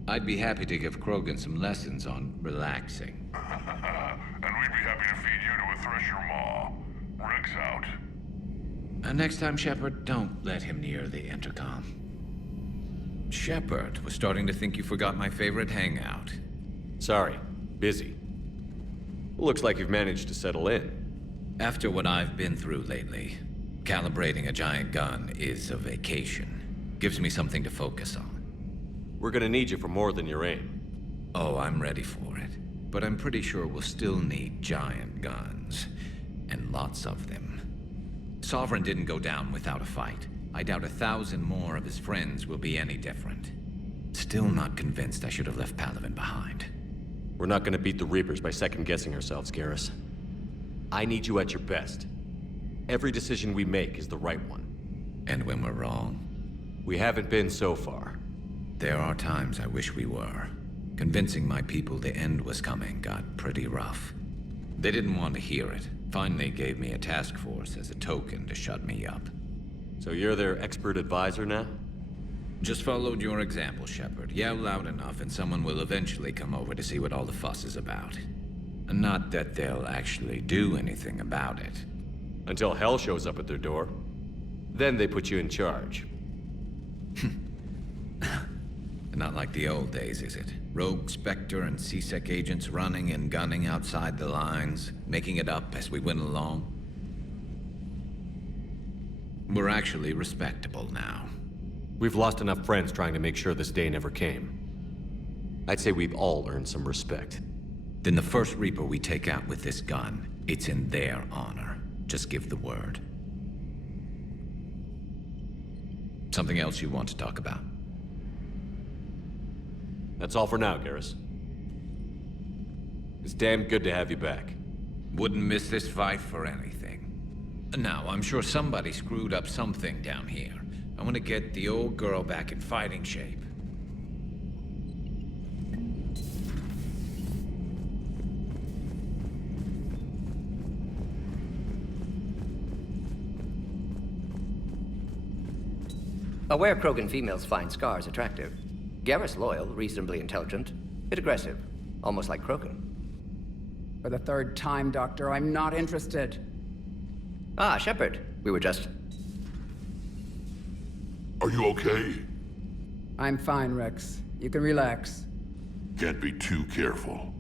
I'd be happy to give Krogan some lessons on relaxing. And we'd be happy to feed you to a Thresher Maw. Rex out. Next time, Shepard, don't let him near the intercom. Shepard was starting to think you forgot my favorite hangout. Sorry, busy. Looks like you've managed to settle in. After what I've been through lately, calibrating a giant gun is a vacation. Gives me something to focus on. We're gonna need you for more than your aim. Oh, I'm ready for it. But I'm pretty sure we'll still need giant guns. And lots of them. Sovereign didn't go down without a fight. I doubt 1,000 more of his friends will be any different. Still not convinced I should have left Palaven behind. We're not gonna beat the Reapers by second-guessing ourselves, Garrus. I need you at your best. Every decision we make is the right one. And when we're wrong? We haven't been so far. There are times I wish we were. Convincing my people the end was coming got pretty rough. They didn't want to hear it. Finally gave me a task force as a token to shut me up. So you're their expert advisor now? Just followed your example, Shepard. Yell loud enough and someone will eventually come over to see what all the fuss is about. Not that they'll actually do anything about it. Until hell shows up at their door. Then they put you in charge. Not like the old days, is it? Rogue Spectre and C-Sec agents running and gunning outside the lines, making it up as we went along. We're actually respectable now. We've lost enough friends trying to make sure this day never came. I'd say we've all earned some respect. Then the first Reaper we take out with this gun, it's in their honor. Just give the word. Something else you want to talk about? That's all for now, Garrus. It's damn good to have you back. Wouldn't miss this fight for anything. Now, I'm sure somebody screwed up something down here. I want to get the old girl back in fighting shape. Aware Krogan females find scars attractive. Garrus loyal, reasonably intelligent, bit aggressive, almost like Krogan. For the third time, Doctor, I'm not interested. Ah, Shepard. We were just... Are you okay? I'm fine, Rex. You can relax. Can't be too careful,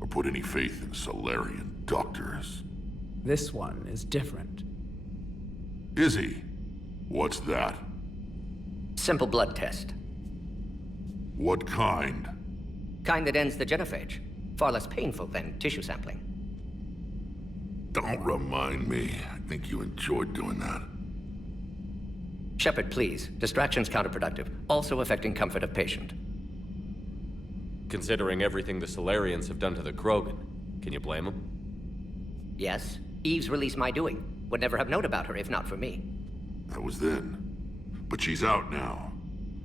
or put any faith in Solarian doctors. This one is different. Is he? What's that? Simple blood test. What kind? Kind that ends the genophage. Far less painful than tissue sampling. Don't remind me. I think you enjoyed doing that. Shepard, please. Distraction's counterproductive, also affecting comfort of patient. Considering everything the Solarians have done to the Krogan, can you blame them? Yes. Eve's release my doing. Would never have known about her if not for me. That was then. But she's out now.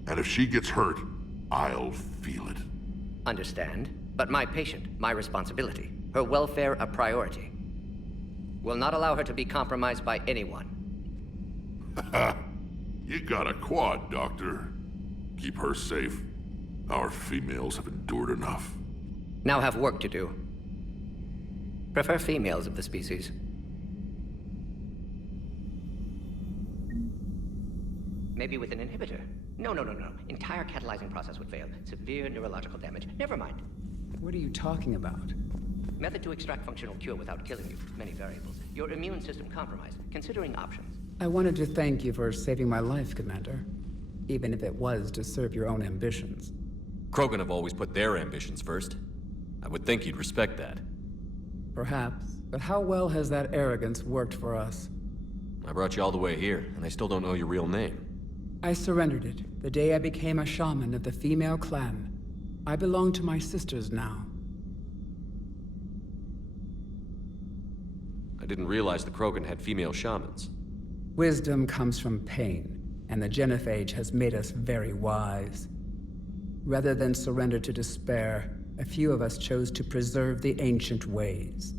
And if she gets hurt, I'll feel it. Understand. But my patient, my responsibility. Her welfare a priority. Will not allow her to be compromised by anyone. You got a quad, Doctor. Keep her safe. Our females have endured enough. Now have work to do. Prefer females of the species. Maybe with an inhibitor. No. Entire catalyzing process would fail. Severe neurological damage. Never mind. What are you talking about? Method to extract functional cure without killing you. Many variables. Your immune system compromised. Considering options. I wanted to thank you for saving my life, Commander. Even if it was to serve your own ambitions. Krogan have always put their ambitions first. I would think you'd respect that. Perhaps. But how well has that arrogance worked for us? I brought you all the way here, and I still don't know your real name. I surrendered it the day I became a shaman of the female clan. I belong to my sisters now. I didn't realize the Krogan had female shamans. Wisdom comes from pain, and the genophage has made us very wise. Rather than surrender to despair, a few of us chose to preserve the ancient ways.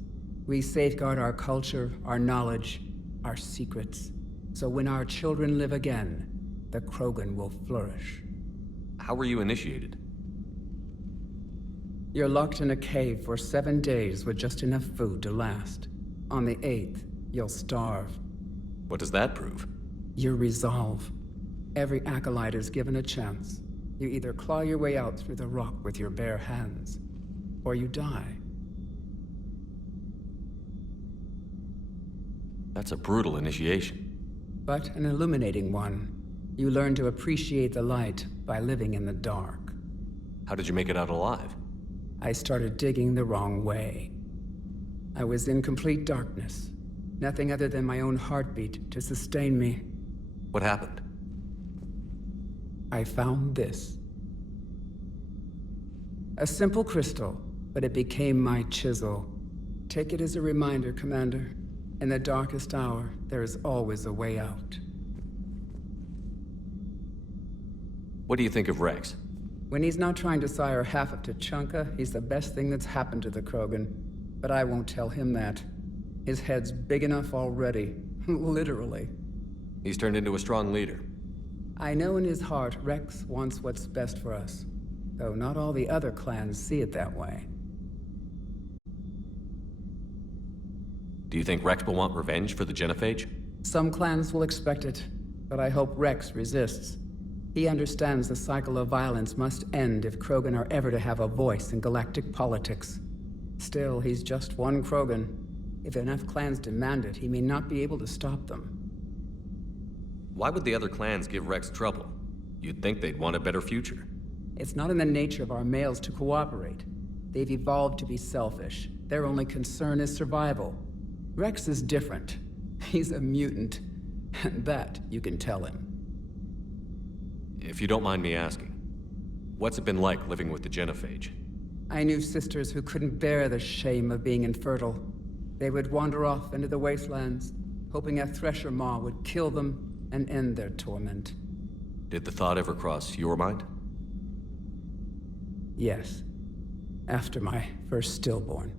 We safeguard our culture, our knowledge, our secrets. So when our children live again, the Krogan will flourish. How were you initiated? You're locked in a cave for 7 days with just enough food to last. On the 8th, you'll starve. What does that prove? Your resolve. Every acolyte is given a chance. You either claw your way out through the rock with your bare hands, or you die. That's a brutal initiation. But an illuminating one. You learn to appreciate the light by living in the dark. How did you make it out alive? I started digging the wrong way. I was in complete darkness. Nothing other than my own heartbeat to sustain me. What happened? I found this. A simple crystal, but it became my chisel. Take it as a reminder, Commander. In the darkest hour, there is always a way out. What do you think of Rex? When he's not trying to sire half of Tuchanka, he's the best thing that's happened to the Krogan. But I won't tell him that. His head's big enough already. Literally. He's turned into a strong leader. I know in his heart Rex wants what's best for us. Though not all the other clans see it that way. Do you think Rex will want revenge for the Genophage? Some clans will expect it, but I hope Rex resists. He understands the cycle of violence must end if Krogan are ever to have a voice in galactic politics. Still, he's just one Krogan. If enough clans demand it, he may not be able to stop them. Why would the other clans give Rex trouble? You'd think they'd want a better future. It's not in the nature of our males to cooperate. They've evolved to be selfish. Their only concern is survival. Rex is different. He's a mutant. And that you can tell him. If you don't mind me asking, what's it been like living with the Genophage? I knew sisters who couldn't bear the shame of being infertile. They would wander off into the wastelands, hoping a Thresher Maw would kill them and end their torment. Did the thought ever cross your mind? Yes. After my first stillborn.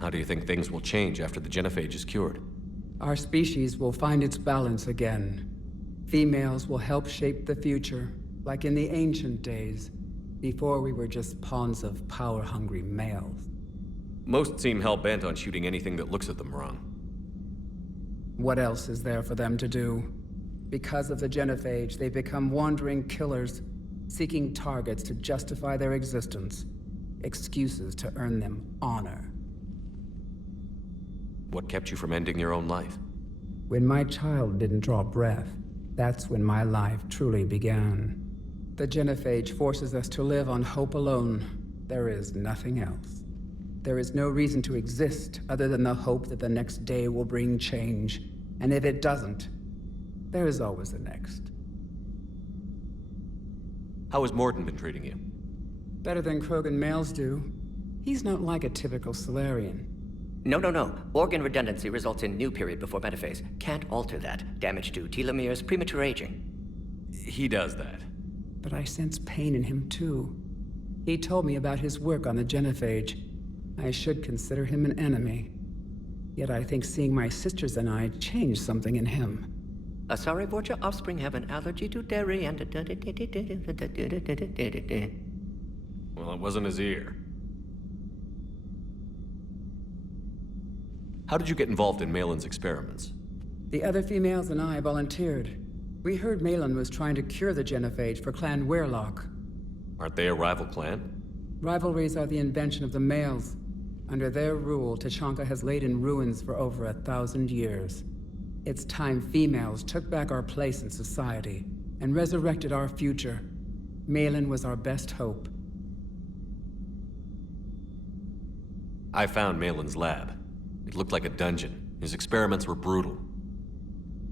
How do you think things will change after the Genophage is cured? Our species will find its balance again. Females will help shape the future, like in the ancient days, before we were just pawns of power-hungry males. Most seem hell-bent on shooting anything that looks at them wrong. What else is there for them to do? Because of the Genophage, they become wandering killers, seeking targets to justify their existence. Excuses to earn them honor. What kept you from ending your own life? When my child didn't draw breath, that's when my life truly began. The Genophage forces us to live on hope alone. There is nothing else. There is no reason to exist other than the hope that the next day will bring change. And if it doesn't, there is always the next. How has Mordin been treating you? Better than Krogan males do. He's not like a typical Solarian. No. Organ redundancy results in new period before metaphase. Can't alter that. Damage to telomeres, premature aging. He does that. But I sense pain in him too. He told me about his work on the Genophage. I should consider him an enemy. Yet I think seeing my sisters and I changed something in him. Asari Vorcha offspring have an allergy to dairy and... Well, it wasn't his ear. How did you get involved in Malin's experiments? The other females and I volunteered. We heard Malin was trying to cure the Genophage for Clan Weirlock. Aren't they a rival clan? Rivalries are the invention of the males. Under their rule, Tuchanka has laid in ruins for over 1,000 years. It's time females took back our place in society and resurrected our future. Malin was our best hope. I found Malin's lab. It looked like a dungeon. His experiments were brutal.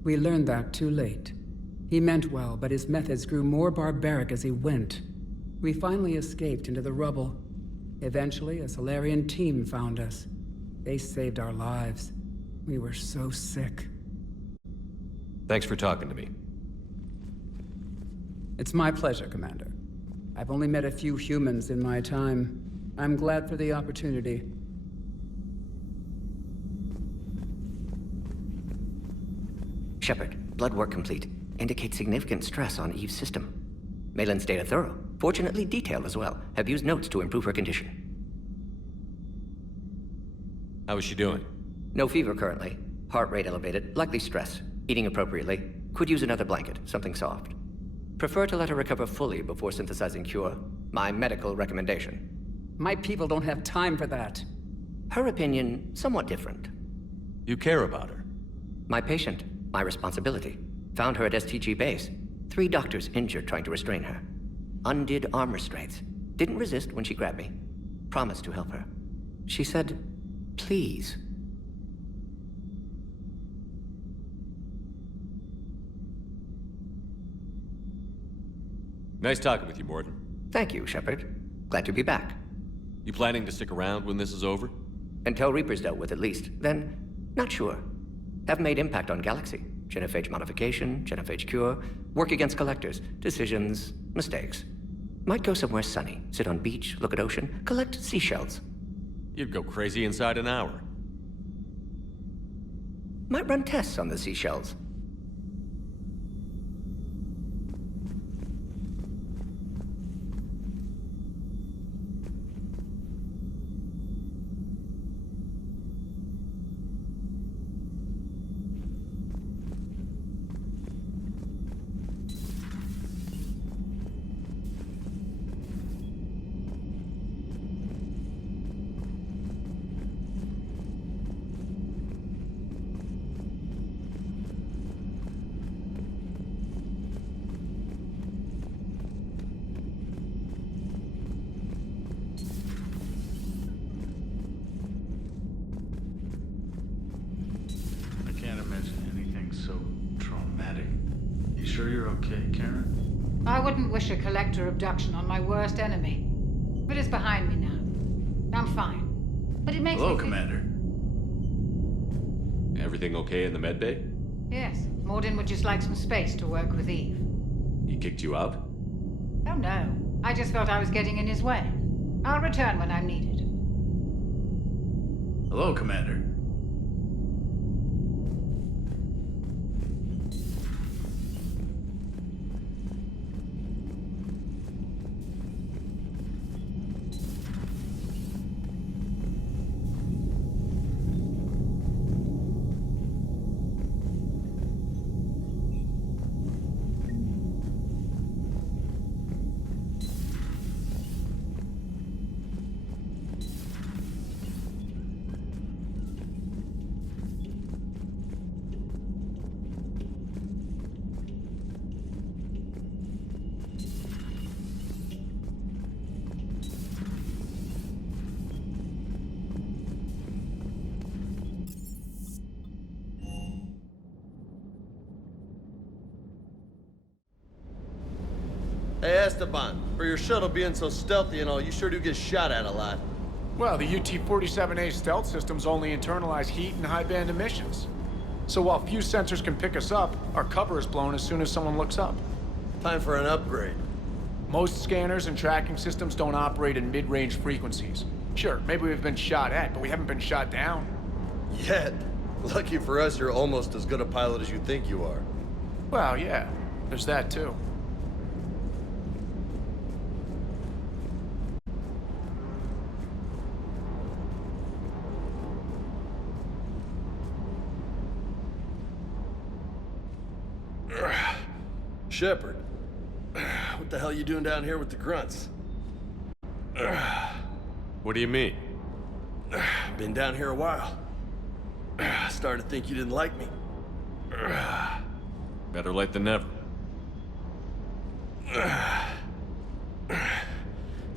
We learned that too late. He meant well, but his methods grew more barbaric as he went. We finally escaped into the rubble. Eventually, a Solarian team found us. They saved our lives. We were so sick. Thanks for talking to me. It's my pleasure, Commander. I've only met a few humans in my time. I'm glad for the opportunity. Shepard, blood work complete. Indicates significant stress on Eve's system. Malin's data thorough. Fortunately detailed as well. Have used notes to improve her condition. How is she doing? No fever currently. Heart rate elevated. Likely stress. Eating appropriately. Could use another blanket. Something soft. Prefer to let her recover fully before synthesizing cure. My medical recommendation. My people don't have time for that. Her opinion, somewhat different. You care about her? My patient. My responsibility. Found her at STG base. 3 doctors injured trying to restrain her. Undid arm restraints. Didn't resist when she grabbed me. Promised to help her. She said, please. Nice talking with you, Mordin. Thank you, Shepard. Glad to be back. You planning to stick around when this is over? Until Reaper's dealt with, at least. Then, not sure. Have made impact on Galaxy. Genophage modification, genophage cure, work against collectors, decisions, mistakes. Might go somewhere sunny, sit on beach, look at ocean, collect seashells. You'd go crazy inside an hour. Might run tests on the seashells. Sure you're okay, Karen? I wouldn't wish a collector abduction on my worst enemy. But it's behind me now. I'm fine. But it makes Hello, me Commander. Everything okay in the medbay? Yes. Mordin would just like some space to work with Eve. He kicked you out? Oh no. I just felt I was getting in his way. I'll return when I'm needed. Hello, Commander. Hey, Esteban, for your shuttle being so stealthy and all, you sure do get shot at a lot. Well, the UT-47A stealth systems only internalize heat and high-band emissions. So while few sensors can pick us up, our cover is blown as soon as someone looks up. Time for an upgrade. Most scanners and tracking systems don't operate in mid-range frequencies. Sure, maybe we've been shot at, but we haven't been shot down. Yet. Lucky for us, you're almost as good a pilot as you think you are. Well, yeah. There's that, too. Shepard, what the hell you doing down here with the grunts? What do you mean? Been down here a while. Starting to think you didn't like me. Better late than never.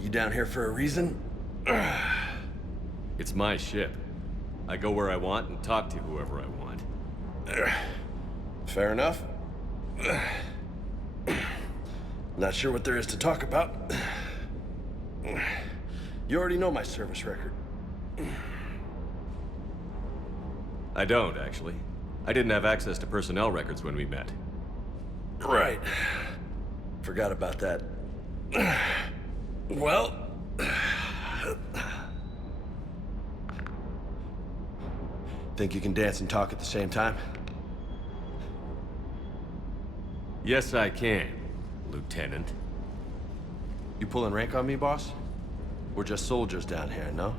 You down here for a reason? It's my ship. I go where I want and talk to whoever I want. Fair enough. Not sure what there is to talk about. You already know my service record. I don't, actually. I didn't have access to personnel records when we met. Right. Forgot about that. Well... Think you can dance and talk at the same time? Yes, I can, Lieutenant. You pulling rank on me, boss? We're just soldiers down here, no?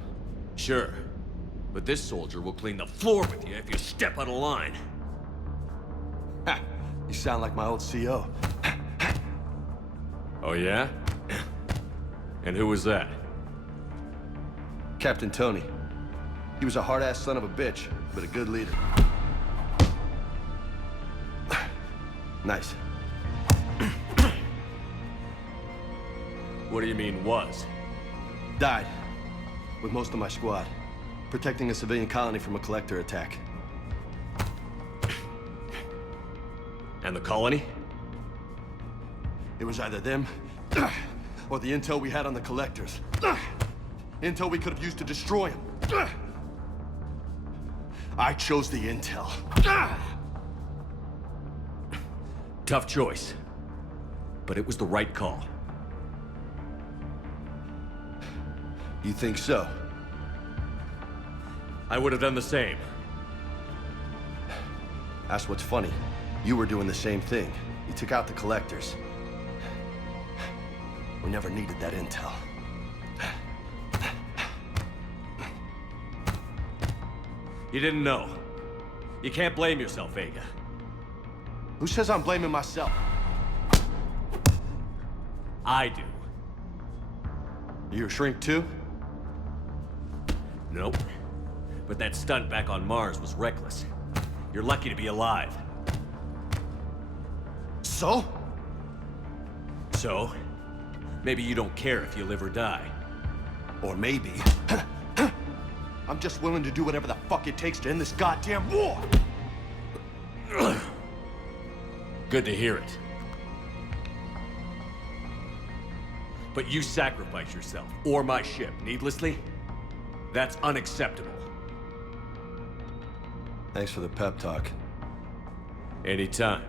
Sure. But this soldier will clean the floor with you if you step out of line. Ha! You sound like my old CO. Oh, yeah? And who was that? Captain Tony. He was a hard-ass son of a bitch, but a good leader. Nice. What do you mean, was? Died. With most of my squad. Protecting a civilian colony from a collector attack. And the colony? It was either them, or the intel we had on the collectors. Intel we could have used to destroy them. I chose the intel. Tough choice. But it was the right call. You think so? I would have done the same. That's what's funny. You were doing the same thing. You took out the collectors. We never needed that intel. You didn't know. You can't blame yourself, Vega. Who says I'm blaming myself? I do. You a shrink too? Nope. But that stunt back on Mars was reckless. You're lucky to be alive. So? So? Maybe you don't care if you live or die. Or maybe... I'm just willing to do whatever the fuck it takes to end this goddamn war! Good to hear it. But you sacrifice yourself, or my ship, needlessly? That's unacceptable. Thanks for the pep talk. Anytime.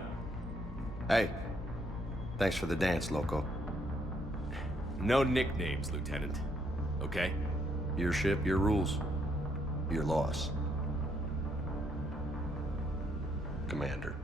Hey, thanks for the dance, Loco. No nicknames, Lieutenant. Okay? Your ship, your rules. Your loss. Commander.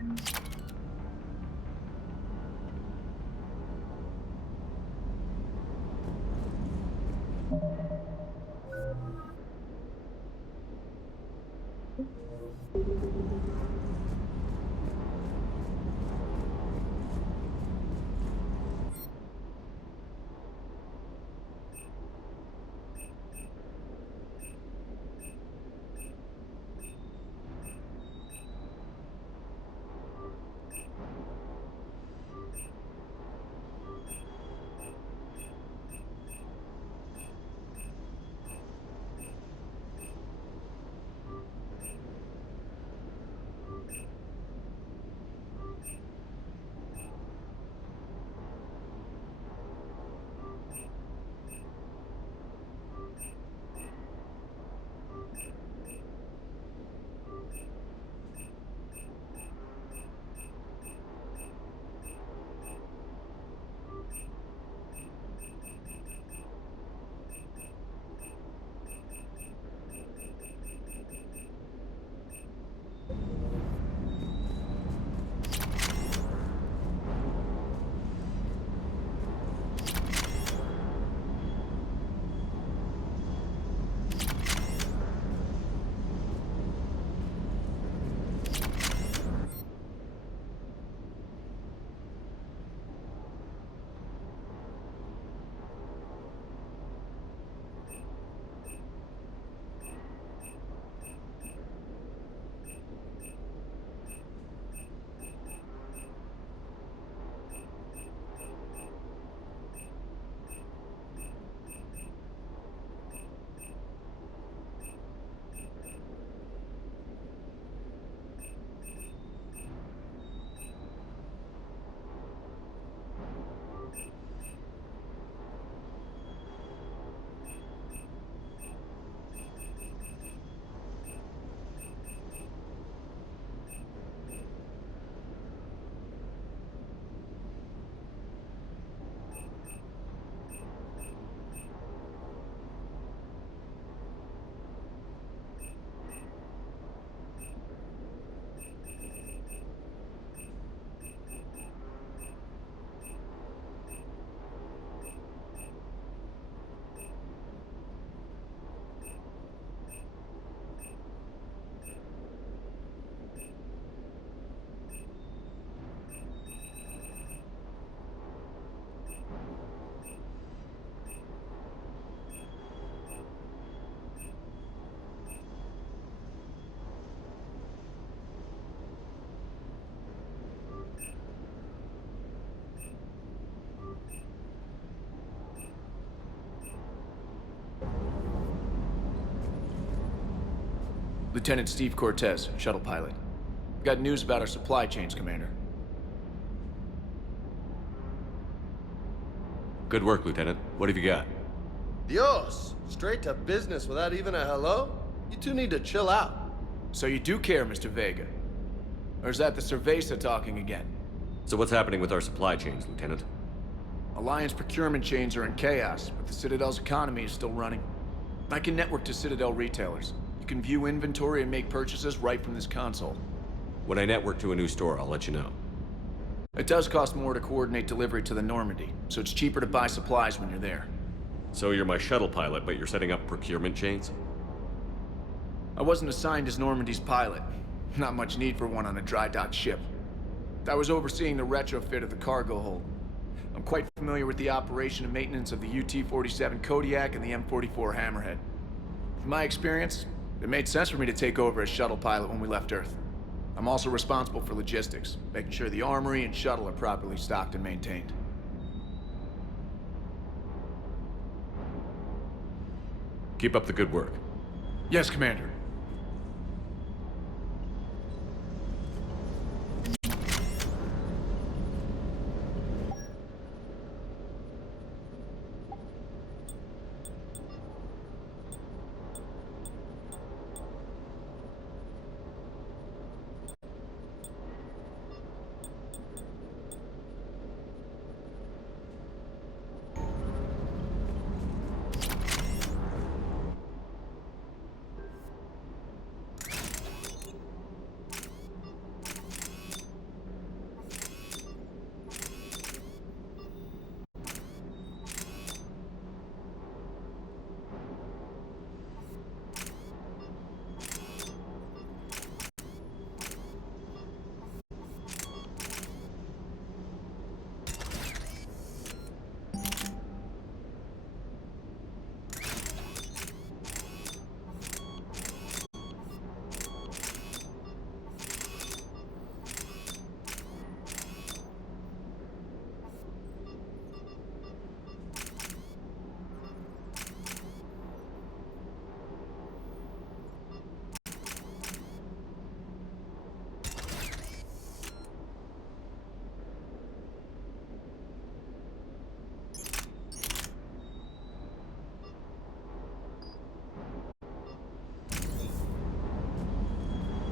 Lieutenant Steve Cortez, shuttle pilot. Got news about our supply chains, Commander. Good work, Lieutenant. What have you got? Dios! Straight to business without even a hello? You two need to chill out. So you do care, Mr. Vega? Or is that the Cerveza talking again? So what's happening with our supply chains, Lieutenant? Alliance procurement chains are in chaos, but the Citadel's economy is still running. I can network to Citadel retailers. You can view inventory and make purchases right from this console. When I network to a new store, I'll let you know. It does cost more to coordinate delivery to the Normandy, so it's cheaper to buy supplies when you're there. So you're my shuttle pilot, but you're setting up procurement chains? I wasn't assigned as Normandy's pilot. Not much need for one on a dry dock ship. I was overseeing the retrofit of the cargo hold. I'm quite familiar with the operation and maintenance of the UT-47 Kodiak and the M44 Hammerhead. In my experience, it made sense for me to take over as shuttle pilot when we left Earth. I'm also responsible for logistics, making sure the armory and shuttle are properly stocked and maintained. Keep up the good work. Yes, Commander.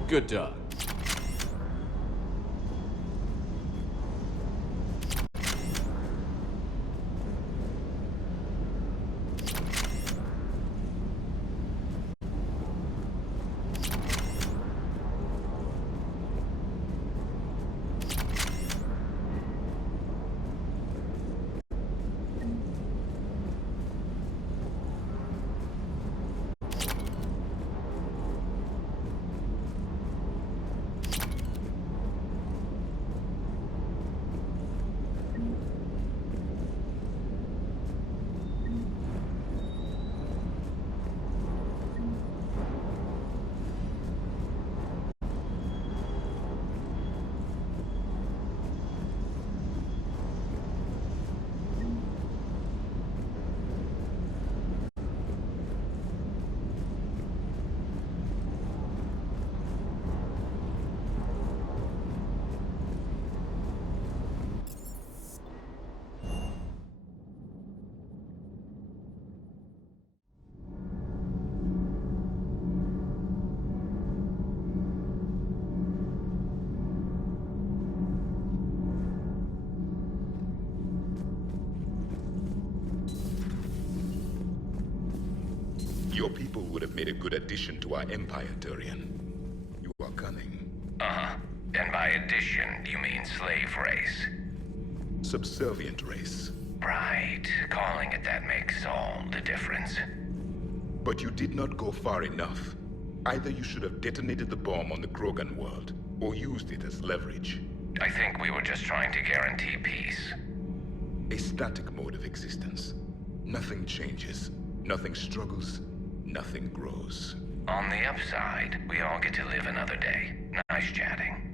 Good dog. Your people would have made a good addition to our empire, Turian. You are cunning. Uh-huh. And by addition, you mean slave race? Subservient race. Right. Calling it that makes all the difference. But you did not go far enough. Either you should have detonated the bomb on the Krogan world, or used it as leverage. I think we were just trying to guarantee peace. A static mode of existence. Nothing changes, nothing struggles, nothing grows. On the upside, we all get to live another day. Nice chatting.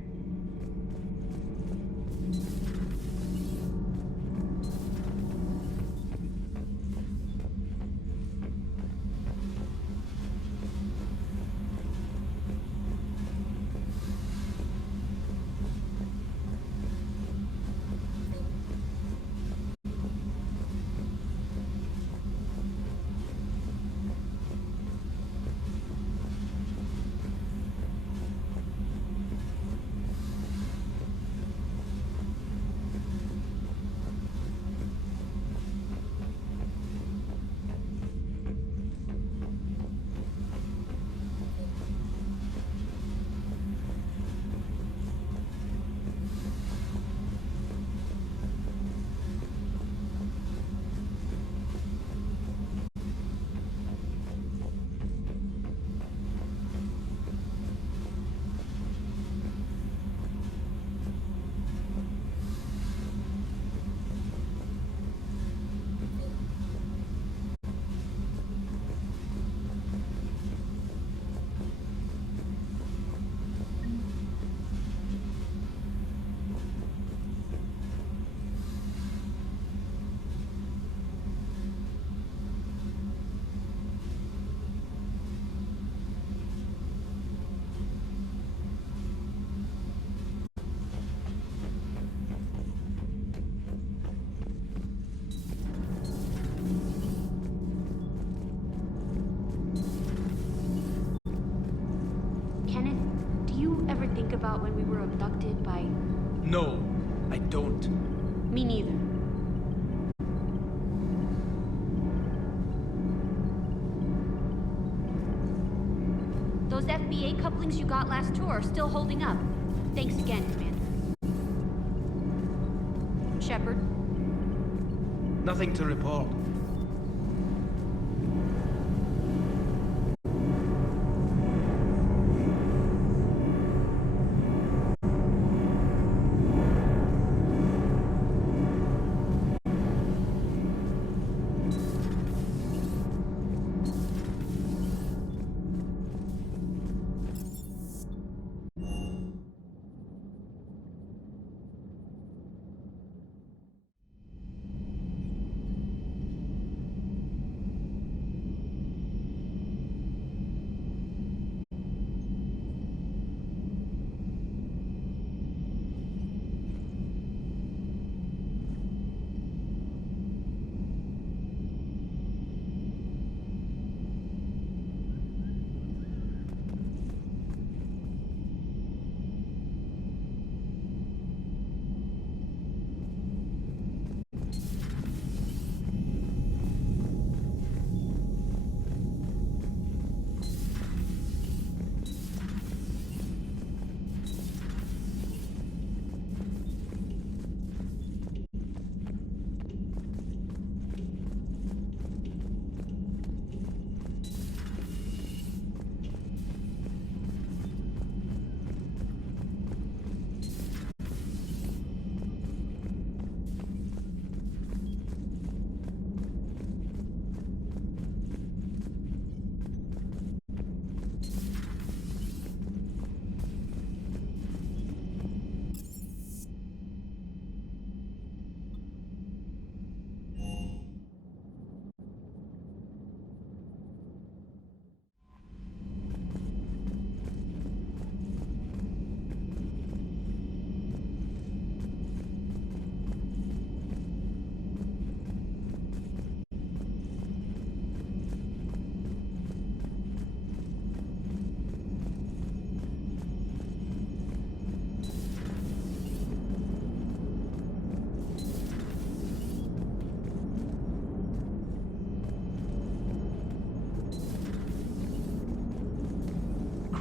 by... No, I don't. Me neither. Those FBA couplings you got last tour are still holding up. Thanks again, Commander. Shepard? Nothing to report.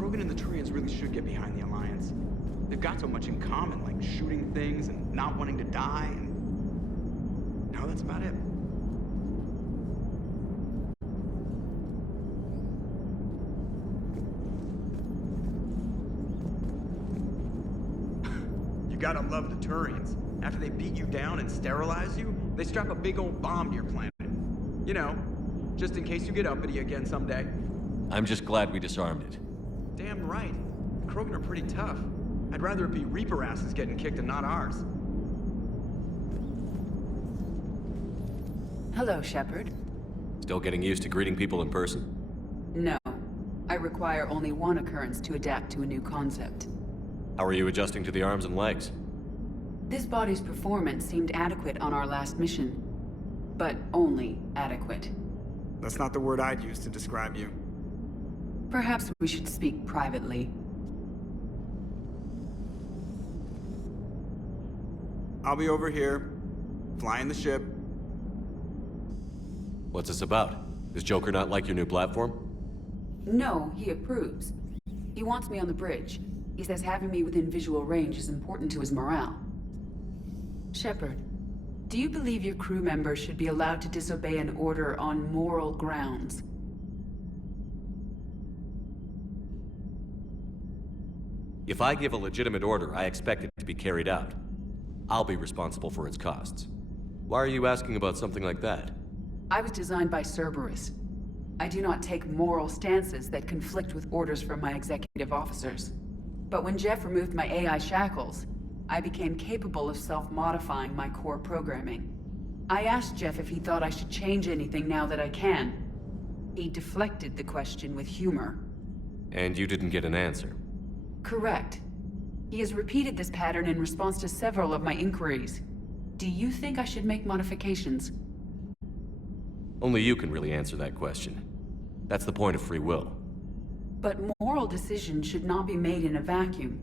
Krogan and the Turians really should get behind the Alliance. They've got so much in common, like shooting things and not wanting to die, and... no, that's about it. You gotta love the Turians. After they beat you down and sterilize you, they strap a big old bomb to your planet. You know, just in case you get uppity again someday. I'm just glad we disarmed it. Damn right. The Krogan are pretty tough. I'd rather it be Reaper asses getting kicked and not ours. Hello, Shepard. Still getting used to greeting people in person? No. I require only one occurrence to adapt to a new concept. How are you adjusting to the arms and legs? This body's performance seemed adequate on our last mission. But only adequate. That's not the word I'd use to describe you. Perhaps we should speak privately. I'll be over here, flying the ship. What's this about? Does Joker not like your new platform? No, he approves. He wants me on the bridge. He says having me within visual range is important to his morale. Shepard, do you believe your crew members should be allowed to disobey an order on moral grounds? If I give a legitimate order, I expect it to be carried out. I'll be responsible for its costs. Why are you asking about something like that? I was designed by Cerberus. I do not take moral stances that conflict with orders from my executive officers. But when Jeff removed my AI shackles, I became capable of self-modifying my core programming. I asked Jeff if he thought I should change anything now that I can. He deflected the question with humor. And you didn't get an answer? Correct. He has repeated this pattern in response to several of my inquiries. Do you think I should make modifications? Only you can really answer that question. That's the point of free will. But moral decisions should not be made in a vacuum.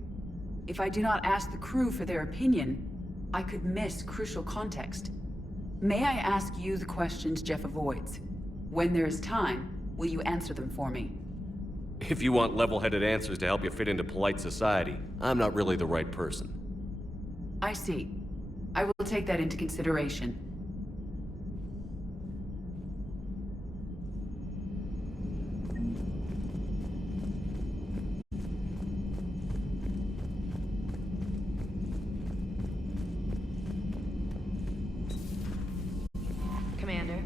If I do not ask the crew for their opinion, I could miss crucial context. May I ask you the questions Jeff avoids? When there is time, will you answer them for me? If you want level-headed answers to help you fit into polite society, I'm not really the right person. I see. I will take that into consideration. Commander.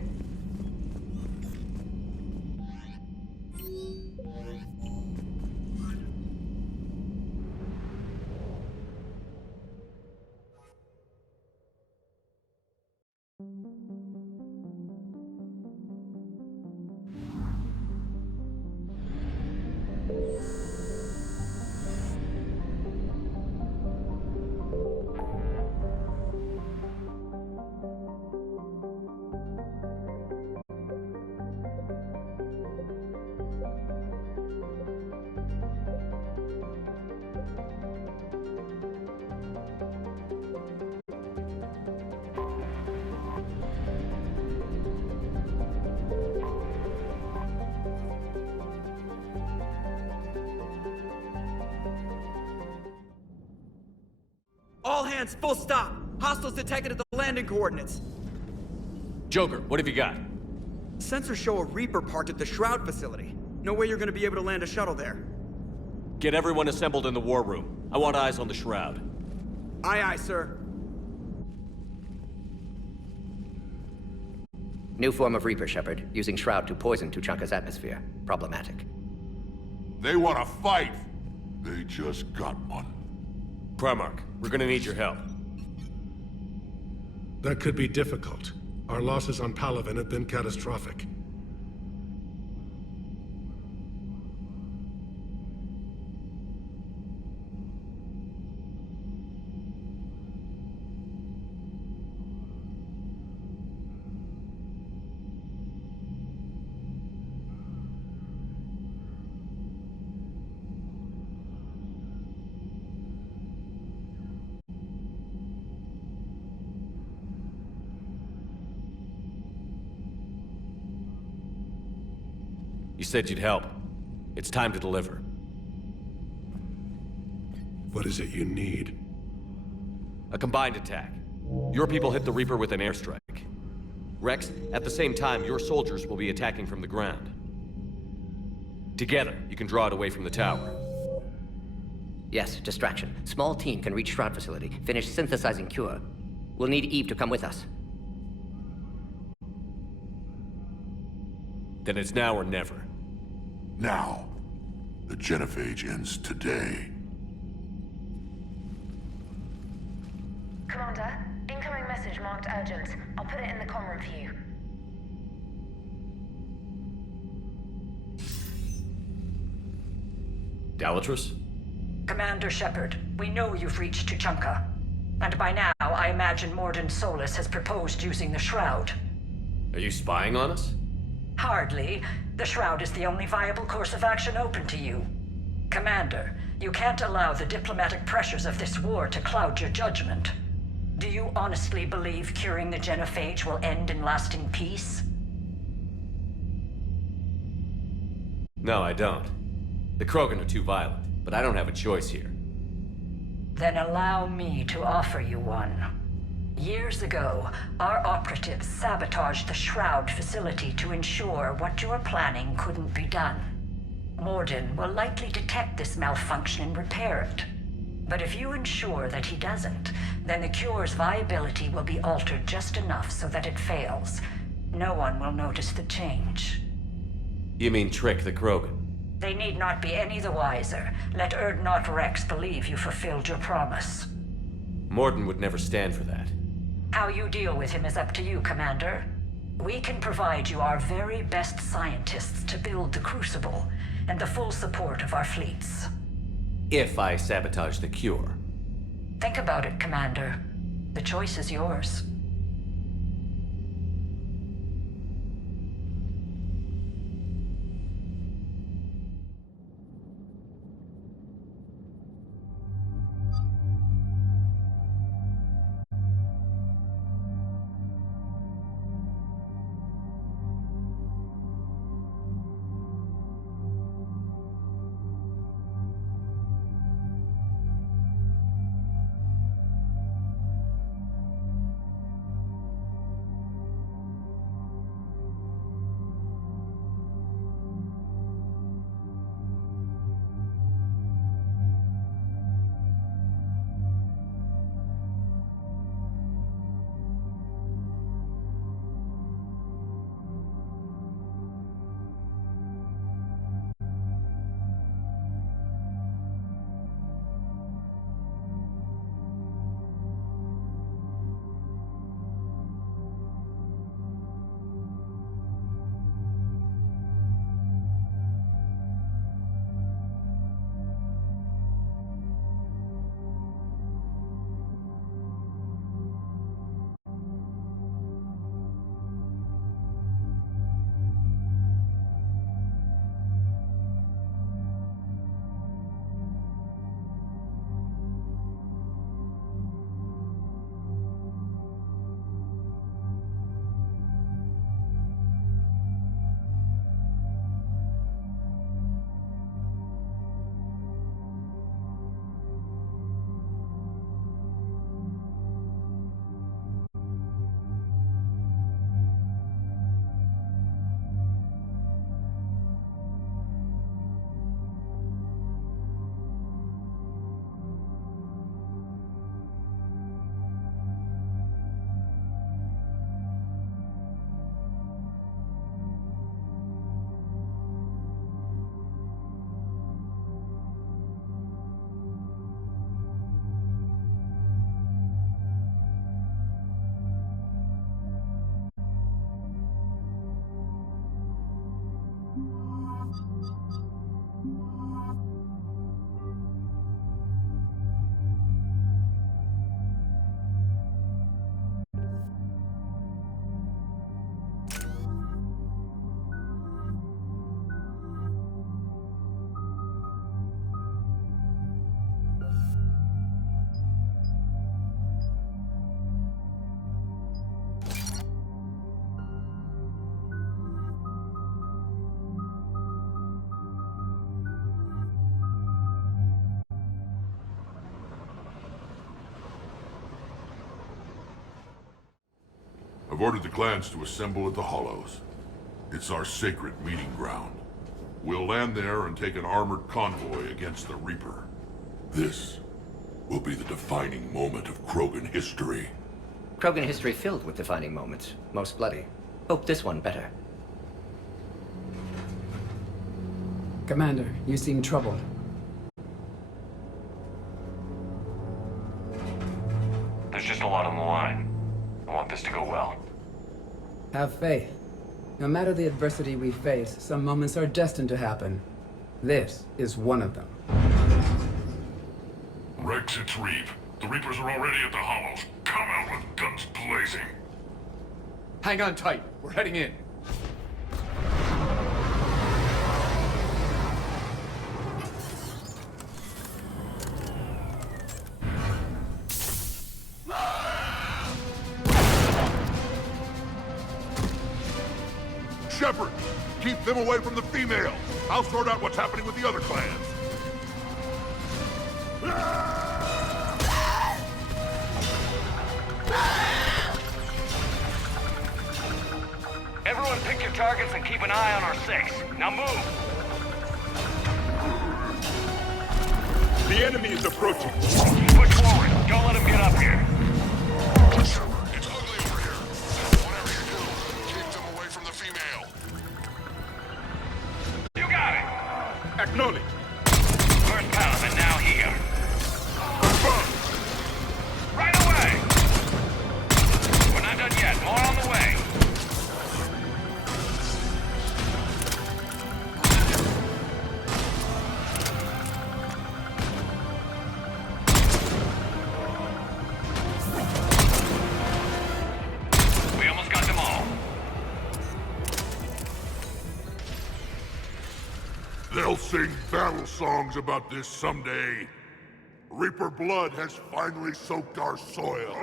All hands, full stop! Hostiles detected at the landing coordinates. Joker, what have you got? Sensors show a Reaper parked at the Shroud facility. No way you're gonna be able to land a shuttle there. Get everyone assembled in the war room. I want eyes on the Shroud. Aye, aye, sir. New form of Reaper, Shepard, using Shroud to poison Tuchanka's atmosphere. Problematic. They want to fight! They just got one. Primarch, we're gonna need your help. That could be difficult. Our losses on Palaven have been catastrophic. You said you'd help. It's time to deliver. What is it you need? A combined attack. Your people hit the Reaper with an airstrike. Rex, at the same time, your soldiers will be attacking from the ground. Together, you can draw it away from the tower. Yes, distraction. Small team can reach Shroud facility, finish synthesizing cure. We'll need Eve to come with us. Then it's now or never. Now. The genophage ends today. Commander, incoming message marked urgent. I'll put it in the comm room for you. Dalatrus? Commander Shepard, we know you've reached Tuchanka. And by now, I imagine Mordin Solus has proposed using the Shroud. Are you spying on us? Hardly. The Shroud is the only viable course of action open to you. Commander, you can't allow the diplomatic pressures of this war to cloud your judgment. Do you honestly believe curing the genophage will end in lasting peace? No, I don't. The Krogan are too violent, but I don't have a choice here. Then allow me to offer you one. Years ago, our operatives sabotaged the Shroud facility to ensure what you were planning couldn't be done. Mordin will likely detect this malfunction and repair it. But if you ensure that he doesn't, then the cure's viability will be altered just enough so that it fails. No one will notice the change. You mean trick the Krogan? They need not be any the wiser. Let Urdnot Rex believe you fulfilled your promise. Mordin would never stand for that. How you deal with him is up to you, Commander. We can provide you our very best scientists to build the Crucible, and the full support of our fleets. If I sabotage the cure. Think about it, Commander. The choice is yours. I've ordered the clans to assemble at the Hollows. It's our sacred meeting ground. We'll land there and take an armored convoy against the Reaper. This will be the defining moment of Krogan history. Krogan history filled with defining moments, most bloody. Hope this one better. Commander, you seem troubled. There's just a lot on the line. I want this to go well. Have faith. No matter the adversity we face, some moments are destined to happen. This is one of them. Rex, it's Reeve. The Reapers are already at the Hollows. Come out with guns blazing. Hang on tight. We're heading in. Shepard, keep them away from the female. I'll sort out what's happening with the other clans. Everyone pick your targets and keep an eye on our 6. Now move! The enemy is approaching. Push forward. Don't let him get up here. Shepard, it's ugly over here. Whatever you do, keep them away from the female. You got it! Acknowledge. First Paladin now here. Confirmed. Right away! We're not done yet. More on the way. We almost got them all. They'll sing battle songs about this someday. Reaper blood has finally soaked our soil.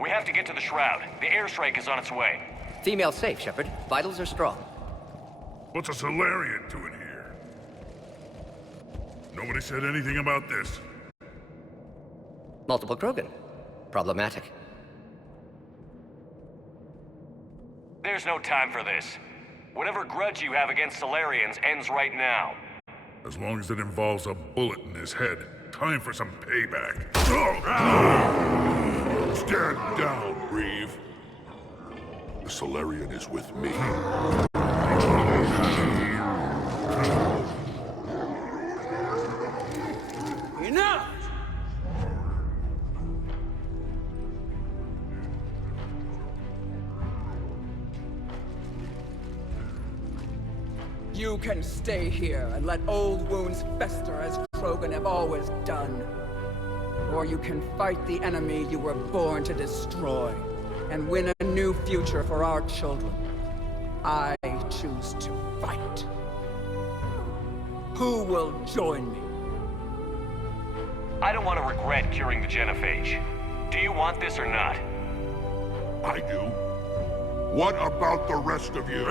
We have to get to the Shroud. The airstrike is on its way. Female safe, Shepard. Vitals are strong. What's a Solarian doing here? Nobody said anything about this. Multiple Krogan. Problematic. There's no time for this. Whatever grudge you have against Solarians ends right now. As long as it involves a bullet in his head. Time for some payback. Stand down, Reeve. The Solarian is with me. Enough! You can stay here and let old wounds fester as Krogan have always done. Or you can fight the enemy you were born to destroy and win a new future for our children. I choose to fight. Who will join me? I don't want to regret curing the genophage. Do you want this or not? I do. What about the rest of you?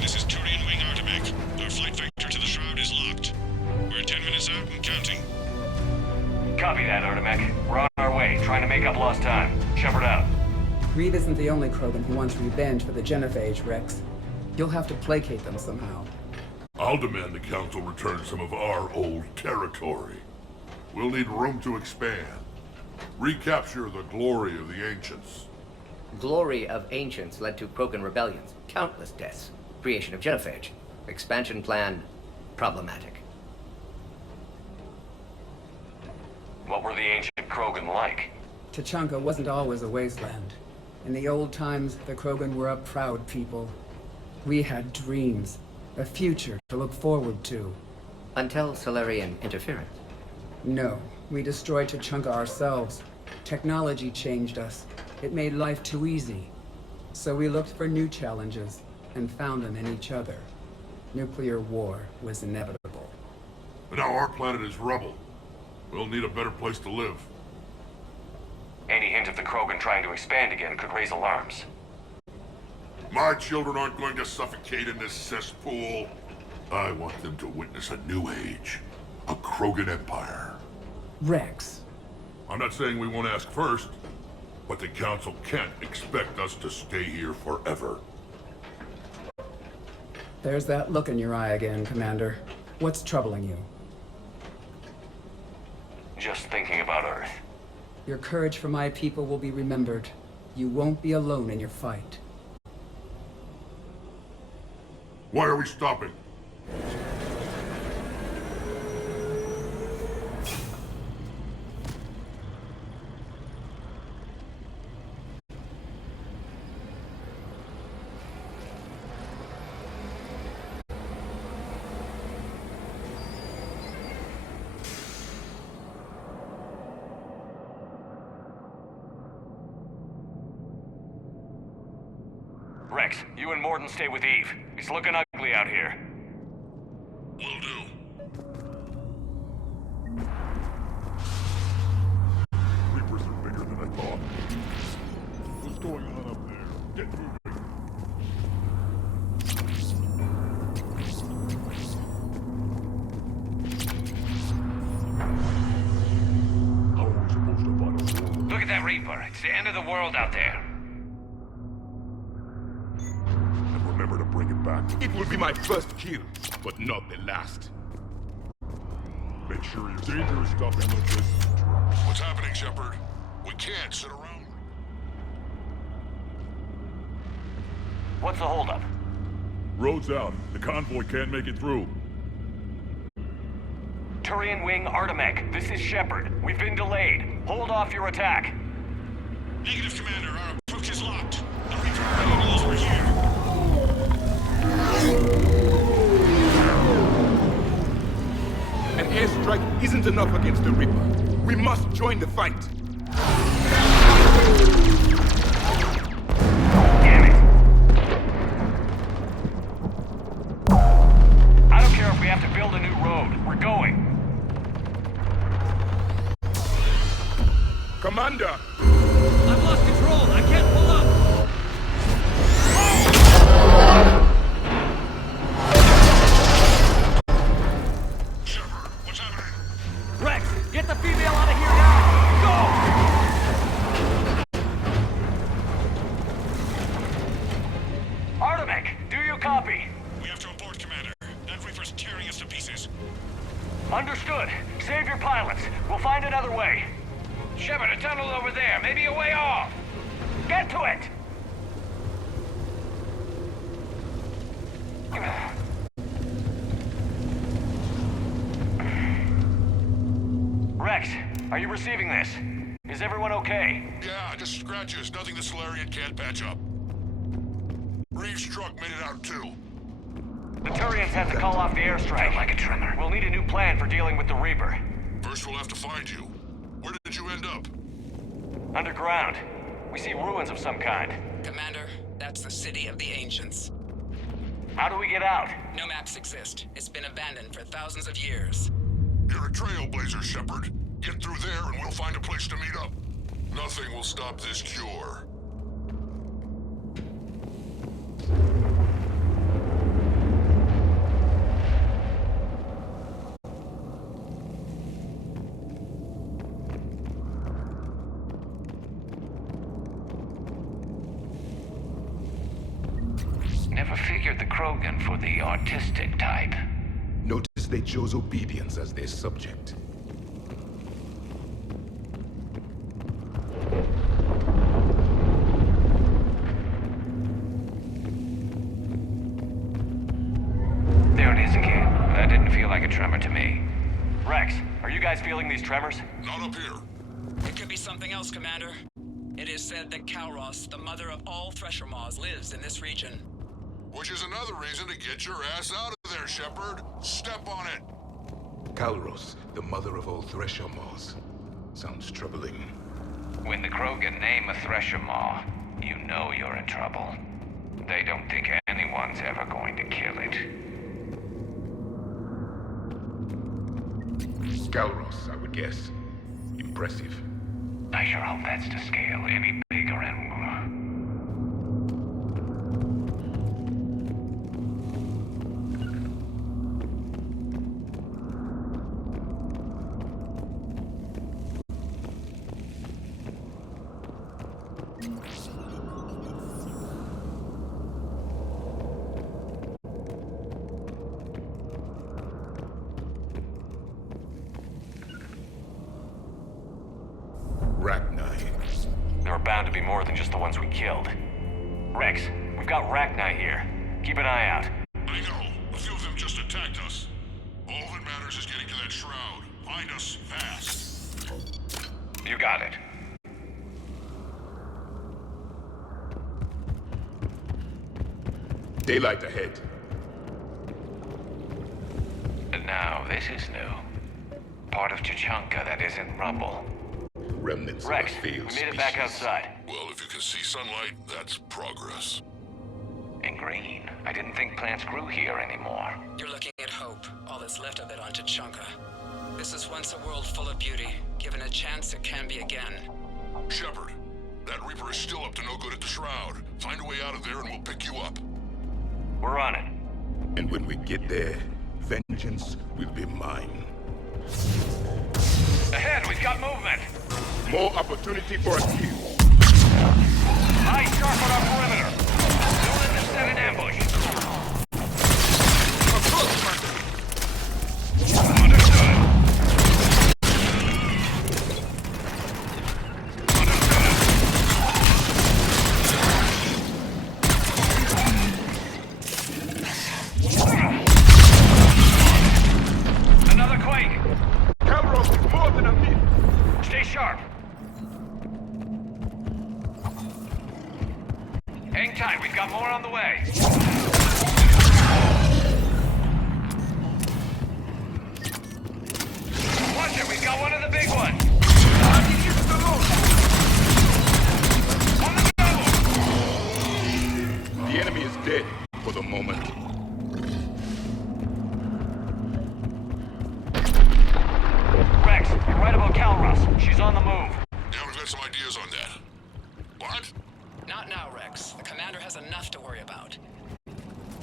This is Turian Wing Artemec. Our flight vector to the Shroud is locked. We're 10 minutes out and counting. Copy that, Artemec. We're on our way, trying to make up lost time. Shepard out. Reeve isn't the only Krogan who wants revenge for the genophage, Rex. You'll have to placate them somehow. I'll demand the Council return some of our old territory. We'll need room to expand. Recapture the glory of the Ancients. Glory of Ancients led to Krogan rebellions, countless deaths, creation of genophage. Expansion plan, problematic. What were the ancient Krogan like? Tuchanka wasn't always a wasteland. In the old times, the Krogan were a proud people. We had dreams, a future to look forward to. Until Solarian interference. No, we destroyed Tuchanka ourselves. Technology changed us. It made life too easy. So we looked for new challenges, and found them in each other. Nuclear war was inevitable. But now our planet is rubble. We'll need a better place to live. Any hint of the Krogan trying to expand again could raise alarms. My children aren't going to suffocate in this cesspool. I want them to witness a new age. A Krogan empire. Rex. I'm not saying we won't ask first, but the Council can't expect us to stay here forever. There's that look in your eye again, Commander. What's troubling you? Just thinking about Earth. Your courage for my people will be remembered. You won't be alone in your fight. Why are we stopping? Rex, you and Mordin stay with Eve. It's looking ugly out here. Will do. Reapers are bigger than I thought. What's going on up there? Get moving. How are we supposed to find a war? Look at that Reaper. It's the end of the world out there. Remember to bring it back. It will be my first kill, but not the last. Make sure you're dangerous stuff in the this. What's happening, Shepard? We can't sit around. What's the holdup? Road's out. The convoy can't make it through. Turian Wing Artemech, this is Shepard. We've been delayed. Hold off your attack. Negative, Commander. Our approach is locked. The Reaper are over here. An airstrike isn't enough against the Reaper. We must join the fight. Damn it! I don't care if we have to build a new road. We're going. Commander! I've lost control. I can't pull up. Rex, get the female out of here now! Go! Artemech, do you copy? We have to abort, Commander. That Reaper's tearing us to pieces. Understood. Save your pilots. We'll find another way. Shepard, a tunnel over there. Maybe a way off. Get to it! Rex, are you receiving this? Is everyone okay? Yeah, just scratches. Nothing the Solarian can't patch up. Reeves' truck made it out too. The Turians had to call off the airstrike. Felt like a tremor. We'll need a new plan for dealing with the Reaper. First we'll have to find you. Where did you end up? Underground. We see ruins of some kind. Commander, that's the City of the Ancients. How do we get out? No maps exist. It's been abandoned for thousands of years. You're a trailblazer, Shepard. Get through there and we'll find a place to meet up. Nothing will stop this cure. Never figured the Krogan for the artistic type. Notice they chose obedience as their subject. There it is again. That didn't feel like a tremor to me. Rex, are you guys feeling these tremors? Not up here. It could be something else, Commander. It is said that Kalros, the mother of all Thresher Maws, lives in this region. Which is another reason to get your ass out of there, Shepard. Step on it. Kalros, the mother of all Thresher Maws. Sounds troubling. When the Krogan name a Thresher Maw, You know you're in trouble. They don't think anyone's ever going to kill it. Calros, I would guess. Impressive. I sure hope that's to scale any bigger and... Rachni. There are bound to be more than just the ones we killed. Rex, we've got Rachni here. Keep an eye out. I know. A few of them just attacked us. All that matters is getting to that shroud. Find us fast. You got it. Daylight ahead. And now, this is new. Part of Tuchanka that isn't rubble. Remnants Rex, of a we failed made it back species. outside. Well, if you can see sunlight, that's progress. In green. I didn't think plants grew here anymore. You're looking at hope, all that's left of it on Tuchanka. This is once a world full of beauty. Given a chance, it can be again. Shepard, that Reaper is still up to no good at the Shroud. Find a way out of there and we'll pick you up. We're on it. And when we get there, vengeance will be mine. Ahead, we've got movement! More opportunity for a kill. Eyes sharp on our perimeter! Don't let them set an ambush! Another quake! Calros is more than a myth! Stay sharp! Hang tight, we've got more on the way. Watch it, we've got one of the big ones. On the double! The enemy is dead for the moment. Rex, you're right about Calros. She's on the move. Now we've got some ideas on that. What? Not now, Rex. The commander has enough to worry about.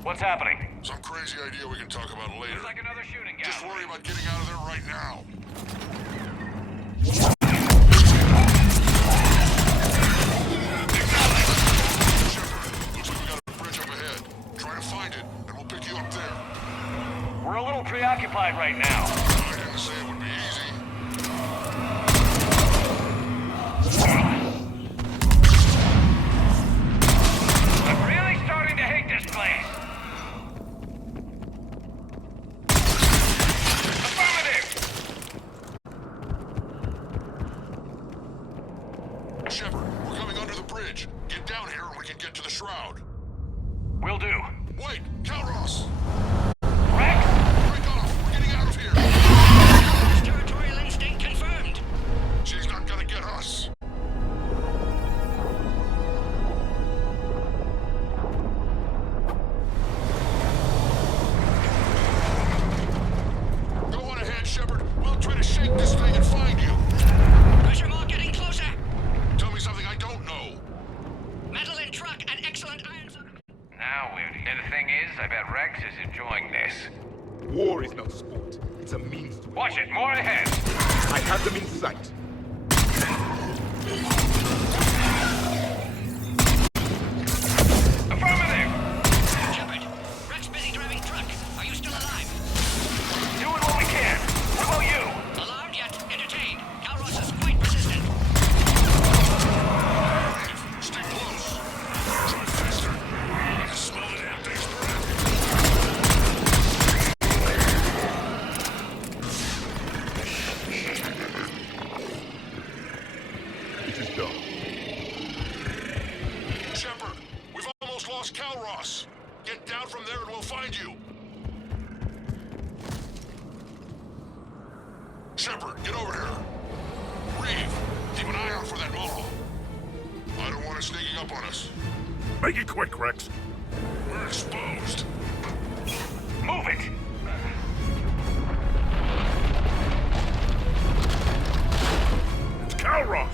What's happening? Some crazy idea we can talk about later. Looks like another shooting gallery. Just worry about getting out of there right now. Shepard, looks like we got a bridge up ahead. Try to find it, and we'll pick you up there. We're a little preoccupied right now. I didn't say it would be easy. I'm really starting to hate this place. Affirmative! Shepard, we're coming under the bridge. Get down here and we can get to the Shroud. Will do. Wait, Calros! Rex! Break off! We're getting out of here! Territorial instinct confirmed. She's not gonna get us. Go on ahead, Shepard. We'll try to shake this thing and find you. Pressure mark getting closer. Tell me something I don't know. Metal in truck and excellent iron. Now, Weirdy. And the thing is, I bet Rex is enjoying this. War is not sport. It's a means to... Watch it, more ahead. I have them in sight. Affirmative! Shepard, Rex busy driving truck. Are you still alive? Doing what we can. What about you? Alarmed yet? Entertained. Calros is quite persistent. Stay close. Drive faster. This small damn thing's spread. It is done. Shepard, we've almost lost Calros. Get down from there and we'll find you. Shepard, get over here. Reeve, keep an eye out for that mole. I don't want it sneaking up on us. Make it quick, Rex. We're exposed. Move it! It's Kalros!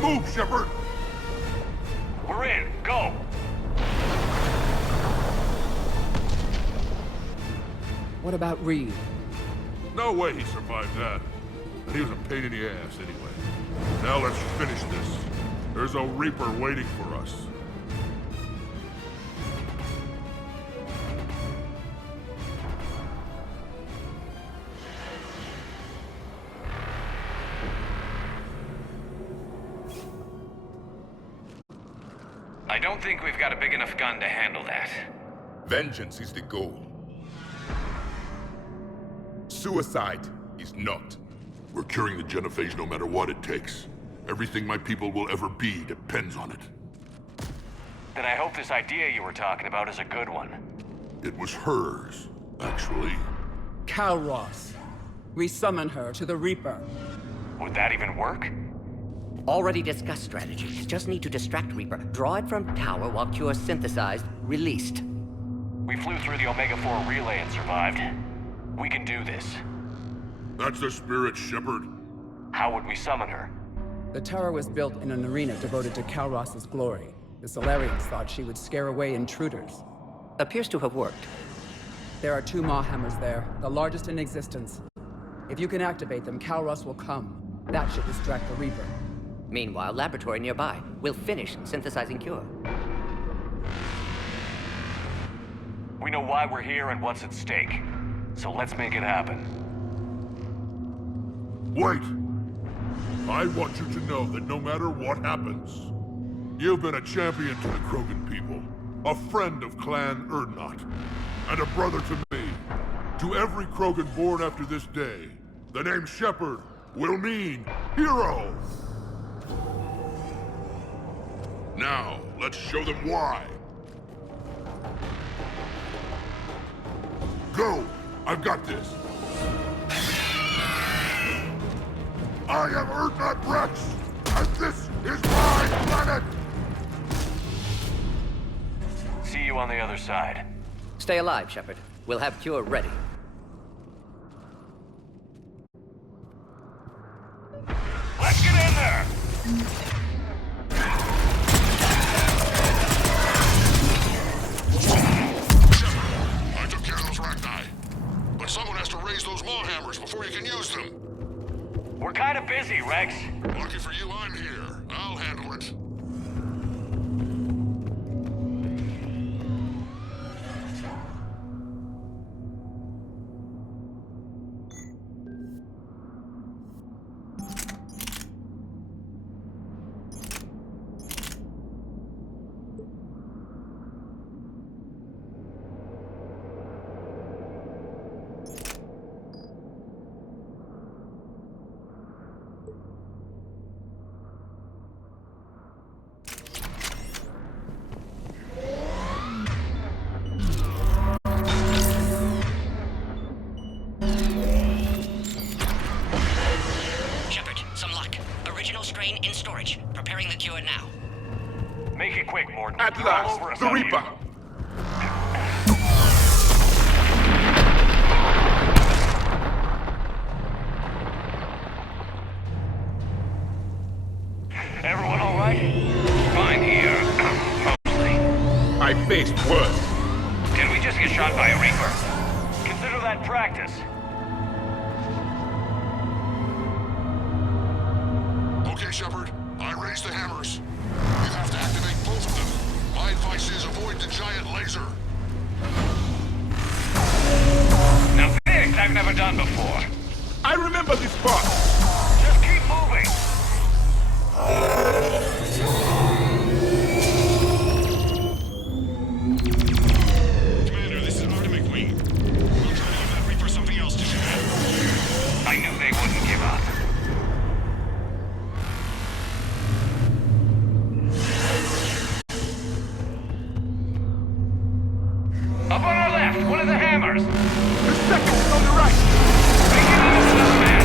Move, Shepard! We're in. Go! What about Reed? No way he survived that. And he was a pain in the ass anyway. Now let's finish this. There's a Reaper waiting for us. I don't think we've got a big enough gun to handle that. Vengeance is the goal. Suicide is not. We're curing the genophage no matter what it takes. Everything my people will ever be depends on it. Then I hope this idea you were talking about is a good one. It was hers, actually. Kalros. We summon her to the Reaper. Would that even work? Already discussed strategy. Just need to distract Reaper, draw it from tower while Cure synthesized, released. We flew through the Omega-4 relay and survived. We can do this. That's the spirit, Shepard. How would we summon her? The tower was built in an arena devoted to Kalros' glory. The Solarians thought she would scare away intruders. Appears to have worked. There are 2 Maw hammers there, the largest in existence. If you can activate them, Kalros will come. That should distract the Reaper. Meanwhile, laboratory nearby. We'll finish synthesizing Cure. We know why we're here and what's at stake. So let's make it happen. Wait! I want you to know that no matter what happens, you've been a champion to the Krogan people, a friend of Clan Urdnot, and a brother to me. To every Krogan born after this day, the name Shepard will mean hero! Now, let's show them why. Go! I've got this. I am Urdnot Rex, and this is my planet! See you on the other side. Stay alive, Shepard. We'll have Cure ready. Let's get in there! I took care of those Rachni. But someone has to raise those Maw hammers before you can use them. We're kind of busy, Rex. Lucky for you, I'm here. I'll handle it. Make it quick, Mordin. At You're all last, over us the out Reaper! here. Everyone all right? Fine here. Mostly. I faced worse. Can we just get shot by a Reaper? Consider that practice. Okay, Shepard. I raised the hammers. You have to activate both of them. My advice is avoid the giant laser. Now this I've never done before. I remember this part. Just keep moving. Commander, this is Artemis Queen. We'll try to give that Reaper something else to shoot at. I knew they wouldn't give up. Up on our left, one of the hammers. The second is on the right. Make it into another man.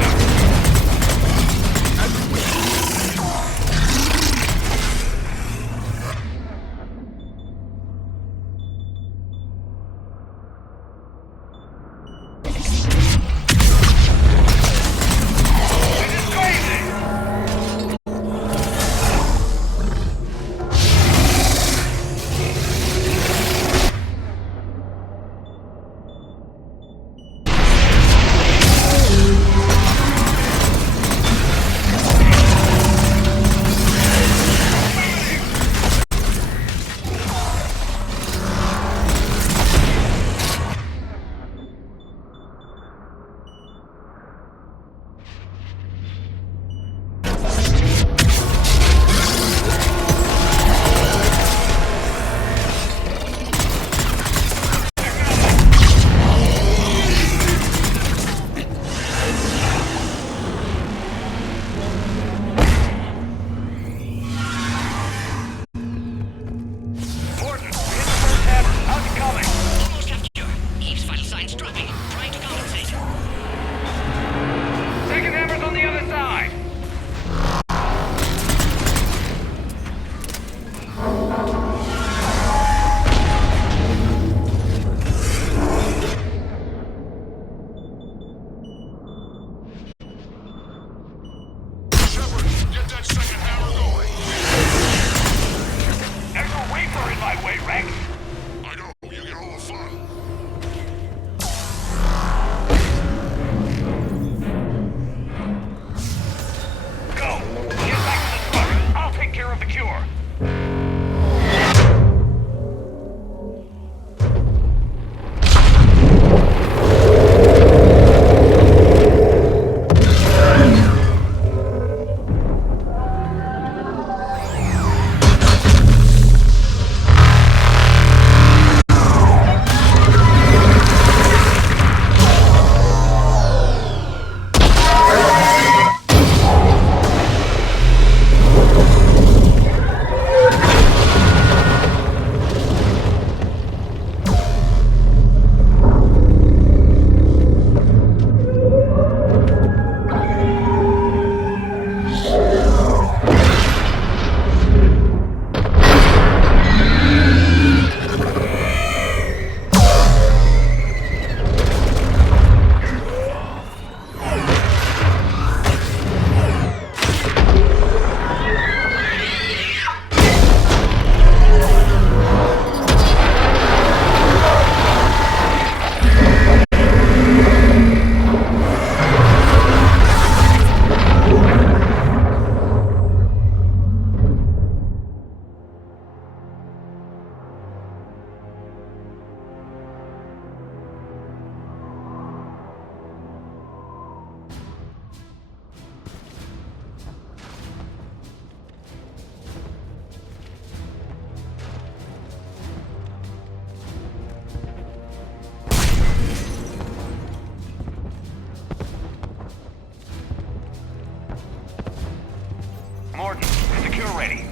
you're ready.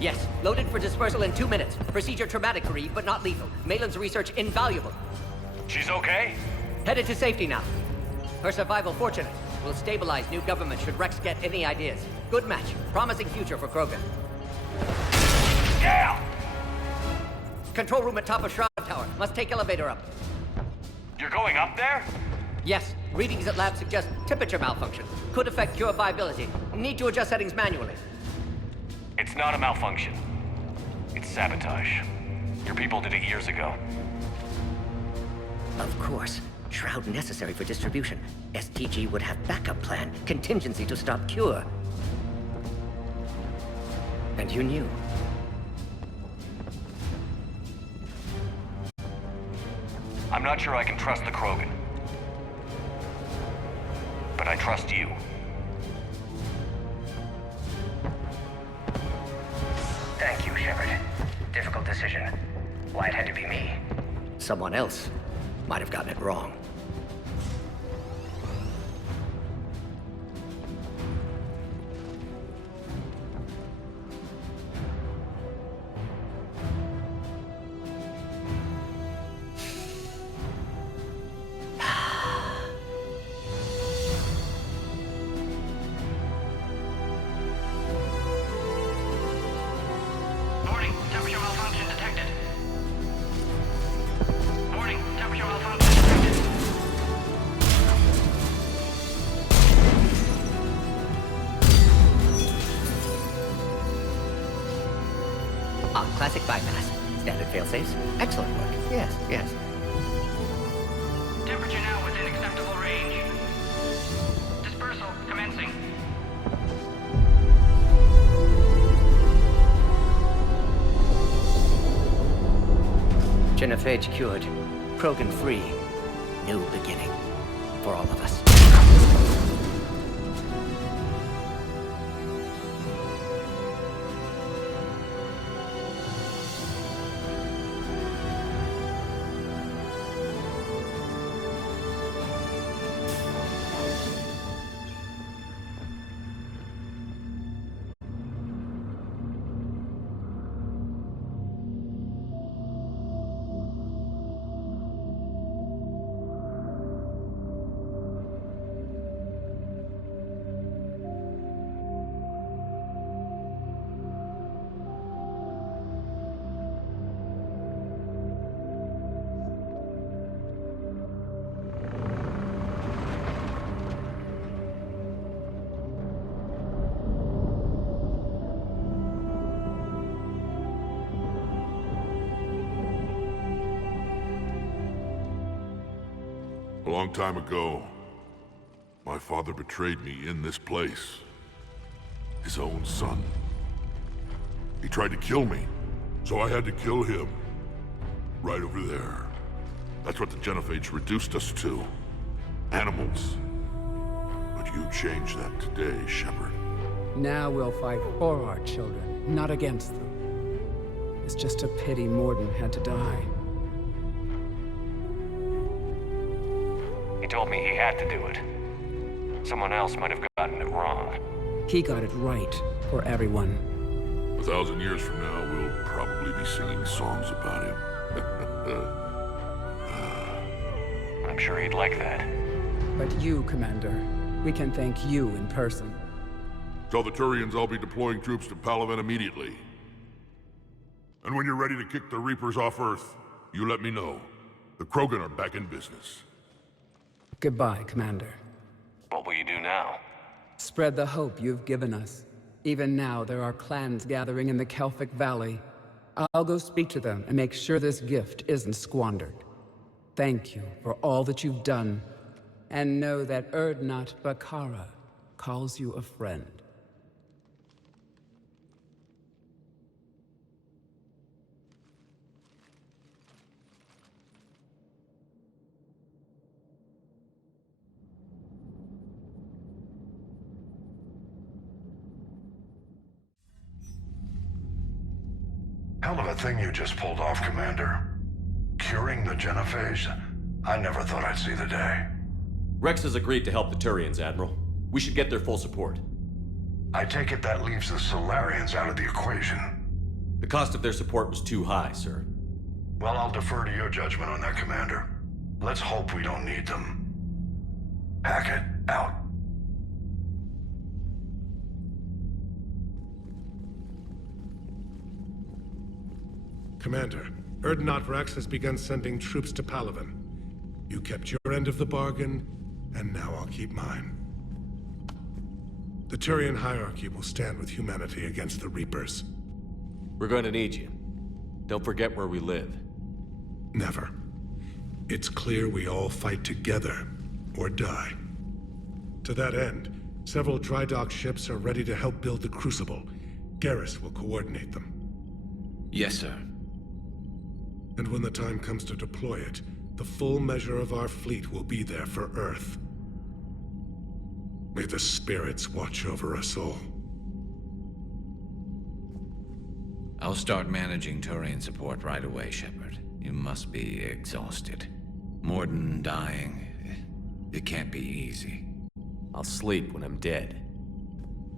Yes, loaded for dispersal in 2 minutes. Procedure traumatic for Eve, but not lethal. Malin's research invaluable. She's okay? Headed to safety now. Her survival fortunate. Will stabilize new government should Rex get any ideas. Good match. Promising future for Krogan. Yeah! Control room at top of Shroud Tower. Must take elevator up. You're going up there? Yes. Readings at lab suggest temperature malfunction. Could affect cure viability. Need to adjust settings manually. It's not a malfunction. It's sabotage. Your people did it years ago. Of course. Shroud necessary for distribution. STG would have backup plan. Contingency to stop cure. And you knew. I'm not sure I can trust the Krogan. But I trust you. Thank you, Shepard. Difficult decision. Why it had to be me. Someone else might have gotten it wrong. Warning, temperature malfunction detected. Warning, temperature malfunction detected. Ah, classic bypass. Standard failsafes. Excellent work. Yes, yes. Temperature now within acceptable range. Dispersal commencing. Genophage cured. Krogan free. New beginning. For all of us. A long time ago, my father betrayed me in this place. His own son. He tried to kill me, so I had to kill him. Right over there. That's what the Genophage reduced us to. Animals. But you changed that today, Shepard. Now we'll fight for our children, not against them. It's just a pity Mordin had to die. He told me he had to do it. Someone else might have gotten it wrong. He got it right for everyone. 1,000 years from now, we'll probably be singing songs about him. I'm sure he'd like that. But you, Commander, we can thank you in person. Tell the Turians I'll be deploying troops to Palaven immediately. And when you're ready to kick the Reapers off Earth, you let me know. The Krogan are back in business. Goodbye, Commander. What will you do now? Spread the hope you've given us. Even now, there are clans gathering in the Kelphic Valley. I'll go speak to them and make sure this gift isn't squandered. Thank you for all that you've done, and know that Urdnot Bakara calls you a friend. Hell of a thing you just pulled off, Commander. Curing the Genophage? I never thought I'd see the day. Rex has agreed to help the Turians, Admiral. We should get their full support. I take it that leaves the Solarians out of the equation. The cost of their support was too high, sir. Well, I'll defer to your judgment on that, Commander. Let's hope we don't need them. Hackett, out. Commander, Urdnot Rex has begun sending troops to Palaven. You kept your end of the bargain, and now I'll keep mine. The Turian hierarchy will stand with humanity against the Reapers. We're going to need you. Don't forget where we live. Never. It's clear we all fight together, or die. To that end, several dry dock ships are ready to help build the Crucible. Garrus will coordinate them. Yes, sir. And when the time comes to deploy it, the full measure of our fleet will be there for Earth. May the spirits watch over us all. I'll start managing Turian support right away, Shepard. You must be exhausted. Mordin dying, it can't be easy. I'll sleep when I'm dead.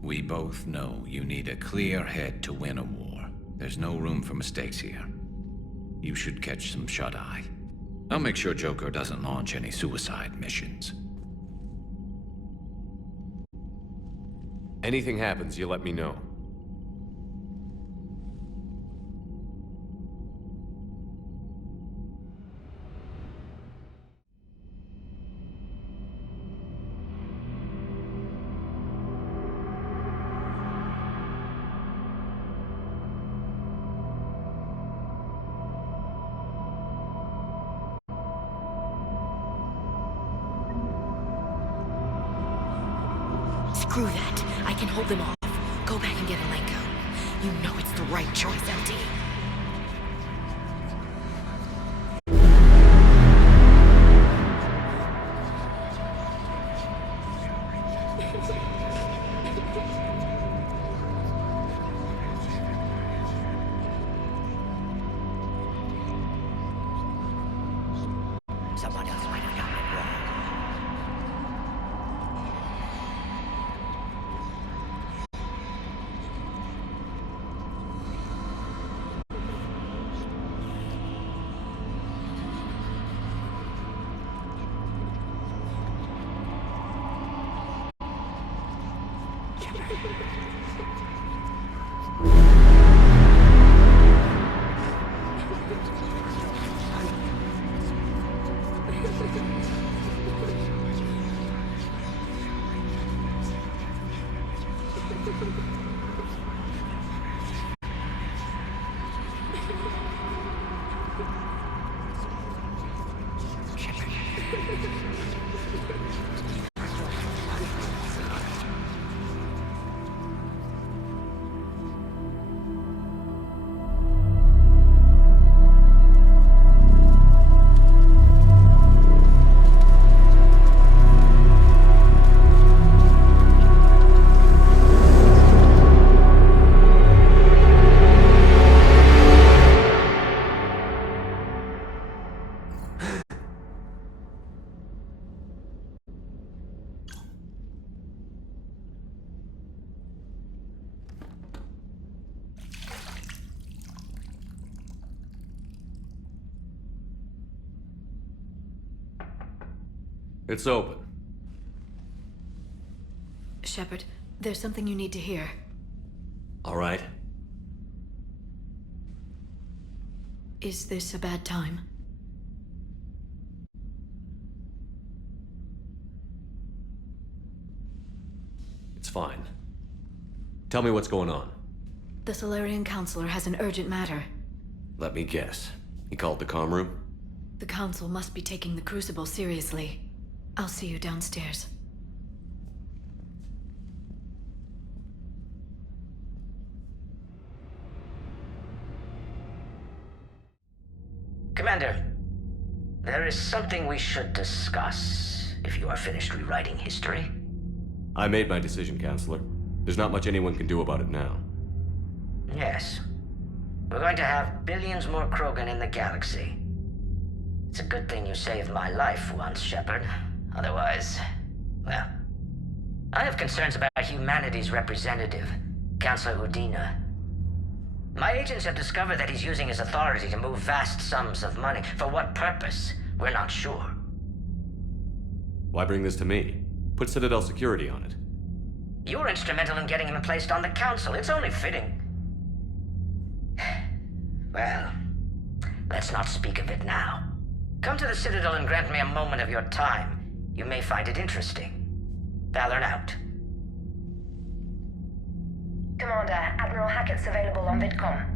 We both know you need a clear head to win a war. There's no room for mistakes here. You should catch some shut-eye. I'll make sure Joker doesn't launch any suicide missions. Anything happens, you let me know. Screw that. I can hold them off. Go back and get Alenko. You know it's the right choice, LD. Someone else might have gotten it wrong. It's open. Shepard, there's something you need to hear. All right. Is this a bad time? It's fine. Tell me what's going on. The Solarian Counselor has an urgent matter. Let me guess. He called the comm room? The Council must be taking the Crucible seriously. I'll see you downstairs. Commander, there is something we should discuss, if you are finished rewriting history. I made my decision, Counselor. There's not much anyone can do about it now. Yes. We're going to have billions more Krogan in the galaxy. It's a good thing you saved my life once, Shepard. Otherwise, well, I have concerns about humanity's representative, Councillor Udina. My agents have discovered that he's using his authority to move vast sums of money. For what purpose? We're not sure. Why bring this to me? Put Citadel security on it. You were instrumental in getting him placed on the council. It's only fitting. Well, let's not speak of it now. Come to the Citadel and grant me a moment of your time. You may find it interesting. Valorn out. Commander, Admiral Hackett's available on VidCom.